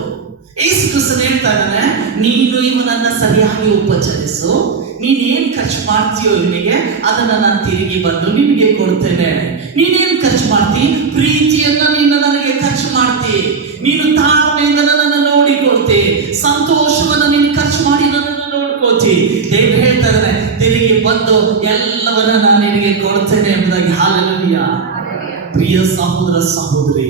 ಯೇಸು ಕ್ರಿಸ್ತನು ಹೇಳ್ತಾ ಇದ್ದಾನೆ, ನೀನು ಇವನನ್ನ ಸರಿಯಾಗಿ ಉಪಚರಿಸು, ನೀನೇನ್ ಖರ್ಚು ಮಾಡ್ತೀಯೋ ಇವನಿಗೆ ಅದನ್ನ ನಾನು ತಿರುಗಿ ಬಂದು ನಿನಗೆ ಕೊಡ್ತೇನೆ. ನೀನೇನ್ ಖರ್ಚು ಮಾಡ್ತಿ? ಪ್ರೀತಿಯನ್ನ ನೀನು ನನಗೆ ಖರ್ಚು ಮಾಡ್ತಿ, ನೀನು ತಾಳ್ಮೆಯಿಂದ ನನ್ನನ್ನು ನೋಡಿಕೊಳ್ತಿ, ಸಂತೋಷವನ್ನ ನೀನು ಖರ್ಚು ಮಾಡಿ ನನ್ನನ್ನು ನೋಡ್ಕೋತಿ. ದೇವರು ಹೇಳ್ತಾ ಇದ್ದಾನೆ, ತಿರುಗಿ ಬಂದು ಎಲ್ಲವನ್ನ ನಾನು ನಿನಗೆ ಕೊಡ್ತೇನೆ ಎಂಬುದಾಗಿ. ಹಾಲೆಲೂಯಾ. ಪ್ರಿಯ ಸಹೋದರ ಸಹೋದರಿ,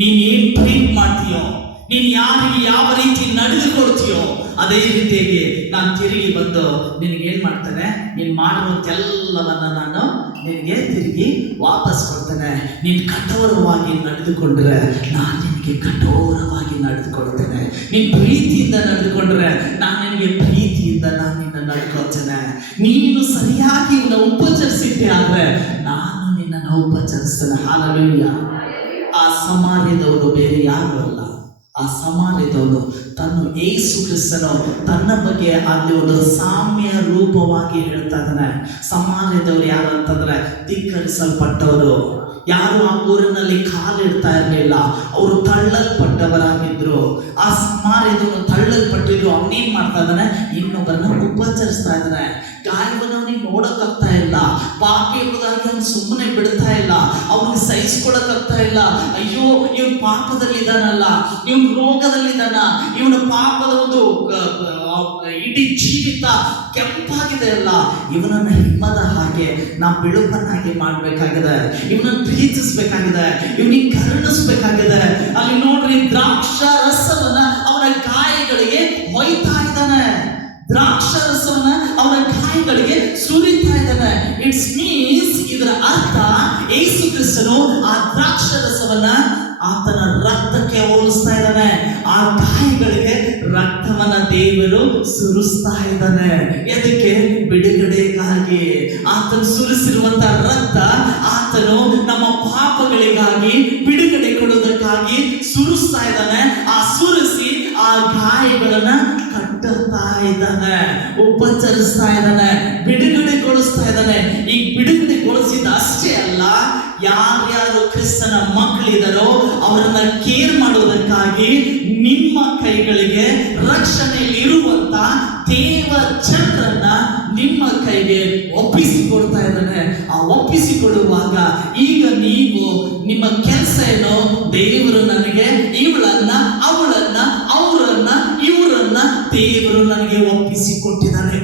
ನೀನೇನ್ ಟ್ರೀಟ್ ಮಾಡ್ತೀಯೋ, ನೀನ್ ಯಾರಿಗೆ ಯಾವ ರೀತಿ ನಡೆದುಕೊಳ್ತೀಯೋ ಅದೇ ರೀತಿಯಾಗಿ ನಾನು ತಿರುಗಿ ಬಂದು ನಿನಗೇನ್ ಮಾಡ್ತೇನೆ, ನೀನ್ ಮಾಡಿರುವಂತೆಲ್ಲವನ್ನ ನಾನು ನಿನಗೆ ತಿರುಗಿ ವಾಪಸ್ ಕೊಡ್ತೇನೆ. ನೀನ್ ಕಠೋರವಾಗಿ ನಡೆದುಕೊಂಡ್ರೆ ನಾನು ನಿನಗೆ ಕಠೋರವಾಗಿ ನಡೆದುಕೊಳ್ತೇನೆ. ನೀನ್ ಪ್ರೀತಿಯಿಂದ ನಡೆದುಕೊಂಡ್ರೆ ನಾನು ನಿನಗೆ ಪ್ರೀತಿಯಿಂದ ನಾನು ನಿನ್ನ ನಡ್ಕೊಳ್ತೇನೆ. ನೀನು ಸರಿಯಾಗಿ ಇವನ್ನ ಉಪಚರಿಸಿದ್ದೆ ಆದ್ರೆ ನಾನು ನಿನ್ನನ್ನು ಉಪಚರಿಸ್ತೇನೆ. ಹಾಲೆಲೂಯಾ. ಆ ಸಮಾರ್ಯದವರು ಬೇರೆ ಯಾರು ಅಲ್ಲ. ಆ ಸಮಾರ್ಯದವನು ಯೇಸು ಕ್ರಿಸ್ತನು ತನ್ನ ಬಗ್ಗೆ ಅಲ್ಲಿ ಒಂದು ಸಾಮ್ಯ ರೂಪವಾಗಿ ಹೇಳ್ತಾ ಇದ್ದಾನೆ. ಸಮಾರ್ಯದವರು ಯಾರು ಅಂತಂದ್ರೆ ಧಿಕ್ಕರಿಸಲ್ಪಟ್ಟವರು, ಯಾರು ಆ ಊರಿನಲ್ಲಿ ಕಾಲಿಡ್ತಾ ಇರಲಿಲ್ಲ, ಅವರು ತಳ್ಳಲ್ಪಟ್ಟವರಾಗಿದ್ರು. ಆ ಸಮಾರ್ಯದವನು ತಳ್ಳಲ್ಪಟ್ಟಿದ್ರು. ಅವನೇನ್ ಮಾಡ್ತಾ ಇದ್ದಾನೆ, ಇನ್ನೊಬ್ಬರನ್ನ ಉಪಚರಿಸ್ತಾ ಇದ್ದಾನೆ. ಗಾಯವನ್ನು ಅವನಿಗೆ ನೋಡಕ್ಕಾಗ್ತಾ ಇಲ್ಲ, ಪಾಪಿ ಎಂಬುದಾಗಿ ಅವನು ಸುಮ್ಮನೆ ಬಿಡ್ತಾ ಇಲ್ಲ, ಅವನಿಗೆ ಸಹಿಸ್ಕೊಳಕ್ಕಾಗ್ತಾ ಇಲ್ಲ. ಅಯ್ಯೋ ಇವನು ಪಾಪದಲ್ಲಿದ್ದಾನಲ್ಲ, ಇವನು ರೋಗದಲ್ಲಿದ್ದಾನ, ಇವನ ಪಾಪದ ಒಂದು ಇಡೀ ಜೀವಿತ ಕೆಂಪಾಗಿದೆ ಅಲ್ಲ, ಇವನನ್ನ ಹಿಮ್ಮದ ಹಾಗೆ ನಾವು ಬಿಳುಪನ್ನಾಗಿ ಮಾಡ್ಬೇಕಾಗಿದೆ, ಇವನನ್ನು ಪ್ರೀತಿಸ್ಬೇಕಾಗಿದೆ, ಇವನಿಗೆ ಕರುಣಿಸ್ಬೇಕಾಗಿದೆ. ಅಲ್ಲಿ ನೋಡ್ರಿ, ದ್ರಾಕ್ಷಾರಸವನ್ನ ಅವನ ಗಾಯಗಳಿಗೆ ಹೊಯ್ತಾ ಇದ್ದಾನೆ, ದ್ರಾಕ್ಷಾರಸವನ್ನ ಅವನ ಗಾಯಗಳಿಗೆ ಸುರಿತಾ ಇದ್ದಾನೆ. ಇಟ್ಸ್ ಮೀನ್ಸ್ ಇದರ ಅರ್ಥ ಯೇಸು ಕ್ರಿಸ್ತನು ಆ ದ್ರಾಕ್ಷಾರಸವನ್ನ ಆತನ ರಕ್ತಕ್ಕೆ ಹೋಲಿಸ್ತಾ ಇದ್ದಾನೆ. ಆ ಗಾಯಗಳಿಗೆ ರಕ್ತವನ್ನ ದೇವರು ಸುರಿಸ್ತಾ ಇದ್ದಾನೆ. ಎದಕ್ಕೆ? ಬಿಡುಗಡೆಗಾಗಿ. ಆತನು ಸುರಿಸಿರುವಂತ ರಕ್ತ ಆತನು ನಮ್ಮ ಪಾಪಗಳಿಗಾಗಿ ಬಿಡುಗಡೆ ಕೊಡುವುದಕ್ಕಾಗಿ ಸುರಿಸ್ತಾ ಇದ್ದಾನೆ. ಆ ಸುರಿಸಿ ಆ ಗಾಯಗಳನ್ನ ಕಟ್ಟುತ್ತಾ ಇದ್ದಾನೆ, ಉಪಚರಿಸ್ತಾ ಇದ್ದಾನೆ, ಬಿಡುಗಡೆಗೊಳಿಸ್ತಾ ಇದ್ದಾನೆ. ಈ ಬಿಡುಗಡೆಗೊಳಿಸಿದ ಅಷ್ಟೇ ಅಲ್ಲ, ಯಾರ್ಯಾರು ಕ್ರಿಸ್ತನ ಮಕ್ಕಳಿದಾರೋ ಅವರನ್ನ ಕೇರ್ ಮಾಡುವುದಕ್ಕಾಗಿ ನಿಮ್ಮ ಕೈಗಳಿಗೆ ರಕ್ಷಣೆಯಲ್ಲಿ ಇರುವಂತ ದೇವ ಜನರನ್ನ ನಿಮ್ಮ ಕೈಗೆ ಒಪ್ಪಿಸಿಕೊಡ್ತಾ ಇದ್ದಾನೆ. ಆ ಒಪ್ಪಿಸಿಕೊಡುವಾಗ ಈಗ ನೀವು ನಿಮ್ಮ ಕೆಲಸ ಏನೋ, ದೇವರು ನನಗೆ ಇವಳನ್ನ ಅವಳನ್ನ ಅವರನ್ನ ಇವರನ್ನ ದೇವರು ನನಗೆ ಒಪ್ಪಿಸಿಕೊಟ್ಟಿದ್ದಾನೆ.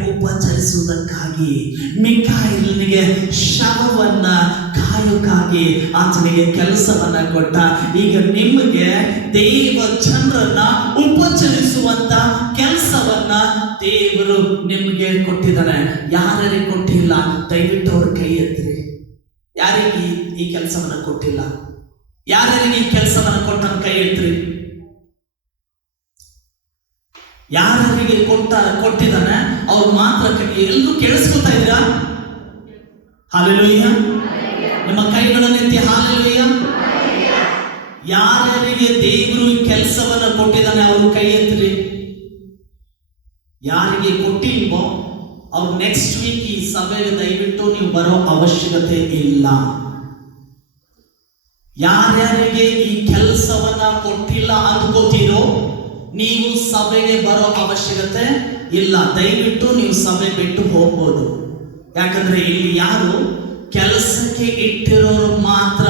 ಬದಲಾಗಿ ಮಿಕಾಯೇಲನಿಗೆ ಶವವನ್ನ ಕಾಯೋಕ್ಕಾಗಿ ಆತನಿಗೆ ಕೆಲಸವನ್ನ ಕೊಟ್ಟ. ಈಗ ನಿಮಗೆ ದೇವ ಜನರನ್ನ ಉಪಚರಿಸುವಂತ ಕೆಲಸವನ್ನ ದೇವರು ನಿಮಗೆ ಕೊಟ್ಟಿದ್ದಾನೆ. ಯಾರಿಗೆ ಕೊಟ್ಟಿಲ್ಲ ದಯವಿಟ್ಟು ಅವ್ರ ಕೈ ಎತ್ತಿರಿ. ಯಾರಿಗೆ ಈ ಕೆಲಸವನ್ನ ಕೊಟ್ಟಿಲ್ಲ? ಯಾರಿಗೆ ಈ ಕೆಲಸವನ್ನ ಕೊಟ್ಟನ ಕೈ ಎತ್ತಿರಿ. ಯಾರಿಗೆ ಕೊಟ್ಟಿದ್ದಾನೆ ಅವ್ರು ಮಾತ್ರ ಎಲ್ಲರೂ ಕೇಳಿಸ್ಕೊತಾ ಇದ್ದೀರಾ? ಹಾಲೆಲೂಯ. ನಿಮ್ಮ ಕೈಗಳನ್ನೆತ್ತಿ ಹಾಲೆಲೂಯ. ಯಾರಿಗೆ ದೇವರು ಈ ಕೆಲಸವನ್ನ ಕೊಟ್ಟಿದ್ದಾನೆ ಅವರು ಕೈ ಎತ್ತಿರಿ. ಯಾರಿಗೆ ಕೊಟ್ಟಿಲ್ವೋ ಅವ್ರು ನೆಕ್ಸ್ಟ್ ವೀಕ್ ಈ ಸಭೆಗೆ ದಯವಿಟ್ಟು ನೀವು ಬರೋ ಅವಶ್ಯಕತೆ ಇಲ್ಲ. ಯಾರ್ಯಾರಿಗೆ ಈ ಕೆಲಸವನ್ನ ಕೊಟ್ಟಿಲ್ಲ ಅಂದ್ಕೋತೀರೋ ನೀವು ಸಭೆಗೆ ಬರೋ ಅವಶ್ಯಕತೆ ಇಲ್ಲ. ದಯವಿಟ್ಟು ನೀವು ಸಭೆ ಬಿಟ್ಟು ಹೋಗ್ಬೋದು. ಯಾಕಂದ್ರೆ ಇಲ್ಲಿ ಯಾರು ಕೆಲಸಕ್ಕೆ ಇಟ್ಟಿರೋರು ಮಾತ್ರ.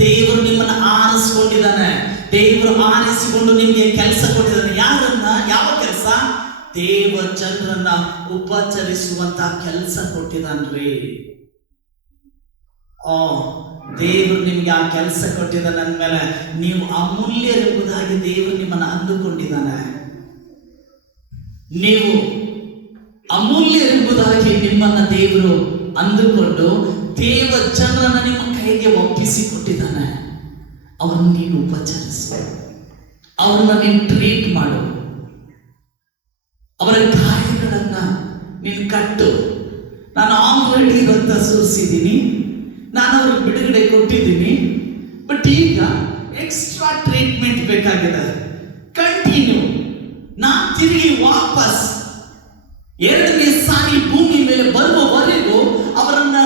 ದೇವರು ನಿಮ್ಮನ್ನ ಆರಿಸಿಕೊಂಡಿದ್ದಾನೆ. ದೇವರು ಆರಿಸಿಕೊಂಡು ನಿಮ್ಗೆ ಕೆಲಸ ಕೊಟ್ಟಿದ್ದಾನೆ. ಯಾರನ್ನ? ಯಾವ ಕೆಲಸ? ದೇವ ಜನರನ್ನ ಉಪಚರಿಸುವಂತ ಕೆಲಸ ಕೊಟ್ಟಿದ್ದಾನ್ರಿ. ದೇವರು ನಿಮ್ಗೆ ಆ ಕೆಲಸ ಕೊಟ್ಟಿದ್ದಾನೆ ಅಂದ್ಮೇಲೆ ನೀವು ಅಮೂಲ್ಯರೆಂಬುದಾಗಿ ದೇವರು ನಿಮ್ಮನ್ನ ಅಂದುಕೊಂಡಿದ್ದಾನೆ. ನೀವು ಅಮೂಲ್ಯರೆಂಬುದಾಗಿ ನಿಮ್ಮನ್ನ ದೇವರು ಅಂದುಕೊಂಡು ದೇವ ಜನರನ್ನ ನಿಮ್ಮ ಕೈಗೆ ಒಪ್ಪಿಸಿಕೊಟ್ಟಿದ್ದಾನೆ. ಅವರನ್ನು ನೀನು ಉಪಚರಿಸು, ಅವ್ರನ್ನ ನೀನು ಟ್ರೀಟ್ ಮಾಡು, ಅವರ ಗಾಯಗಳನ್ನ ನೀನು ಕಟ್ಟು. ನಾನು ಆಲ್ರೆಡಿ ರಕ್ತ ಸುರಿಸಿದ್ದೀನಿ, ನಾನು ಅವ್ರಿಗೆ ಬಿಡುಗಡೆ ಕೊಟ್ಟಿದ್ದೀನಿ. ಬಟ್ ಈಗ ಎಕ್ಸ್ಟ್ರಾ ಟ್ರೀಟ್ಮೆಂಟ್ ಬೇಕಾಗಿದೆ. ಕಂಟಿನ್ಯೂ. ನಾನು ತಿರುಗಿ ವಾಪಸ್ ಎರಡನೇ ಸಾರಿ ಭೂಮಿ ಮೇಲೆ ಬರುವವರೆಗೂ ಅವರನ್ನ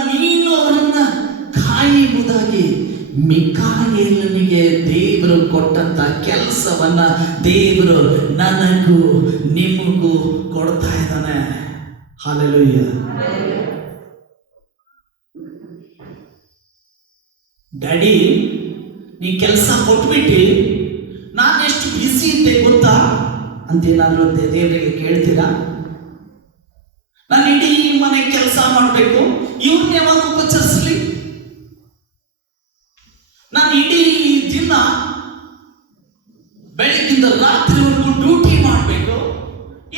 ಕಾಯುವುದಾಗಿ ಮಿಕಾಯೇಲನಿಗೆ ದೇವರು ಕೊಟ್ಟಂತ ಕೆಲಸವನ್ನ ದೇವರು ನನಗೂ ನಿಮಗೂ ಕೊಡ್ತಾ ಇದ್ದಾನೆ. ಹಲ್ಲೆಲೂಯಾ. ಡ್ಯಾಡಿ ನೀ ಕೆಲಸ ಕೊಟ್ಬಿಟ್ಟು ನಾನು ಎಷ್ಟು ಬಿಸಿ ಇದ್ದೆ ಗೊತ್ತಾ ಅಂತೇನಾದ್ರೂ ದೇವರಿಗೆ ಕೇಳ್ತೀರಾ? ನಾನು ಇಡೀ ಮನೆ ಕೆಲಸ ಮಾಡಬೇಕು, ಇವ್ರನ್ನ ಯಾವಾಗ ಉಪಚರಿಸಲಿ? ನಾನು ಇಡೀ ದಿನ ಬೆಳಗ್ಗಿಂದ ರಾತ್ರಿವರೆಗೂ ಡ್ಯೂಟಿ ಮಾಡಬೇಕು,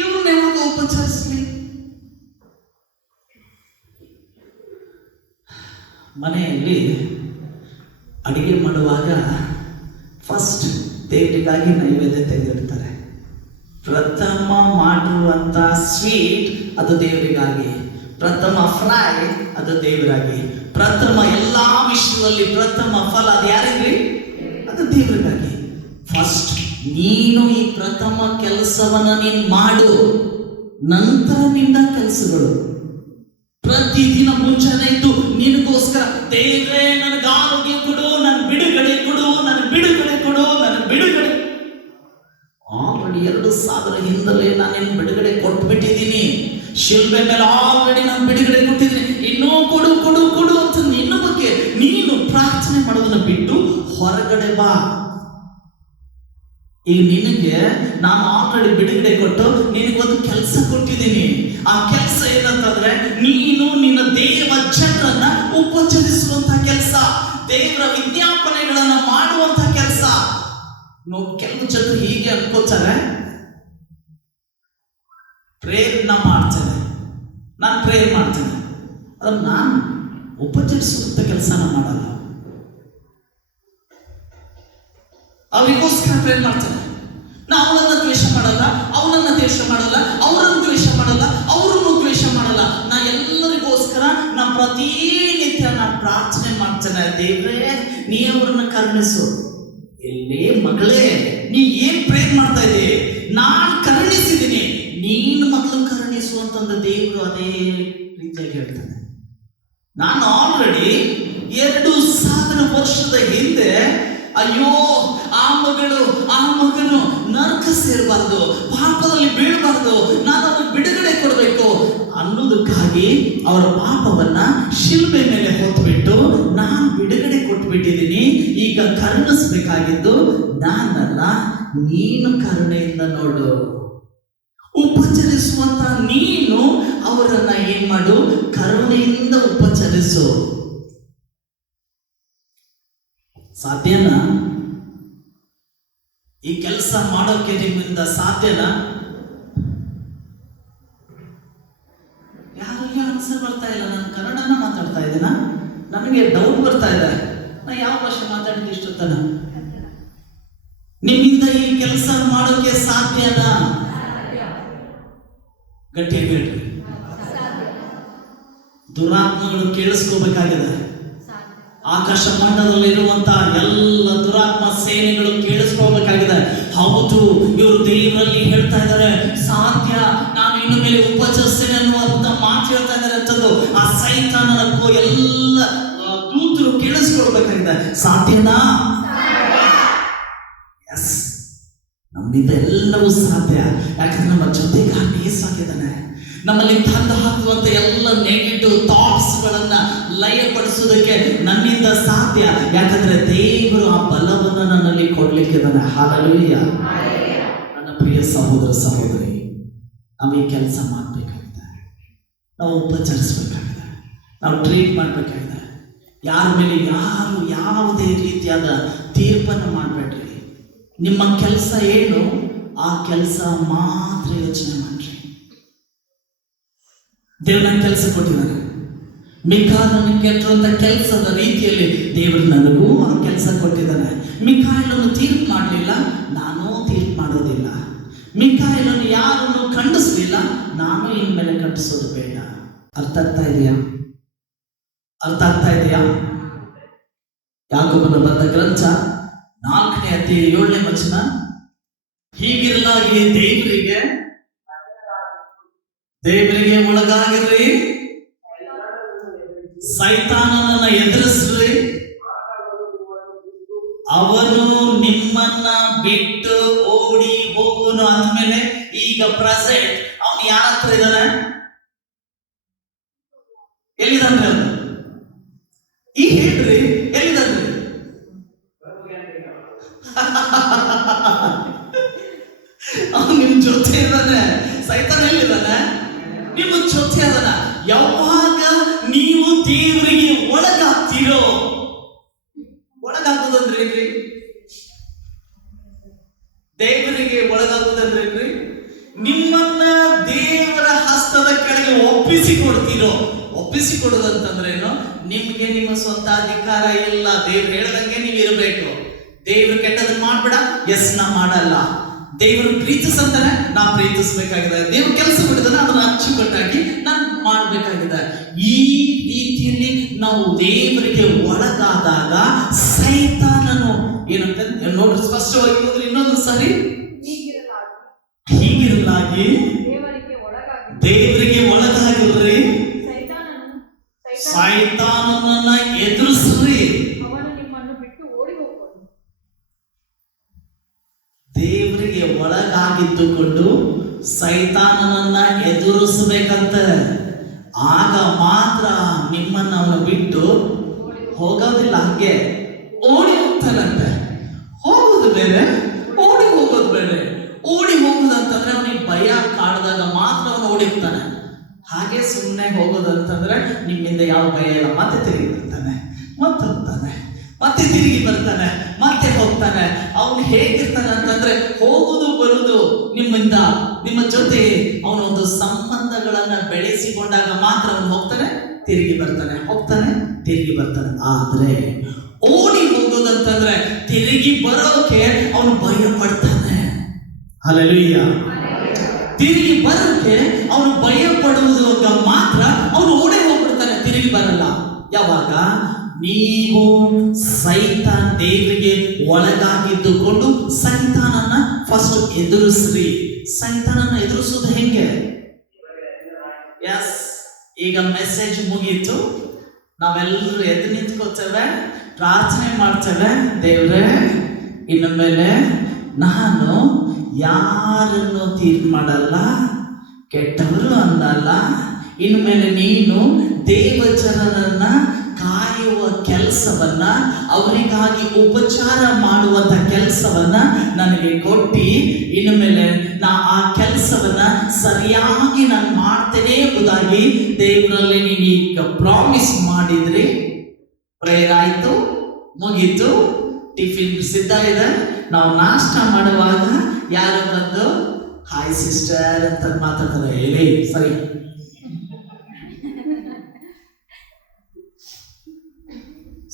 ಇವ್ರನ್ನ ಯಾವಾಗ ಉಪಚರಿಸಲಿ? ಮನೆಯಲ್ಲಿ ಅಡಿಗೆ ಮಾಡುವಾಗ ಫಸ್ಟ್ ದೇವರಿಗಾಗಿ ನೈವೇದ್ಯ ತೆಗೆದಿಡ್ತಾರೆ. ಪ್ರಥಮ ಮಾಡುವಂತ ಸ್ವೀಟ್ ಅದು ದೇವರಿಗಾಗಿ, ಪ್ರಥಮ ಫ್ರೈ ಅದು ದೇವರಾಗಿ, ಪ್ರಥಮ ಎಲ್ಲಾ ವಿಷಯದಲ್ಲಿ ಪ್ರಥಮ ಫಲ ಅದು ಯಾರಿಗ್ರಿ? ಅದು ದೇವರಿಗಾಗಿ. ಫಸ್ಟ್ ನೀನು ಈ ಪ್ರಥಮ ಕೆಲಸವನ್ನ ನೀನು ಮಾಡು, ನಂತರ ನಿನ್ನ ಕೆಲಸಗಳು. ಪ್ರತಿದಿನ ಮುಂಚೆನೆ ಇದ್ದು ನಿನಗೋಸ್ಕರ ದೇವರೇ ನನಗೆ ಆರೋಗ್ಯ ಕೊಡು, ನನ್ನ ಬಿಡುಗಡೆ ಕೊಡು, ನನ್ನ ಬಿಡುಗಡೆ ಕೊಡು, ನನ್ನ ಬಿಡುಗಡೆ. ಆಲ್ರೆಡಿ 2000 ಹಿಂದಲೇ ನಾನೇನು ಬಿಡುಗಡೆ ಕೊಟ್ಬಿಟ್ಟಿದ್ದೀನಿ. ಶಿಲ್ಬೆ ಮೇಲೆ ಆಲ್ರೆಡಿ ನಾನು ಬಿಡುಗಡೆ ಕೊಟ್ಟಿದ್ದೀನಿ. ಇನ್ನೂ ಕೊಡು ಕೊಡು ಕೊಡು ಅಂತ ನಿನ್ನ ಬಗ್ಗೆ ನೀನು ಪ್ರಾರ್ಥನೆ ಮಾಡೋದನ್ನ ಬಿಟ್ಟು ಹೊರಗಡೆ ಬಾ. ಈಗ ನಿನಗೆ ನಾನು ಆಲ್ರೆಡಿ ಬಿಡುಗಡೆ ಕೊಟ್ಟು ನಿನಗೊಂದು ಕೆಲಸ ಕೊಟ್ಟಿದ್ದೀನಿ. ಆ ಕೆಲಸ ಏನಂತಂದ್ರೆ ನೀನು ನಿನ್ನ ದೇವ ಜನರನ್ನ ಉಪಚರಿಸುವಂತ ಕೆಲಸ, ದೇವರ ವಿಜ್ಞಾಪನೆಗಳನ್ನ ಮಾಡುವಂತ ಕೆಲಸ. ಕೆಲವು ಜನರು ಹೀಗೆ ಅನ್ಕೋತಾರೆ, ಪ್ರೇಯರ್ನ ಮಾಡ್ತೇನೆ, ನಾನು ಪ್ರೇಯರ್ ಮಾಡ್ತೇನೆ, ಅದನ್ನು ನಾನು ಉಪಚರಿಸುವಂತ ಕೆಲಸನ ಮಾಡಲ್ಲ. ಅವರಿಗೋಸ್ಕರ ಪ್ರೇಯರ್ ಮಾಡ್ತೇನೆ. ನಾ ಅವಳನ್ನ ದ್ವೇಷ ಮಾಡಲ್ಲ, ಅವನನ್ನ ದ್ವೇಷ ಮಾಡಲ್ಲ, ಅವರನ್ನು ದ್ವೇಷ ಮಾಡಲ್ಲ, ಅವರನ್ನು ದ್ವೇಷ ಮಾಡಲ್ಲ. ನಾ ಎಲ್ಲರಿಗೋಸ್ಕರ ನಾ ಪ್ರತಿನಿತ್ಯ ನಾನು ಪ್ರಾರ್ಥನೆ ಮಾಡ್ತೇನೆ. ದೇವರೇ ನೀ ಅವ್ರನ್ನ ಕರುಣಿಸು. ಎಲ್ಲೇ ಮಗಳೇ ನೀ ಏನ್ ಪ್ರೇಯರ್ ಮಾಡ್ತಾ ಇದ್ದೆ? ನಾನು ಕರುಣಿಸಿದ್ದೀನಿ, ನೀನು ಮೊದಲು ಕರುಣಿಸು ಅಂತಂದ ದೇವರು ಅದೇ ರೀತಿಯಾಗಿ ಹೇಳ್ತಾನೆ. ನಾನು ಆಲ್ರೆಡಿ 2000 ವರ್ಷದ ಹಿಂದೆ ಅಯ್ಯೋ ಆ ಮಗನು ನರಕ ಸೇರಬಾರ್ದು, ಪಾಪದಲ್ಲಿ ಬೀಳಬಾರ್ದು, ನಾನು ಅವ್ರಿಗೆ ಬಿಡುಗಡೆ ಕೊಡಬೇಕು ಅನ್ನೋದಕ್ಕಾಗಿ ಅವರ ಪಾಪವನ್ನ ಶಿಲ್ಬೆ ಮೇಲೆ ಹೊತ್ಬಿಟ್ಟು ನಾನು ಬಿಡುಗಡೆ ಕೊಟ್ಬಿಟ್ಟಿದ್ದೀನಿ. ಈಗ ಕರುಣಿಸ್ಬೇಕಾಗಿದ್ದು ನಾನಲ್ಲ, ನೀನು ಕರುಣೆಯಿಂದ ನೋಡು. ಉಪಚರಿಸುವ ಉಪಚರಿಸುವಂತ ನೀನು ಅವರನ್ನ ಏನ್ ಮಾಡು, ಕರುಣೆಯಿಂದ ಉಪಚರಿಸು. ಸಾಧ್ಯನಾ? ಈ ಕೆಲಸ ಮಾಡೋಕೆ ನಿಮ್ಮಿಂದ ಸಾಧ್ಯನಾ? ಯಾರಿಗೆ ಆನ್ಸರ್ ಬರ್ತಾ ಇಲ್ಲ. ನಾನು ಕನ್ನಡನ ಮಾತಾಡ್ತಾ ಇದ್ದೀನ, ನನಗೆ ಡೌಟ್ ಬರ್ತಾ ಇದೆ. ನಾ ಯಾವ ಭಾಷೆ ಮಾತಾಡಿದ ಇಷ್ಟೊತ್ತನ? ನಿಮ್ಮಿಂದ ಈ ಕೆಲಸ ಮಾಡೋಕೆ ಸಾಧ್ಯನಾ? ಗಟ್ಟಿಯಾಗಿ ಹೇಳ್ರಿ. ದುರಾತ್ಮಗಳು ಕೇಳಿಸ್ಕೋಬೇಕಾಗಿದೆ. ಆಕಾಶ ಮಂಡಲದಲ್ಲಿರುವಂತ ಎಲ್ಲ ದುರಾತ್ಮ ಸೇನೆಗಳು ಕೇಳಿಸ್ಕೋಬೇಕಾಗಿದೆ. ಹೌದು, ಇವರು ದೇವರಲ್ಲಿ ಹೇಳ್ತಾ ಇದ್ದಾರೆ ಸಾಧ್ಯ, ನಾನು ಇನ್ನು ಮೇಲೆ ಉಪಚರಿಸ್ತೇನೆ ಅನ್ನುವಂತ ಮಾತು ಹೇಳ್ತಾ ಇದ್ದಾರೆ ಅಂತಂದು ಆ ಸೈತಾನನ ಎಲ್ಲ ದೂತರು ಕೇಳಿಸ್ಕೊಳ್ಬೇಕಾಗಿದೆ. ಸಾಧ್ಯನಾ? ಎಸ್, ನಮ್ಮಿಂದ ಎಲ್ಲವೂ ಸಾಧ್ಯ. ಯಾಕಂದ್ರೆ ನಮ್ಮ ಜೊತೆಗಾಗಿ ಯೇಸುವಾಗಿದ್ದಾನೆ. ನಮ್ಮಲ್ಲಿ ತಂದು ಹಾಕುವಂತ ಎಲ್ಲ ನೆಗೆಟಿವ್ ಥಾಟ್ಸ್ ಗಳನ್ನ ಲಯಪಡಿಸುವುದಕ್ಕೆ ನನ್ನಿಂದ ಸಾಧ್ಯ. ಯಾಕಂದ್ರೆ ದೇವರು ಆ ಬಲವನ್ನು ನನ್ನಲ್ಲಿ ಕೊಡ್ಲಿಕ್ಕಿದ್ದಾನೆ. ಹಲ್ಲೆಲೂಯ. ನನ್ನ ಪ್ರಿಯ ಸಹೋದರ ಸಹೋದರಿ, ನಾವು ಈ ಕೆಲಸ ಮಾಡಬೇಕಾಗಿದೆ. ನಾವು ಉಪಚರಿಸಬೇಕಾಗಿದೆ. ನಾವು ಟ್ರೀಟ್ ಮಾಡಬೇಕಾಗಿದೆ. ಯಾರ ಮೇಲೆ ಯಾರು ಯಾವುದೇ ರೀತಿಯಾದ ತೀರ್ಪನ್ನು ಮಾಡಬೇಡ್ರಿ. ನಿಮ್ಮ ಕೆಲಸ ಏನು, ಆ ಕೆಲಸ ಮಾತ್ರ ಯೋಚನೆ ಮಾಡ್ರಿ. ದೇವ್ರ ಕೆಲಸ ಕೊಟ್ಟಿದ್ದಾನೆ. ಮಿಕಾಯಲನ್ನು ಕೆಟ್ಟಿರುವಂತ ಕೆಲಸದ ರೀತಿಯಲ್ಲಿ ದೇವರು ನನಗೂ ಆ ಕೆಲಸ ಕೊಟ್ಟಿದ್ದಾನೆ. ಮಿಕಾಯಲನ್ನು ತೀರ್ಪು ಮಾಡಲಿಲ್ಲ, ನಾನು ತೀರ್ಪು ಮಾಡೋದಿಲ್ಲ. ಮಿಕಾಯಲನ್ನು ಯಾರನ್ನು ಖಂಡಿಸಲಿಲ್ಲ, ನಾನು ಇನ್ಮೇಲೆ ಖಂಡಿಸೋದು ಬೇಡ. ಅರ್ಥ ಆಗ್ತಾ ಇದೆಯಾ? ಅರ್ಥ ಆಗ್ತಾ ಇದೆಯಾ? ಯಾಕೋಬನ ಬರೆದ ಗ್ರಂಥ 4ನೇ ಅಧ್ಯಾಯ 7ನೇ ವಚನ, ಹೀಗಿರಲಾಗಿ ದೇವರಿಗೆ ಒಳಗಾಗಿರ್ರಿ, ಸೈತಾನನನ್ನ ಎದುರಿಸ್ರಿ, ಅವನು ನಿಮ್ಮನ್ನ ಬಿಟ್ಟು ಓಡಿ ಹೋಗುವನು. ಅಂದ್ಮೇಲೆ ಈಗ ಪ್ರೆಸೆಂಟ್ ಅವನು ಯಾರ ಹತ್ರ ಇದ್ದಾನೆ? ಎಲ್ಲಿದ್ದಾನೆ ಅವನು? ಈಗ ಹೇಳ್ರಿ, ಎಲ್ಲಿದ್ದಾನೆ? ಅವನು ನಿಮ್ ಜೊತೆ ಇದ್ದಾನೆ. ಸೈತಾನ ಎಲ್ಲಿದ್ದಾನೆ? ನಿಮ್ಮ ಜೊತೆ ಅದನ. ಯಾವಾಗ ನೀವು ದೇವರಿಗೆ ಒಳಗಾಗ್ತೀರೋ, ಒಳಗಾಗುದಂದ್ರೇನ್ರಿ? ದೇವರಿಗೆ ಒಳಗಾಗುದಂದ್ರೇನ್ರಿ? ನಿಮ್ಮನ್ನ ದೇವರ ಹಸ್ತದ ಕೆಳಗೆ ಒಪ್ಪಿಸಿಕೊಡ್ತೀರೋ. ಒಪ್ಪಿಸಿಕೊಡೋದಂತಂದ್ರೇನು? ನಿಮ್ಗೆ ನಿಮ್ಮ ಸ್ವಂತ ಅಧಿಕಾರ ಇಲ್ಲ. ದೇವ್ರು ಹೇಳ್ದಂಗೆ ನೀವು ಇರಬೇಕು. ದೇವ್ರು ಕೆಟ್ಟದನ್ನ ಮಾಡ್ಬೇಡ, ಎಸ್ ನಾ ಮಾಡಲ್ಲ. ದೇವರು ಪ್ರೀತಿಸಂತಾನೆ, ನಾ ಪ್ರೀತಿಸ್ಬೇಕಾಗಿದೆ. ದೇವ್ರು ಕೆಲಸ ಬಿಟ್ಟಿದ್ದಾನೆ, ಅದನ್ನ ಅಚ್ಚುಕಟ್ಟಾಗಿ ನಾನು ಮಾಡಬೇಕಾಗಿದೆ. ಈ ರೀತಿಯಲ್ಲಿ ನಾವು ದೇವರಿಗೆ ಒಳಗಾದಾಗ ಸೈತಾನನು ಏನಂತ ನೋಡ್ರಿ, ಸ್ಪಷ್ಟವಾಗಿ ಹೋದ್ರೆ ಇನ್ನೊಂದು ಸಾರಿ, ಹೀಗಿರಲಾಗಿ ದೇವರಿಗೆ ಒಳಗಾಗಿರ್ರಿ, ಸೈತಾನನನ್ನ ಎದುರಿಸ್ರಿ. ದೇವರಿಗೆ ಒಳಗಾಗಿದ್ದುಕೊಂಡು ಸೈತಾನನನ್ನ ಎದುರಿಸಬೇಕಂತ. ಆಗ ಮಾತ್ರ ನಿಮ್ಮನ್ನ ಅವನು ಬಿಟ್ಟು ಹೋಗೋದಿಲ್ಲ. ಹಾಗೆ ಓಡಿ ಹೋಗ್ತಾನಂತೆ. ಹೋಗುದು ಬೇರೆ, ಓಡಿ ಹೋಗೋದು ಬೇರೆ. ಓಡಿ ಹೋಗುದಂತಂದ್ರೆ ಅವನಿಗೆ ಭಯ ಕಾಡ್ದಾಗ ಮಾತ್ರ ಅವನು ಓಡಿ ಹೋಗ್ತಾನೆ. ಹಾಗೆ ಸುಮ್ಮನೆ ಹೋಗೋದಂತಂದ್ರೆ ನಿಮ್ಮಿಂದ ಯಾವ ಭಯ ಇಲ್ಲ. ಮತ್ತೆ ತಿರುಗಿ ಬರ್ತಾನೆ, ಮತ್ತೆ ಹೋಗ್ತಾನೆ, ಮತ್ತೆ ತಿರುಗಿ ಬರ್ತಾನೆ, ಮತ್ತೆ ಹೋಗ್ತಾನೆ. ಅವನು ಹೇಗಿರ್ತಾನೆ ಅಂತಂದ್ರೆ ಹೋಗುದು ಬರುದು ನಿಮ್ಮಿಂದ, ನಿಮ್ಮ ಜೊತೆ ಅವನೊಂದು ಸಂಬಂಧಗಳನ್ನ ಬೆಳೆಸಿಕೊಂಡಾಗ ಮಾತ್ರ ಅವನು ಹೋಗ್ತಾನೆ, ತಿರುಗಿ ಬರ್ತಾನೆ, ಹೋಗ್ತಾನೆ, ತಿರುಗಿ ಬರ್ತಾನೆ. ಆದ್ರೆ ಓಡಿ ಹೋಗೋದಂತಂದ್ರೆ ತಿರುಗಿ ಬರೋಕೆ ಅವನು ಭಯ ಪಡ್ತಾನೆ. ಹಲ್ಲೆಲೂಯ. ತಿರುಗಿ ಬರೋಕೆ ಅವನು ಭಯ ಪಡುವುದಾಗ ಮಾತ್ರ ಅವನು ಓಡಿ ಹೋಗ್ಬಿಡ್ತಾನೆ, ತಿರುಗಿ ಬರಲ್ಲ. ಯಾವಾಗ ನೀವು ಸೈತಾನ್ ದೇವರಿಗೆ ಒಳಗಾಗಿದ್ದುಕೊಂಡು ಸೈತಾನನ್ನ ಫಸ್ಟ್ ಎದುರಿಸ್ರಿ. ಸೈತಾನನ್ನ ಎದುರಿಸೋದು ಹೆಂಗೆ? ಎಸ್, ಈಗ ಮೆಸೇಜ್ ಮುಗೀತು. ನಾವೆಲ್ಲರೂ ಎದ್ದು ನಿಂತ್ಕೋತೇವೆ, ಪ್ರಾರ್ಥನೆ ಮಾಡ್ತೇವೆ. ದೇವ್ರೇ, ಇನ್ನು ಮೇಲೆ ನಾನು ಯಾರನ್ನು ತೀರ್ಪು ಮಾಡಲ್ಲ, ಕೆಟ್ಟವರು ಅನ್ನಲ್ಲ. ಇನ್ನು ಮೇಲೆ ನೀನು ದೇವಜನರನ್ನ ಕಾಯುವ ಕೆಲಸವನ್ನ, ಅವರಿಗಾಗಿ ಉಪಚಾರ ಮಾಡುವಂತ ಕೆಲಸವನ್ನ ನನಗೆ ಕೊಟ್ಟು, ಇನ್ನು ಮೇಲೆ ನಾ ಆ ಕೆಲಸವನ್ನ ಸರಿಯಾಗಿ ನಾನು ಮಾಡ್ತೇನೆ ಎಂಬುದಾಗಿ ದೇವರಲ್ಲಿ ನೀವು ಈಗ ಪ್ರಾಮಿಸ್ ಮಾಡಿದ್ರಿ. ಪ್ರೇಯರ್ ಆಯ್ತು, ಮುಗೀತು, ಟಿಫಿನ್ ಸಿದ್ಧ ಇದೆ. ನಾವು ನಾಷ್ಟ ಮಾಡುವಾಗ ಯಾರು ಬಂದು ಹಾಯ್ ಸಿಸ್ಟರ್ ಅಂತ ಮಾತಾಡ್ತಾರೆ. ಹೇಳಿ ಸರಿ,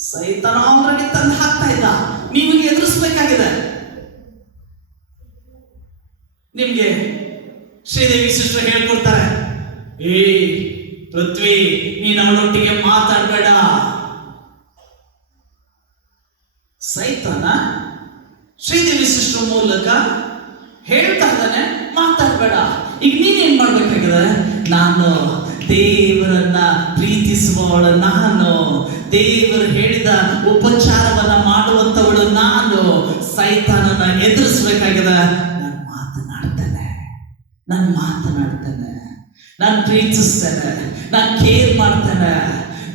ಸೈತಾನ ಆಲ್ರೆಡಿ ತಂದು ಹಾಕ್ತಾ ಇದ್ದ, ನಿಮಗೆ ಎದುರಿಸ್ಬೇಕಾಗಿದೆ. ನಿಮ್ಗೆ ಶ್ರೀದೇವಿ ಸಿಸ್ಟರ್ ಹೇಳ್ಕೊಡ್ತಾರೆ, ಏ ಪೃಥ್ವಿ, ನೀನು ಅವಳೊಟ್ಟಿಗೆ ಮಾತಾಡ್ಬೇಡ. ಸೈತಾನ ಶ್ರೀದೇವಿ ಸಿಸ್ಟರ್ ಮೂಲಕ ಹೇಳ್ತಾ ಇದ್ದಾನೆ, ಮಾತಾಡ್ಬೇಡ. ಈಗ ನೀನೇನ್ ಮಾಡ್ಬೇಕಾಗಿದೆ? ನಾನು ದೇವರನ್ನ ಪ್ರೀತಿಸುವವಳು, ನಾನು ದೇವರು ಹೇಳಿದ ಉಪಚಾರವನ್ನ ಮಾಡುವಂತವಳು, ನಾನು ಸೈತಾನನ ಎದುರಿಸ್ಬೇಕಾಗಿದೆ. ನಾನು ಮಾತನಾಡ್ತೇನೆ, ನಾನು ಪ್ರೀತಿಸ್ತೇನೆ, ನಾನು ಕೇರ್ ಮಾಡ್ತೇನೆ,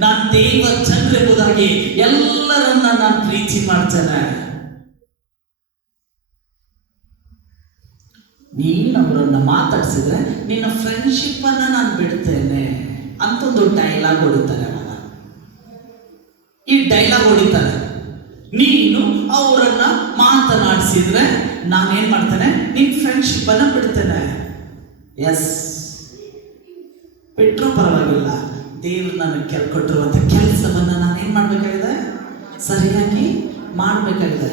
ನಾನು ದೇವ ಜನರೆಂಬುದಾಗಿ ಎಲ್ಲರನ್ನ ನಾನು ಪ್ರೀತಿ ಮಾಡ್ತೇನೆ. ನೀನು ಅವರನ್ನ ಮಾತಾಡ್ಸಿದ್ರೆ ನಿನ್ನ ಫ್ರೆಂಡ್ಶಿಪ್ ಅನ್ನ ನಾನು ಬಿಡ್ತೇನೆ ಅಂತೊಂದು ಡೈಲಾಗ್ ಹೊಡಿತಾರೆ. ಅವಾಗ ಈ ಡೈಲಾಗ್ ಹೊಡಿತಾರೆ, ನೀನು ಅವರನ್ನ ಮಾತನಾಡಿಸಿದ್ರೆ ನಾನೇನ್ ಮಾಡ್ತೇನೆ, ನಿನ್ ಫ್ರೆಂಡ್ಶಿಪ್ ಅನ್ನ ಬಿಡ್ತೇನೆ. ಎಸ್, ಬಿಟ್ರೂ ಪರವಾಗಿಲ್ಲ, ದೇವ್ರು ನನಗೆ ಕೊಟ್ಟಿರುವಂತ ಕೆಲಸವನ್ನ ನಾನೇನ್ ಮಾಡ್ಬೇಕಾಗಿದೆ, ಸರಿಯಾಗಿ ಮಾಡ್ಬೇಕಾಗಿದೆ.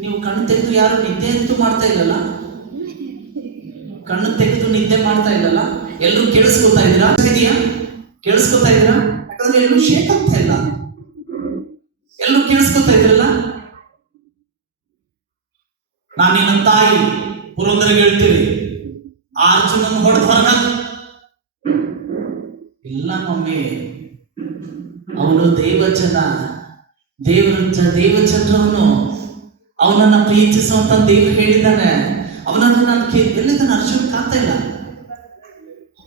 ನೀವು ಕಣ್ಣು ತೆಗೆದು ಯಾರು ನಿದ್ದೆ ಅಂತೂ ಮಾಡ್ತಾ ಇಲ್ಲಲ್ಲ, ಕಣ್ಣು ತೆಗೆದು ನಿದ್ದೆ ಮಾಡ್ತಾ ಇಲ್ಲಲ್ಲ, ಎಲ್ಲರೂ ಕೇಳಿಸ್ಕೊತಾ ಇದ್ದೀರಾ? ಕೇಳಿಸ್ಕೊತಾ ಇದ್ದೀರಾ? ಯಾಕಂದ್ರೆ ಎಲ್ಲರೂ ಶೇಕ್ ಆಗ್ತಾ ಇಲ್ಲ, ಎಲ್ಲರೂ ಕೇಳಿಸ್ಕೊತಾ ಇದ್ರಲ್ಲ. ನಾನು ನಿನ್ನ ತಾಯಿ ಪುರಂದರಿಗೆ ಹೇಳ್ತೀರಿ, ಅರ್ಜುನನ್ ಹೊಡೆದ ಹೊರಗ ಇಲ್ಲ ಮಮ್ಮಿ, ಅವನು ದೇವಜನ, ದೇವಚಂದ್ರವನು, ಅವನನ್ನ ಪ್ರೀತಿಸುವಂತ ದೇವರು ಹೇಳಿದ್ದಾನೆ. ಅವನನ್ನು ನಾನು ಎಲ್ಲಿದ್ದಾನೆ? ಅರ್ಜುನ್ ಕಾಣ್ತಾ ಇಲ್ಲ.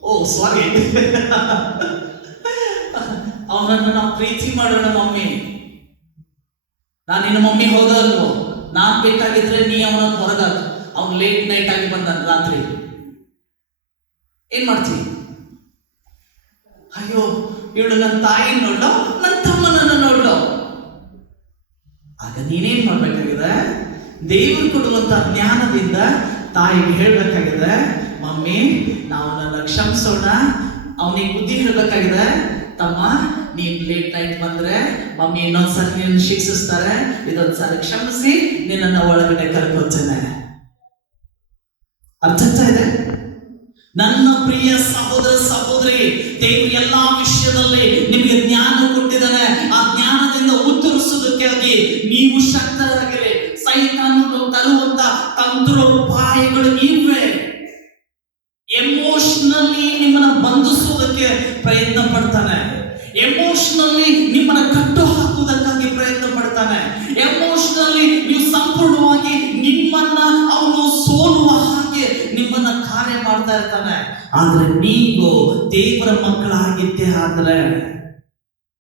ಓ ಸಾರಿ, ಅವನನ್ನು ನಾವು ಪ್ರೀತಿ ಮಾಡೋಣ ಮಮ್ಮಿ. ನಾನು ನಿನ್ನ ಮಮ್ಮಿ ಹೋಗಲ್ವೋ, ನಾನ್ ಬೇಕಾಗಿದ್ರೆ ನೀ ಅವನನ್ನು ಹೊರಗಾಕ. ಅವ್ನು ಲೇಟ್ ನೈಟ್ ಆಗಿ ಬಂದ ರಾತ್ರಿ, ಏನ್ ಮಾಡ್ತೀವಿ? ಅಯ್ಯೋ, ಇವಳು ನನ್ನ ತಾಯಿ ನೋಡ್ಲೋ, ನನ್ನ ತಮ್ಮನನ್ನು ನೋಡ್ಲೋ. ಆಗ ನೀನೇನ್ ಮಾಡ್ಬೇಕಾಗಿದೆ? ದೇವರು ಕೊಡುವಂತ ಜ್ಞಾನದಿಂದ ತಾಯಿಗೆ ಹೇಳ್ಬೇಕಾಗಿದೆ, ಮಮ್ಮಿ ನಾವು ನನ್ನ ಕ್ಷಮಿಸೋಣ. ಅವನಿಗೆ ಬುದ್ಧಿ ಹೇಳ್ಬೇಕಾಗಿದೆ, ತಮ್ಮ ನೀನ್ ಲೇಟ್ ನೈಟ್ ಬಂದ್ರೆ ಮಮ್ಮಿ ಇನ್ನೊಂದ್ಸರಿ ನೀನು ಶಿಕ್ಷಿಸ್ತಾರೆ, ಇದೊಂದ್ಸರಿ ಕ್ಷಮಿಸಿ ನಿನ್ನನ್ನು ಒಳಗಡೆ ಕರ್ಕೊತೇನೆ. ಅರ್ಥ ಇದೆ? ನನ್ನ ಪ್ರಿಯ ಸಹೋದರ ಸಹೋದರಿ, ದೇವರು ಎಲ್ಲಾ ವಿಷಯದಲ್ಲಿ ನಿಮಗೆ ಜ್ಞಾನ ಕೊಟ್ಟಿದ್ದಾನೆ. ಆ ಜ್ಞಾನದಿಂದ ಉತ್ತರಿಸುವುದಕ್ಕಾಗಿ ನೀವು ಶಕ್ತರಾಗಿರಿ. ಸೈತಾನನು ತರುವಂತ ತಂತ್ರೋಪಾಯಗಳು ಇವೆ. ಎಮೋಷನಲಿ ನಿಮ್ಮನ್ನ ಬಂಧಿಸುವುದಕ್ಕೆ ಪ್ರಯತ್ನ ಪಡ್ತಾನೆ, ಎಮೋಷನಲಿ ನಿಮ್ಮನ್ನ ಕಟ್ಟು ಹಾಕುವುದಕ್ಕಾಗಿ ಪ್ರಯತ್ನ ಪಡ್ತಾನೆ, ಎಮೋಷನಲಿ ನೀವು ಸಂಪೂರ್ಣವಾಗಿ ನಿಮ್ಮನ್ನ ಅವನು ಸೋಲುವ ಹಾಗೆ ನಿಮ್ಮನ್ನ ಕಾರ್ಯ ಮಾಡ್ತಾ ಇರ್ತಾನೆ. ಆದ್ರೆ ನೀವು ದೇವರ ಮಕ್ಕಳಾಗಿದ್ದೇ ಆದ್ರೆ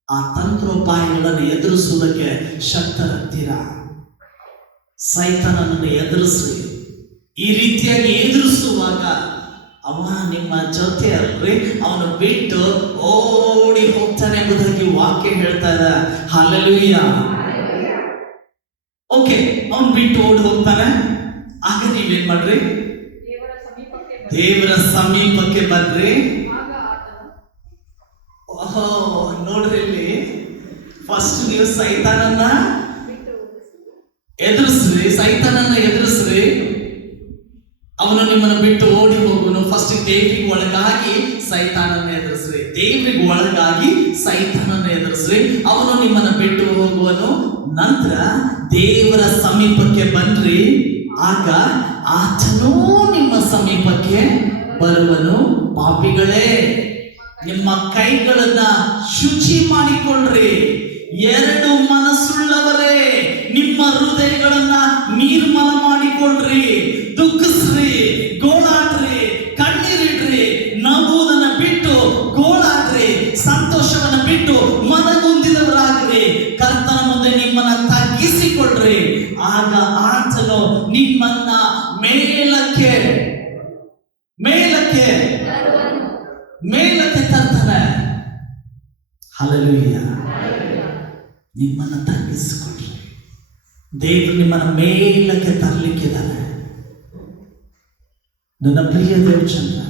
ಆ ತಂತ್ರೋಪಾಯಗಳನ್ನು ಎದುರಿಸುವುದಕ್ಕೆ ಶಕ್ತರಾಗ್ತೀರಾ. ಸೈತಾನನನ್ನು ಎದುರಿಸ್ರಿ. ಈ ರೀತಿಯಾಗಿ ಎದುರಿಸುವಾಗ ಅವ ನಿಮ್ಮ ಜೊತೆ ಅಲ್ರಿ, ಅವನು ಬಿಟ್ಟು ಓಡಿ ಹೋಗ್ತಾನೆ ಎಂಬುದಾಗಿ ವಾಕ್ಯ ಹೇಳ್ತಾ ಇದೆ. ಹಲ್ಲೆಲೂಯಾ. ಓಕೆ, ಅವನು ಬಿಟ್ಟು ಓಡಿ ಹೋಗ್ತಾನೆ. ಆಗ ನೀವೇನ್ ಮಾಡ್ರಿ? ದೇವರ ಸಮೀಪಕ್ಕೆ ಬರ್ರಿ. ಓಹೋ, ನೋಡ್ರಿ ಇಲ್ಲಿ ಫಸ್ಟ್ ನೀವು ಸೈತಾನನ್ನ ಎದುರಿಸ್ರಿ. ಅವನು ನಿಮ್ಮನ್ನು ಬಿಟ್ಟು ಓಡಿ ಹೋಗುವನು. ಫಸ್ಟ್ ದೇವರಿಗೆ ಒಳಗಾಗಿ ಸೈತಾನನ್ನ ಎದುರಿಸ್ರಿ. ದೇವರಿಗೆ ಒಳಗಾಗಿ ಸೈತಾನನ್ನ ಎದುರಿಸ್ರಿ, ಅವನು ನಿಮ್ಮನ್ನು ಬಿಟ್ಟು ಹೋಗುವನು. ನಂತರ ದೇವರ ಸಮೀಪಕ್ಕೆ ಬನ್ರಿ, ಆಗ ಆತನೂ ನಿಮ್ಮ ಸಮೀಪಕ್ಕೆ ಬರುವನು. ಪಾಪಿಗಳೇ, ನಿಮ್ಮ ಕೈಗಳನ್ನ ಶುಚಿ ಮಾಡಿಕೊಳ್ಳ್ರಿ. ಎರಡು ಮನಸ್ಸುಳ್ಳವರೇ, ನಿಮ್ಮ ಹೃದಯಗಳನ್ನ ನಿರ್ಮಲ ಮಾಡಿಕೊಳ್ಳ್ರಿ. ದುಃಖಿಸ್ರಿ, ಗೋಳಾಡ್ರಿ, ಕಣ್ಣೀರಿಡ್ರಿ. ನಗುವುದನ್ನ ಬಿಟ್ಟು ಗೋಳಾಡ್ರಿ, ಸಂತೋಷವನ್ನ ಬಿಟ್ಟು ಮನಗುಂದಿದವರಾಗಿ ಮೇಲಕ್ಕೆ ಮೇಲಕ್ಕೆ ಮೇಲಕ್ಕೆ ತರ್ತಾನೆ. ಹಲ್ಲೆಲೂಯಾ. ನಿಮ್ಮನ್ನು ತಗ್ಗಿಸಿಕೊಡ್ರಿ, ದೇವರು ನಿಮ್ಮನ್ನು ಮೇಲಕ್ಕೆ ತರಲಿಕ್ಕಿದ್ದಾನೆ. ನನ್ನ ಪ್ರಿಯ ದೇವಚಂದ್ರ,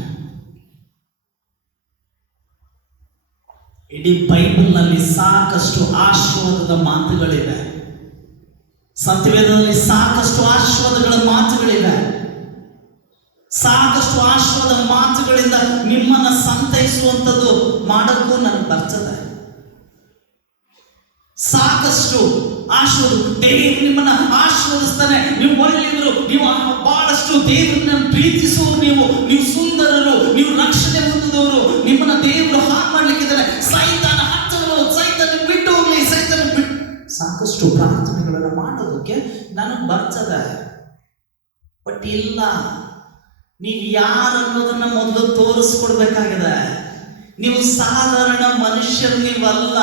ಇಡೀ ಬೈಬಲ್ನಲ್ಲಿ ಸಾಕಷ್ಟು ಆಶೀರ್ವಾದದ ಮಾತುಗಳಿವೆ. ಸತ್ಯವೇದದಲ್ಲಿ ಸಾಕಷ್ಟು ಆಶೀರ್ವಾದಗಳ ಮಾತುಗಳಿವೆ. ಸಾಕಷ್ಟು ಆಶೀರ್ವಾದ ಮಾತುಗಳಿಂದ ನಿಮ್ಮನ್ನ ಸಂತೈಸುವಂಥದ್ದು ಮಾಡೋಕ್ಕೂ ನನಗೆ ಬರ್ತದೆ. ಸಾಕಷ್ಟು ಆಶೀರ್ವಾದ, ದೇವರು ನಿಮ್ಮನ್ನ ಆಶೀರ್ವದಿಸ್ತಾನೆ. ನೀವು ಒಳ್ಳೆಯವರು, ನೀವು ಬಹಳಷ್ಟು ದೇವರನ್ನ ಪ್ರೀತಿಸುವವರು, ನೀವು ಸುಂದರರು, ನೀವು ರಕ್ಷಣೆ ಹೊಂದಿದವರು. ನಿಮ್ಮನ್ನ ದೇವರು ಹಾಳು ಮಾಡ್ಲಿಕ್ಕಿದ್ದಾರೆ. ಸೈತಾನ ಹತ್ತಲು, ಸೈತಾನ ಬಿಟ್ಟು ಹೋಗ್ಲಿ, ಸೈತಾನ ಬಿಟ್ಟು. ಸಾಕಷ್ಟು ಪ್ರಾರ್ಥನೆಗಳನ್ನು ಮಾಡೋದಕ್ಕೆ ನನಗೆ ಬರ್ತದೆ. ಬಟ್ ಇಲ್ಲ, ನೀವು ಯಾರು ಅನ್ನೋದನ್ನ ಮೊದಲು ತೋರಿಸ್ಕೊಡ್ಬೇಕಾಗಿದೆ. ನೀವು ಸಾಧಾರಣ ಮನುಷ್ಯರು ನೀವಲ್ಲ,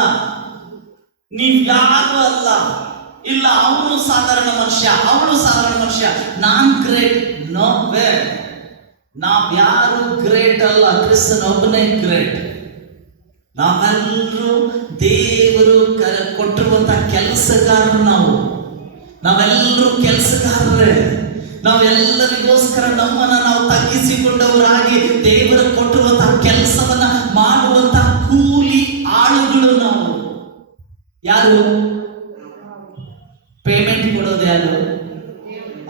ನೀವು ಯಾರು ಅಲ್ಲ. ಇಲ್ಲ, ಅವನು ಸಾಧಾರಣ ಮನುಷ್ಯ, ಅವಳು ಸಾಧಾರಣ ಮನುಷ್ಯ, ನಾನ್ ಗ್ರೇಟ್. No way. ನಾವ್ಯಾರು ಗ್ರೇಟ್ ಅಲ್ಲ, ಕ್ರಿಸ್ತನ ಒಬ್ಬನೇ ಗ್ರೇಟ್. ನಾವೆಲ್ಲರೂ ದೇವರು ಕೊಟ್ಟಿರುವಂತ ಕೆಲಸಗಾರರು. ನಾವೆಲ್ಲರೂ ಕೆಲಸಗಾರರೇ. ನಾವೆಲ್ಲರಿಗೋಸ್ಕರ ನಮ್ಮನ್ನ ನಾವು ತಗ್ಗಿಸಿಕೊಂಡವರಾಗಿ ದೇವರು ಕೊಟ್ಟಿರುವಂತಹ ಕೆಲಸವನ್ನ ಮಾಡುವಂತ ಕೂಲಿ ಆಳುಗಳು ನಾವು. ಯಾರು ಪೇಮೆಂಟ್ ಕೊಡೋದು? ಯಾರು?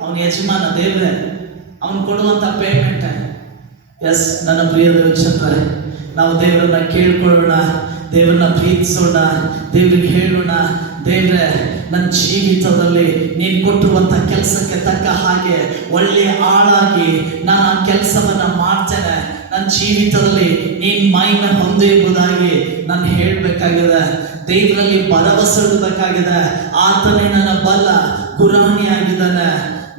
ಅವನ ಯಜಮಾನ, ದೇವ್ರೆ. ಅವನು ಕೊಡುವಂತ ಪೇಮೆಂಟ್. ಎಸ್, ನನ್ನ ಪ್ರಿಯ ದೇವಚಂದ್ರ, ನಾವು ದೇವರನ್ನ ಕೇಳ್ಕೊಳ್ಳೋಣ, ದೇವರನ್ನ ಪ್ರೀತಿಸೋಣ, ದೇವ್ರಿಗೆ ಹೇಳೋಣ, ದೇವ್ರೆ ನನ್ನ ಜೀವಿತದಲ್ಲಿ ನೀನು ಕೊಟ್ಟಿರುವಂಥ ಕೆಲಸಕ್ಕೆ ತಕ್ಕ ಹಾಗೆ ಒಳ್ಳೆಯ ಆಳಾಗಿ ನಾನು ಆ ಕೆಲಸವನ್ನ ಮಾಡ್ತೇನೆ. ನನ್ನ ಜೀವಿತದಲ್ಲಿ ನೀನು ಮಹಿಮೆ ಹೊಂದು ಎಂಬುದಾಗಿ ನಾನು ಹೇಳಬೇಕಾಗಿದೆ. ದೇವರಲ್ಲಿ ಭರವಸೆ ಇಡಬೇಕಾಗಿದೆ. ಆತನೇ ನನ್ನ ಬಲ ಗುರಾಣಿಯಾಗಿದ್ದಾನೆ.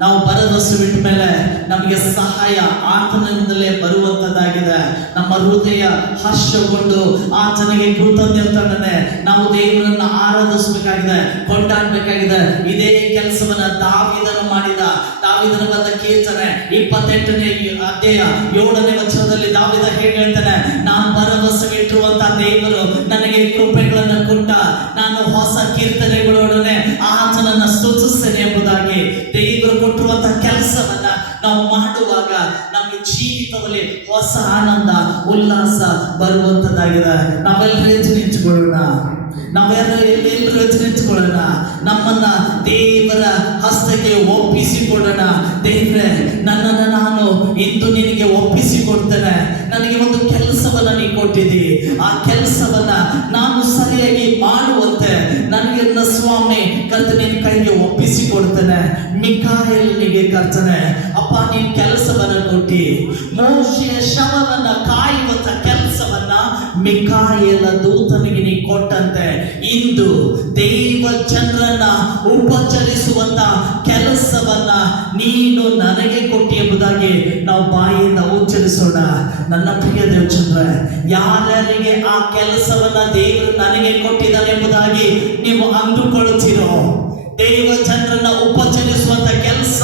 ನಾವು ಭರವಸೆ ಬಿಟ್ಟ ಮೇಲೆ ನಮಗೆ ಸಹಾಯ ಆತನಿಂದಲೇ ಬರುವಂತದ್ದಾಗಿದೆ. ನಮ್ಮ ಹೃದಯ ಹರ್ಷಗೊಂಡು ಆತನಿಗೆ ಕೃತಜ್ಞತೆ ನಾವು ದೇವರನ್ನ ಆರಾಧಿಸಬೇಕಾಗಿದೆ, ಕೊಂಡಾಡಬೇಕಾಗಿದೆ. ಇದೇ ಕೆಲಸವನ್ನ ದಾವೀದನು ಮಾಡಿದ. ದಾವೀದನ ಬಂದ ಕೀರ್ತನೆ 28ನೇ ಅಧ್ಯಾಯ 7ನೇ ವಚನದಲ್ಲಿ ದಾವೀದ ಹೇಗೆ ಹೇಳ್ತಾನೆ, ನಾನು ಭರವಸೆ ಇಟ್ಟಿರುವಂತ ದೇವರು ನನಗೆ ಕೃಪೆಗಳನ್ನು ಕೊಟ್ಟ, ನಾನು ಹೊಸ ಕೀರ್ತನೆಗಳೊಡನೆ ಆತನನ್ನ ಸ್ತುತಿಸ್ತೇನೆ ಎಂಬುದಾಗಿ. ದೇವರು ಕೊಟ್ಟಿರುವಂತ ಕೆಲಸವನ್ನ ನಾವು ಮಾಡುವಾಗ ನಮಗೆ ಜೀವಿತದಲ್ಲಿ ಹೊಸ ಆನಂದ, ಉಲ್ಲಾಸ ಬರುವಂತದ್ದಾಗಿದೆ. ನಾವೆಲ್ಲರೂ ಎದ್ದು ನಿಂತುಕೊಳ್ಳೋಣ, ನಾವೆಲ್ಲರೂ ಎದ್ದು ನಿಂತುಕೊಳ್ಳೋಣ, ನಮ್ಮನ್ನ ದೇವರ ಹಸ್ತಕ್ಕೆ ಒಪ್ಪಿಸಿಕೊಡೋಣ. ದೇವ್ರೆ, ನನ್ನನ್ನು ನಾನು ಇಂದು ನಿನಗೆ ಒಪ್ಪಿಸಿಕೊಡ್ತೇನೆ. ನನಗೆ ಒಂದು ಕೆಲಸವನ್ನ ನೀ ಕೊಟ್ಟಿದ್ದೀ, ಆ ಕೆಲಸವನ್ನ ನಾನು ಸರಿಯಾಗಿ ಮಾಡುವಂತೆ ನನಗೆ ಸ್ವಾಮಿ ಕರ್ತನೆ ನಿನ್ನ ಕೈಗೆ ಒಪ್ಪಿಸಿಕೊಡ್ತೇನೆ. ಮಿಕಾಯೇಲನಿಗೆ ಕರ್ತನೆ ಅಪ್ಪ ನೀನ್ ಕೆಲಸವನ್ನ ಕೊಟ್ಟಿ, ಮೋಶೆಯ ಶವವನ್ನ ಕಾಯುವಂತ ಕೆಲಸವನ್ನ ಮಿಕಾಯೇಲ ದೂತನಿಗೆ ನೀ ಕೊಟ್ಟಂತೆ ಇಂದು ದೇವ ಜನರನ್ನ ಉಪಚರಿಸುವಂತ ಕೆಲಸವನ್ನ ನೀನು ನನಗೆ ಕೊಟ್ಟಿ ಎಂಬುದಾಗಿ ನಾವು ಬಾಯಿಂದ ಉಚ್ಚರಿಸೋಣ. ನನ್ನ ಪ್ರಿಯ ದೇವಚಂದ್ರ, ಯಾರ್ಯಾರಿಗೆ ಆ ಕೆಲಸವನ್ನ ದೇವರು ನನಗೆ ಕೊಟ್ಟಿದ್ದಾನೆ ಎಂಬುದಾಗಿ ನೀವು ಅಂದುಕೊಳ್ಳುತ್ತೀರೋ, ದೇವ ಜನರನ್ನ ಉಪಚರಿಸುವಂತ ಕೆಲಸ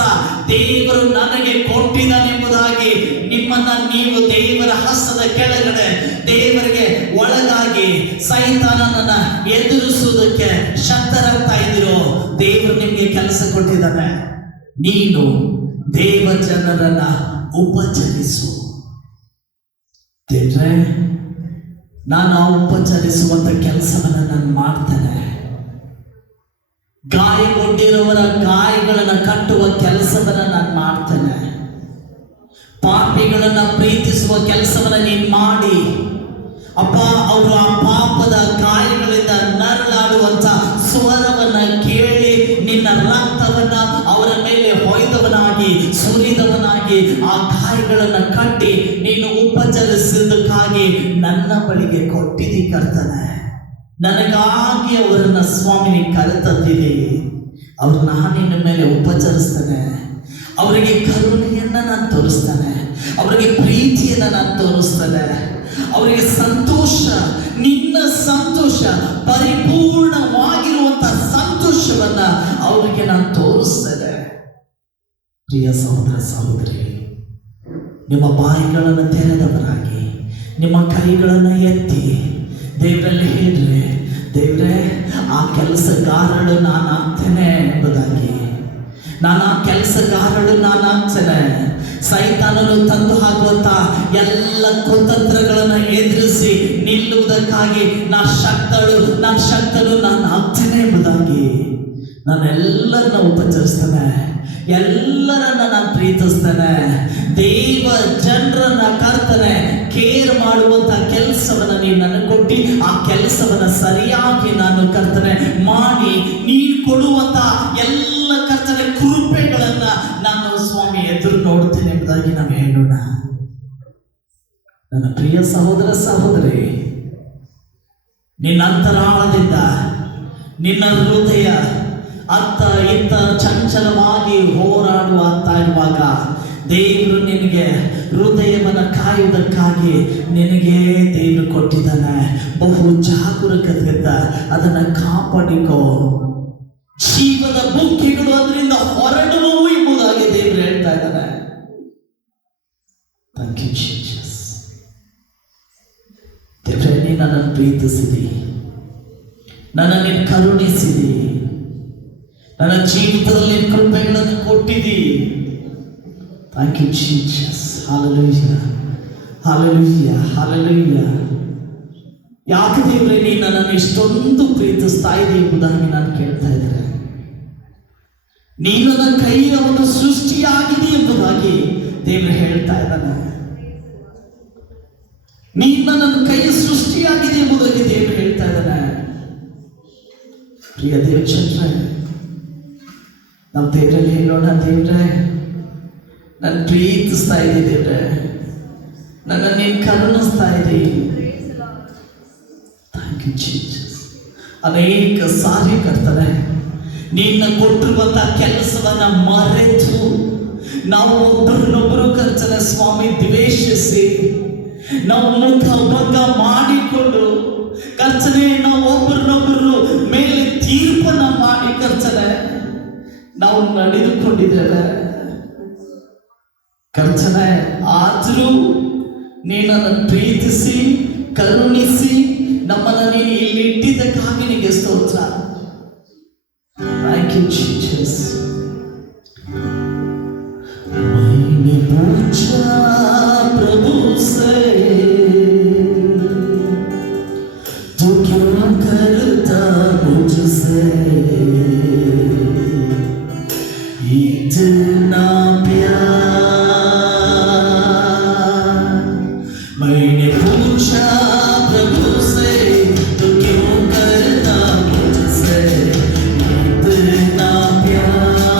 ದೇವರು ನನಗೆ ಕೊಟ್ಟಿದ್ದಾನೆ ಎಂಬುದಾಗಿ ನಿಮ್ಮನ್ನ ನೀವು ದೇವರ ಹಸ್ತದ ಕೆಳಗಡೆ ದೇವರಿಗೆ ಒಳಗಾಗಿ ಸೈತಾನನನ್ನ ಎದುರಿಸುವುದಕ್ಕೆ ಶಕ್ತರಾಗ್ತಾ ಇದ್ದೀರೋ, ದೇವರು ನಿಮ್ಗೆ ಕೆಲಸ ಕೊಟ್ಟಿದ್ದಾನೆ. ನೀನು ದೇವ ಜನರನ್ನ ಉಪಚರಿಸು. ದೇವ್ರೆ, ನಾನು ಆ ಉಪಚರಿಸುವಂತ ಕೆಲಸವನ್ನ ನಾನು ಮಾಡ್ತೇನೆ. ಗಾಯಗೊಂಡಿರುವವರ ಗಾಯಗಳನ್ನ ಕಟ್ಟುವ ಕೆಲಸವನ್ನ ನಾನು ಮಾಡ್ತೇನೆ. ಪಾಪಿಗಳನ್ನ ಪ್ರೀತಿಸುವ ಕೆಲಸವನ್ನ ನೀನು ಮಾಡಿ ಅಪ್ಪ, ಅವರು ಆ ಪಾಪದ ಗಾಯಗಳಿಂದ ನರಳಾಡುವಂತ ಸ್ವರವನ್ನ ಕೇಳಿ ನಿನ್ನ ರಕ್ತವನ್ನ ಅವರ ಮೇಲೆ ಹೊಯ್ದವನಾಗಿ ಸುರಿದವನಾಗಿ ಆ ಗಾಯಗಳನ್ನ ಕಟ್ಟಿ ನೀನು ಉಪಚರಿಸಿದ್ದಕ್ಕಾಗಿ ನನ್ನ ಬಳಿಗೆ ಕೊಟ್ಟಿದ್ದೀ ಕರ್ತನೆ. ನನಗಾಗಿ ಅವರನ್ನ ಸ್ವಾಮಿನಿ ಕರೆತಂದಿದ್ದೀವಿ. ಅವ್ರು ನಾನಿನ ಮೇಲೆ ಉಪಚರಿಸ್ತೇನೆ. ಅವರಿಗೆ ಕರುಣೆಯನ್ನ ನಾನು ತೋರಿಸ್ತೇನೆ, ಅವರಿಗೆ ಪ್ರೀತಿಯನ್ನ ನಾನು ತೋರಿಸ್ತೇನೆ, ಅವರಿಗೆ ಸಂತೋಷ, ನಿನ್ನ ಸಂತೋಷ ಪರಿಪೂರ್ಣವಾಗಿರುವಂತ ಸಂತೋಷವನ್ನ ಅವರಿಗೆ ನಾನು ತೋರಿಸ್ತೇನೆ. ಪ್ರಿಯ ಸಹೋದರ ಸಹೋದರಿ, ನಿಮ್ಮ ಬಾಯಿಗಳನ್ನು ತೆರೆದವರಾಗಿ ನಿಮ್ಮ ಕೈಗಳನ್ನು ಎತ್ತಿ ದೇವರಲ್ಲಿ ಹೇಳ್ರಿ, ದೇವ್ರೆ ಆ ಕೆಲಸಗಾರಳು ನಾನಾಗ್ತೇನೆ ಎಂಬುದಾಗಿ. ನಾನು ಆ ಕೆಲಸಗಾರಳು ನಾನಾಗ್ತೇನೆ. ಸೈತಾನನು ತಂದು ಹಾಕುವಂತ ಎಲ್ಲ ಕುತಂತ್ರಗಳನ್ನು ಎದುರಿಸಿ ನಿಲ್ಲುವುದಕ್ಕಾಗಿ ನಾನು ಶಕ್ತನು ನಾನು ಆಗ್ತೇನೆ ಎಂಬುದಾಗಿ. ನಾನೆಲ್ಲರನ್ನ ಉಪಚರಿಸ್ತೇನೆ, ಎಲ್ಲರನ್ನ ನಾನು ಪ್ರೀತಿಸ್ತೇನೆ. ದೇವ ಜನರನ್ನ ಕರ್ತನೆ ಕೇರ್ ಮಾಡುವಂತ ಕೆಲಸವನ್ನ ನೀನು ನನಗೆ ಕೊಟ್ಟು ಆ ಕೆಲಸವನ್ನ ಸರಿಯಾಗಿ ನಾನು ಕರ್ತನೆ ಮಾಡಿ ನೀನು ಕೊಡುವಂತ ಎಲ್ಲ ಕರ್ತನೆ ಕೃಪೆಗಳನ್ನ ನಾನು ಸ್ವಾಮಿ ಎದುರು ನೋಡ್ತೇನೆ ಎಂಬುದಾಗಿ ನಾವು ಹೇಳೋಣ. ನನ್ನ ಪ್ರಿಯ ಸಹೋದರ ಸಹೋದರಿ, ನಿನ್ನ ಅಂತರಾಳದಿಂದ ನಿನ್ನ ಹೃದಯ ಅತ್ತ ಇತ್ತ ಚಂಚಲವಾಗಿ ಹೋರಾಡುತ್ತಾ ಇರುವಾಗ ದೇವರು ನಿನಗೆ ಹೃದಯವನ್ನು ಕಾಯುವುದಕ್ಕಾಗಿ ನಿನಗೆ ದೇವರು ಕೊಟ್ಟಿದ್ದಾನೆ. ಬಹು ಜಾಗರೂಕತೆಯಿಂದ ಅದನ್ನು ಕಾಪಾಡಿಕೋ. ಜೀವದ ಬುಕ್ಕಿಗಳು ಅದರಿಂದ ಹೊರಡುವು ಎಂಬುದಾಗಿ ದೇವರು ಹೇಳ್ತಾ ಇದ್ದಾನೆ. Thank you Jesus. ದೇವರೇ, ನೀನು ನನ್ನನ್ನು ಪ್ರೀತಿಸಿದಿ, ನನ್ನನ್ನು ಕರುಣಿಸಿದಿ, ನನ್ನ ಜೀವಿತದಲ್ಲಿ ಕೃಪೆಗಳನ್ನು ಕೊಟ್ಟಿದಿ. Thank you Jesus. Hallelujah, hallelujah, hallelujah. ಯಾಕೆ ದೇವರೇ ನೀನು ನನ್ನನ್ನು ಇಷ್ಟೊಂದು ಪ್ರೀತಿಸ್ತಾ ಇದೆ ಎಂಬುದಾಗಿ ನಾನು ಕೇಳ್ತಾ ಇದ್ದೇನೆ. ನೀನು ನನ್ನ ಕೈಯ ಒಂದು ಸೃಷ್ಟಿಯಾಗಿದೆ ಎಂಬುದಾಗಿ ದೇವರು ಹೇಳ್ತಾ ಇದ್ದಾನೆ. ನೀನು ನನ್ನ ಕೈಯ ಸೃಷ್ಟಿಯಾಗಿದೆ ಎಂಬುದಾಗಿ ದೇವರು ಹೇಳ್ತಾ ಇದ್ದಾನೆ. ಪ್ರಿಯ ದೇವಚಂದ್ರ, ನಾವು ದೇವರಲ್ಲಿ ಹೇಳೋಣ, ದೇವ್ರೆ ನಾನು ಪ್ರೀತಿಸ್ತಾ ಇದ್ದೆ, ದೇವ್ರೆ ನನ್ನ ನೀನು ಕರುಣಿಸ್ತಾ ಇದ್ದಿ. Thank you Jesus. ಅನೇಕ ಸಾರಿ ಕರ್ತನೆ ನಿನ್ನ ಕೊಟ್ಟಿರುವಂತ ಕೆಲಸವನ್ನ ಮರೆತು ನಾವು ಒಬ್ಬರನ್ನೊಬ್ಬರು ಕರ್ತನೆ ಸ್ವಾಮಿ ದ್ವೇಷಿಸಿ ನಾವು ಮುಖ ಭಂಗ ಮಾಡಿಕೊಂಡು ಕರ್ತನೆ ನಾವು ಒಬ್ಬರನ್ನೊಬ್ಬರು ಮೇಲೆ ತೀರ್ಪನ್ನ ಮಾಡಿ ಕರ್ತನೆ ನಾವು ನಡೆದುಕೊಂಡಿದ್ದೇವೆ ಕರ್ತನೆ. ಆದರೂ ನೀನನ್ನು ಪ್ರೀತಿಸಿ ಕರುಣಿಸಿ ನಮ್ಮನ್ನು ನೀನು ಇಲ್ಲಿ ಇಟ್ಟಿದ್ದಕ್ಕಾಗಿ ನಿನಗೆ ಸ್ತೋತ್ರ. Thank you Jesus. मैंने पूछा प्रभु से तू क्यों करता मुझसे इतना प्यार. मैंने पूछा प्रभु से तू क्यों करता मुझसे इतना प्यार.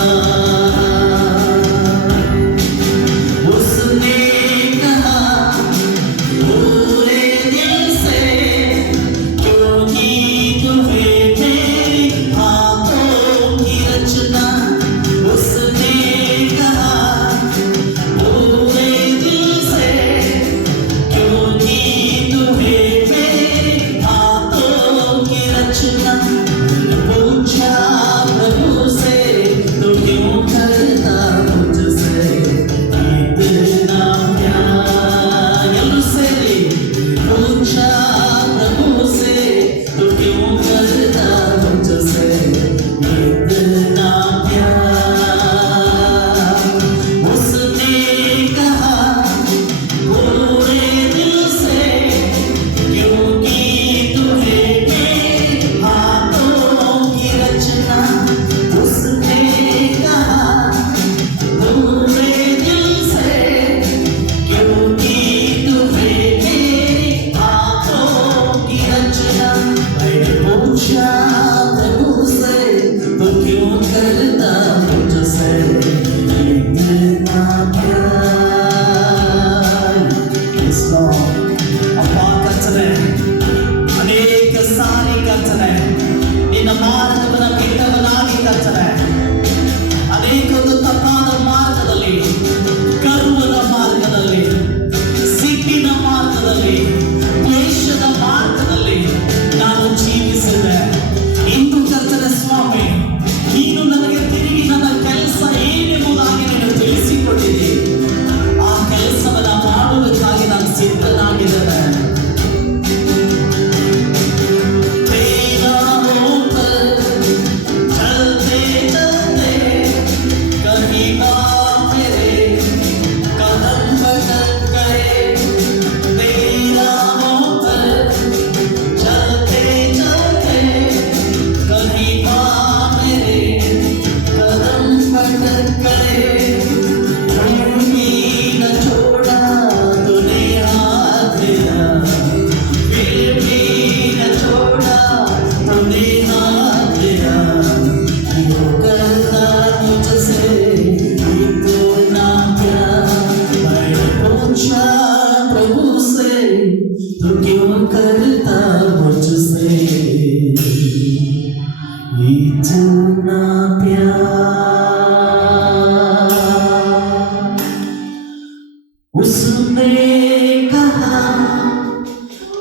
उसने कहा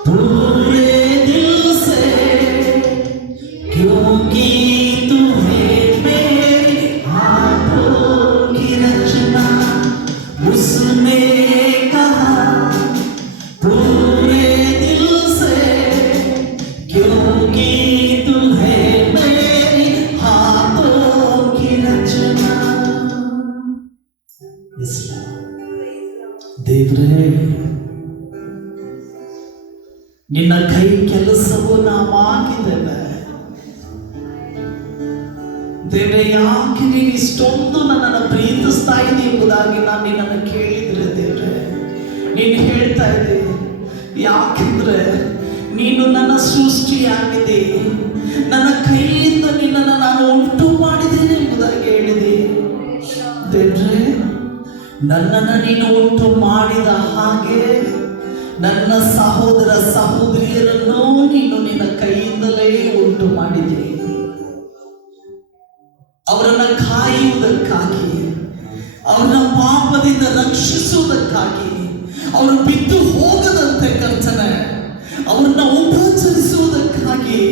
पूरे दिल से, क्योंकि तू है मेरे हाथों की रचना। उसने कहा पूरे दिल से, क्योंकि तू है मेरे हाथों की रचना। ದೇವ್ರೇ, ನಿನ್ನ ಕೈ ಕೆಲಸವು ನಾವು ಮಾಡಿದ್ದೇವೆ. ದೇವ್ರೆ, ಯಾಕೆ ನೀನು ಇಷ್ಟೊಂದು ನನ್ನನ್ನು ಪ್ರೀತಿಸ್ತಾ ಇದ್ದಿ ಎಂಬುದಾಗಿ ನಾನು ನಿನ್ನನ್ನು ಕೇಳಿದ್ರೆ ದೇವ್ರೆ, ನೀನು ಹೇಳ್ತಾ ಇದ್ದೆ, ಯಾಕೆಂದ್ರೆ ನೀನು ನನ್ನ ಸೃಷ್ಟಿಯಾಗಿದೆ, ನನ್ನ ಕೈಯಿಂದ ನಿನ್ನನ್ನು ನಾನು ಉಂಟು ಮಾಡಿದ್ದೇನೆ ಎಂಬುದಾಗಿ ಹೇಳಿದೆ. ದೇವ್ರೆ, ನನ್ನನ್ನು ನೀನು ಉಂಟು ಮಾಡಿದ ಹಾಗೆ ನನ್ನ ಸಹೋದರ ಸಹೋದರಿಯರನ್ನು ನೀನು ನಿನ್ನ ಕೈಯಿಂದಲೇ ಉಂಟು ಮಾಡಿದೆ. ಅವರನ್ನ ಕಾಯುವುದಕ್ಕಾಗಿ, ಅವರನ್ನ ಪಾಪದಿಂದ ರಕ್ಷಿಸುವುದಕ್ಕಾಗಿ, ಅವರು ಬಿದ್ದು ಹೋಗದಂತೆ ಕರ್ತನೆ ಅವರನ್ನ ಉಪಚರಿಸುವುದಕ್ಕಾಗಿ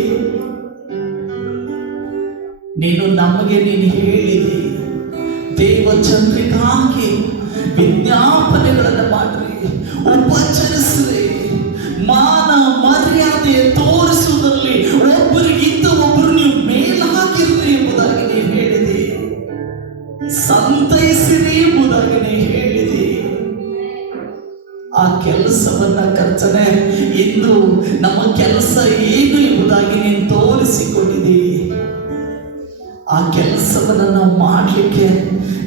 ನೀನು ನಮಗೆ ನೀನು ಹೇಳಿದೆ. ದೇವ ಜನರಿಗಾಗಿ ವಿಜ್ಞಾಪನೆಗಳನ್ನು ಮಾಡ್ರಿ, ಉಪಚರಿಸ್ರಿ, ಮಾನ ಮರ್ಯಾದೆ ತೋರಿಸುವುದರಲ್ಲಿ ಒಬ್ಬರಿಗಿಂತ ಒಬ್ಬರು ನೀವು ಮೇಲ್ ಹಾಕಿರ್ರಿ ಎಂಬುದಾಗಿ ನೀವು ಹೇಳಿದೆ. ಸಂತೈಸಿರಿ ಎಂಬುದಾಗಿ ನೀವು ಹೇಳಿದೆ. ಆ ಕೆಲಸವನ್ನ ಕರ್ತನೆ ಇಂದು ನಮ್ಮ ಕೆಲಸ ಏನು ಎಂಬುದಾಗಿ ನೀನು ತೋರಿಸಿಕೊಂಡಿದೆ. ಆ ಕೆಲಸವನ್ನು ನಾವು ಮಾಡಲಿಕ್ಕೆ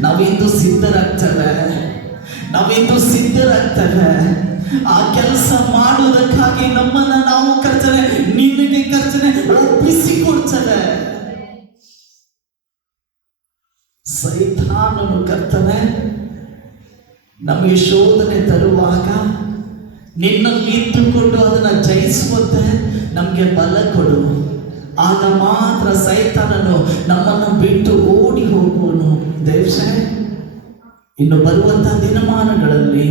ನಾವಿಂದು ಸಿದ್ಧರಾಗ್ತೇವೆ. ಆ ಕೆಲಸ ಮಾಡುವುದಕ್ಕಾಗಿ ನಮ್ಮನ್ನ ನಾವು ಕರ್ತನೆ ನಿನಗೆ ಕರ್ತನೆ ಒಪ್ಪಿಸಿಕೊಡ್ತೇವೆ. ಸೈತಾನನು ಕರ್ತನೆ ನಮಗೆ ಶೋಧನೆ ತರುವಾಗ ನಿನ್ನಲ್ಲಿ ಇಟ್ಟುಕೊಂಡು ಅದನ್ನು ಜಯಿಸುವಂತೆ ನಮಗೆ ಬಲ ಕೊಡು. ಆಗ ಮಾತ್ರ ಸೈತಾನನು ನಮ್ಮನ್ನು ಬಿಟ್ಟು ಓಡಿ ಹೋಗುವನು. ದೇವರೇ, ಇನ್ನು ಬರುವಂತಹ ದಿನಮಾನಗಳಲ್ಲಿ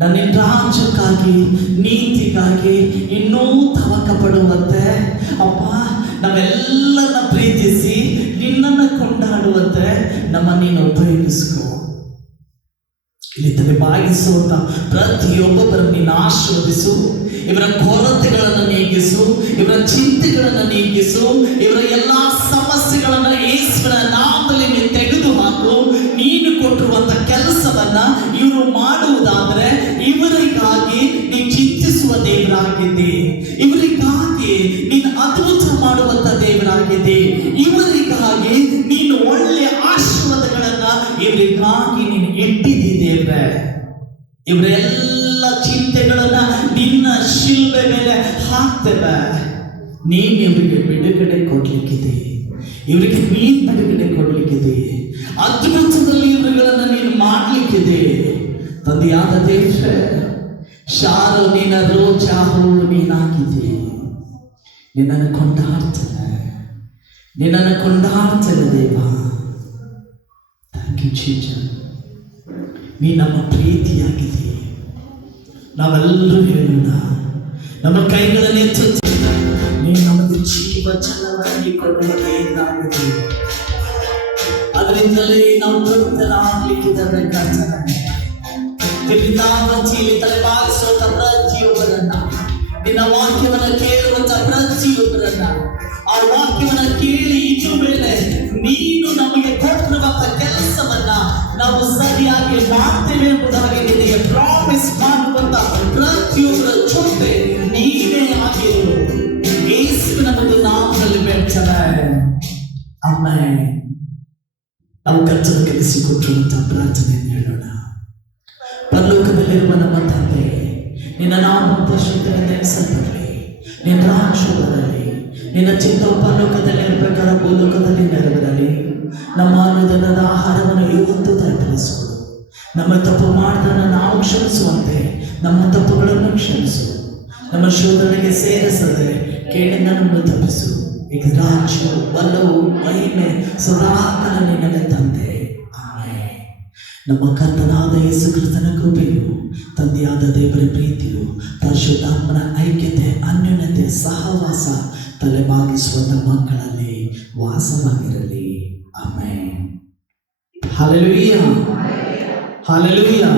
ನನ್ನ ರಾಜ್ಯಕ್ಕಾಗಿ ನೀತಿಗಾಗಿ ಇನ್ನೂ ತವಕ ಪಡುವಂತೆ ಅಪ್ಪ ನಾವೆಲ್ಲರನ್ನ ಪ್ರೀತಿಸಿ ನಿನ್ನನ್ನು ಕೊಂಡಾಡುವಂತೆ ನಮ್ಮ ನೀನು ಉಪಯೋಗಿಸ್ಕೋ. ಇಲ್ಲಿ ಬಾಗಿಸುವಂತ ಪ್ರತಿಯೊಬ್ಬೊಬ್ಬರನ್ನು ನೀನು ಆಶೀರ್ವದಿಸು. ಇವರ ಕೊರತೆಗಳನ್ನು ನೀಗಿಸು, ಇವರ ಚಿಂತೆಗಳನ್ನು ನೀಗಿಸು, ಇವರ ಎಲ್ಲಾ ಸಮಸ್ಯೆಗಳನ್ನು ಯೇಸುವಿನ ನಾಮದಲ್ಲಿ ನೀನು ತೆಗೆದು ಹಾಕು. ನೀನು ಕೊಟ್ಟಿರುವಂತ ಕೆಲಸವನ್ನ ಇವರು ಮಾಡುವುದಾದ್ರೆ ಇವರಿಗಾಗಿ ನೀನು ಚಿಂತಿಸುವ ದೇವರಾಗಿದ್ದೆ, ಇವರಿಗಾಗಿ ನೀನು ಅದ್ಭುತ ಮಾಡುವಂತ ದೇವರಾಗಿದ್ದೆ, ಇವರಿಗಾಗಿ ನೀನು ಒಳ್ಳೆಯ ಆಶೀರ್ವಾದಗಳನ್ನ ಇವರಿಗಾಗಿ ನೀನು ಇಟ್ಟಿದ್ದಿ ದೇವ್ರೆ. ಇವರೆಲ್ಲ ಚಿಂತೆಗಳನ್ನ ನಿನ್ನ ಶಿಲ್ಬೆ ಮೇಲೆ ಹಾಕ್ತೇವೆ. ನೀನು ಇವರಿಗೆ ಬಿಡುಗಡೆ ಕೊಡ್ಲಿಕ್ಕಿದೆ, ಇವರಿಗೆ ನೀನು ಬಿಡುಗಡೆ ಕೊಡ್ಲಿಕ್ಕಿದೆ, ಅದ್ಭುತದಲ್ಲಿ ಇವರುಗಳನ್ನ ನೀನು ಮಾಡ್ಲಿಕ್ಕಿದೆ. ತಂದೆಯಾದ ದೇವ್ರೆ, ಶಾರು ನಿನ್ನ ರೋಜಾ ಹೂವು ನೀನಾಗಿದೆ. ನಿನ್ನನ್ನು ಕೊಂಡಾಡ್ತೇನೆ ದೇವ. Thank you Jesus. ನೀ ನಮ್ಮ ಪ್ರೀತಿಯಾಗಿದೆ. ನಾವೆಲ್ಲರೂ ಹೇಳೋಣ, ನಮ್ಮ ಕೈಗಳಲ್ಲಿ ಎತ್ತಿ, ನೀನು ನಮಗೆ ಜೀವ ಜಲವಾಗಿ ಕೊಡುವ ದೇವರಾಗಿದೆ. ಅದರಿಂದಲೇ ನಾವು ತೃಪ್ತರಾಗಲಿಕ್ಕಿದ್ದಾರೆ ಕರ್ತನೆ. ತಿಳಿದಾವತಿಯಲ್ಲಿ ತಲೆಬಾಗಿಸುವಂತ ಪ್ರತಿಯೊಬ್ಬರನ್ನ, ನಿನ್ನ ವಾಕ್ಯವನ್ನ ಕೇಳುವಂತ ಪ್ರತಿಯೊಬ್ಬರನ್ನ, ಆ ವಾಕ್ಯವನ್ನ ಕೇಳಿ ಇನ್ನು ಮೇಲೆ ನೀನು ನಮಗೆ ಕೊಟ್ಟಿರುವಂತ ಕೆಲಸವನ್ನ ನಾವು ಸರಿಯಾಗಿ ಮಾಡ್ತೇವೆ ಎಂಬುದಾಗಿ ನಿನಗೆ ಪ್ರಾಮಿಸ್ ಮಾಡುವಂತ ಪ್ರತಿಯೊಬ್ಬರ ಜೊತೆ ನೀನೇ ಆಗಿರು. ಯೇಸುವಿನ ಒಂದು ನಾಮದಲ್ಲಿ ಬೇಡ್ತೇವೆ, ಆಮೆನ್. ನಾವು ಕರ್ತನ ಕಲಿಸಿಕೊಟ್ಟಿರುವಂತ ಪ್ರಾರ್ಥನೆಯನ್ನು ಹೇಳೋಣ. ಪರಲೋಕದಲ್ಲಿರುವ ನಮ್ಮ ತಂದೆ, ನಿನ್ನ ನಾಮ ಪರಿಶುದ್ಧರಿಂದ ಎಣಿಸಲ್ಪಡಲಿ. ನಿನ್ನ ರಾಜ್ಯ ಬರಲಿ. ನಿನ್ನ ಚಿತ್ತವು ಪರಲೋಕದಲ್ಲಿ ಪ್ರಕಾರ ಭೂಲೋಕದಲ್ಲಿ ನೆರವೇರಲಿ. ನಮ್ಮ ಅನುದಿನದ ಆಹಾರವನ್ನು ಇವತ್ತು ದಯಪಾಲಿಸಿಕೊಡು. ನಮ್ಮ ತಪ್ಪು ಮಾಡಿದನ್ನು ನಾವು ಕ್ಷಮಿಸುವಂತೆ ನಮ್ಮ ತಪ್ಪುಗಳನ್ನು ಕ್ಷಮಿಸು. ನಮ್ಮ ಶೋಧನೆಗೆ ಸೇರಿಸದೆ ಕೇಳಿಂದ ನಮ್ಮನ್ನು ತಪ್ಪಿಸು. ಈಗ ರಾಜ್ಯ ಬಲವು ಮಹಿಮೆ ಸದಾಕಾಲ ನಿನಗೆ ತಂದೆ. ಆಮೆನ್. ನಮ್ಮ ಕರ್ತನಾದ ಯೇಸು ಕ್ರಿಸ್ತನ ಕೃಪೆ ತಂದೆಯಾದ ದೇವರ ಪ್ರೀತಿಯು, ಪರಿಶುದ್ಧಾತ್ಮನ ಐಕ್ಯತೆ, ಅನ್ಯೋನ್ಯತೆ, ಸಹವಾಸ ತಲೆಬಾಗಿಸುವಂತ ಮಕ್ಕಳಲ್ಲಿ ವಾಸವಾಗಿರಲಿ. ಆಮೆನ್. Hallelujah, hallelujah.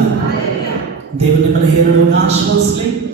ದೇವರು ನಿಮ್ಮನ್ನು ಹೇರಳುವಾಗ ಆಶೀರ್ವದಿಸಲಿ.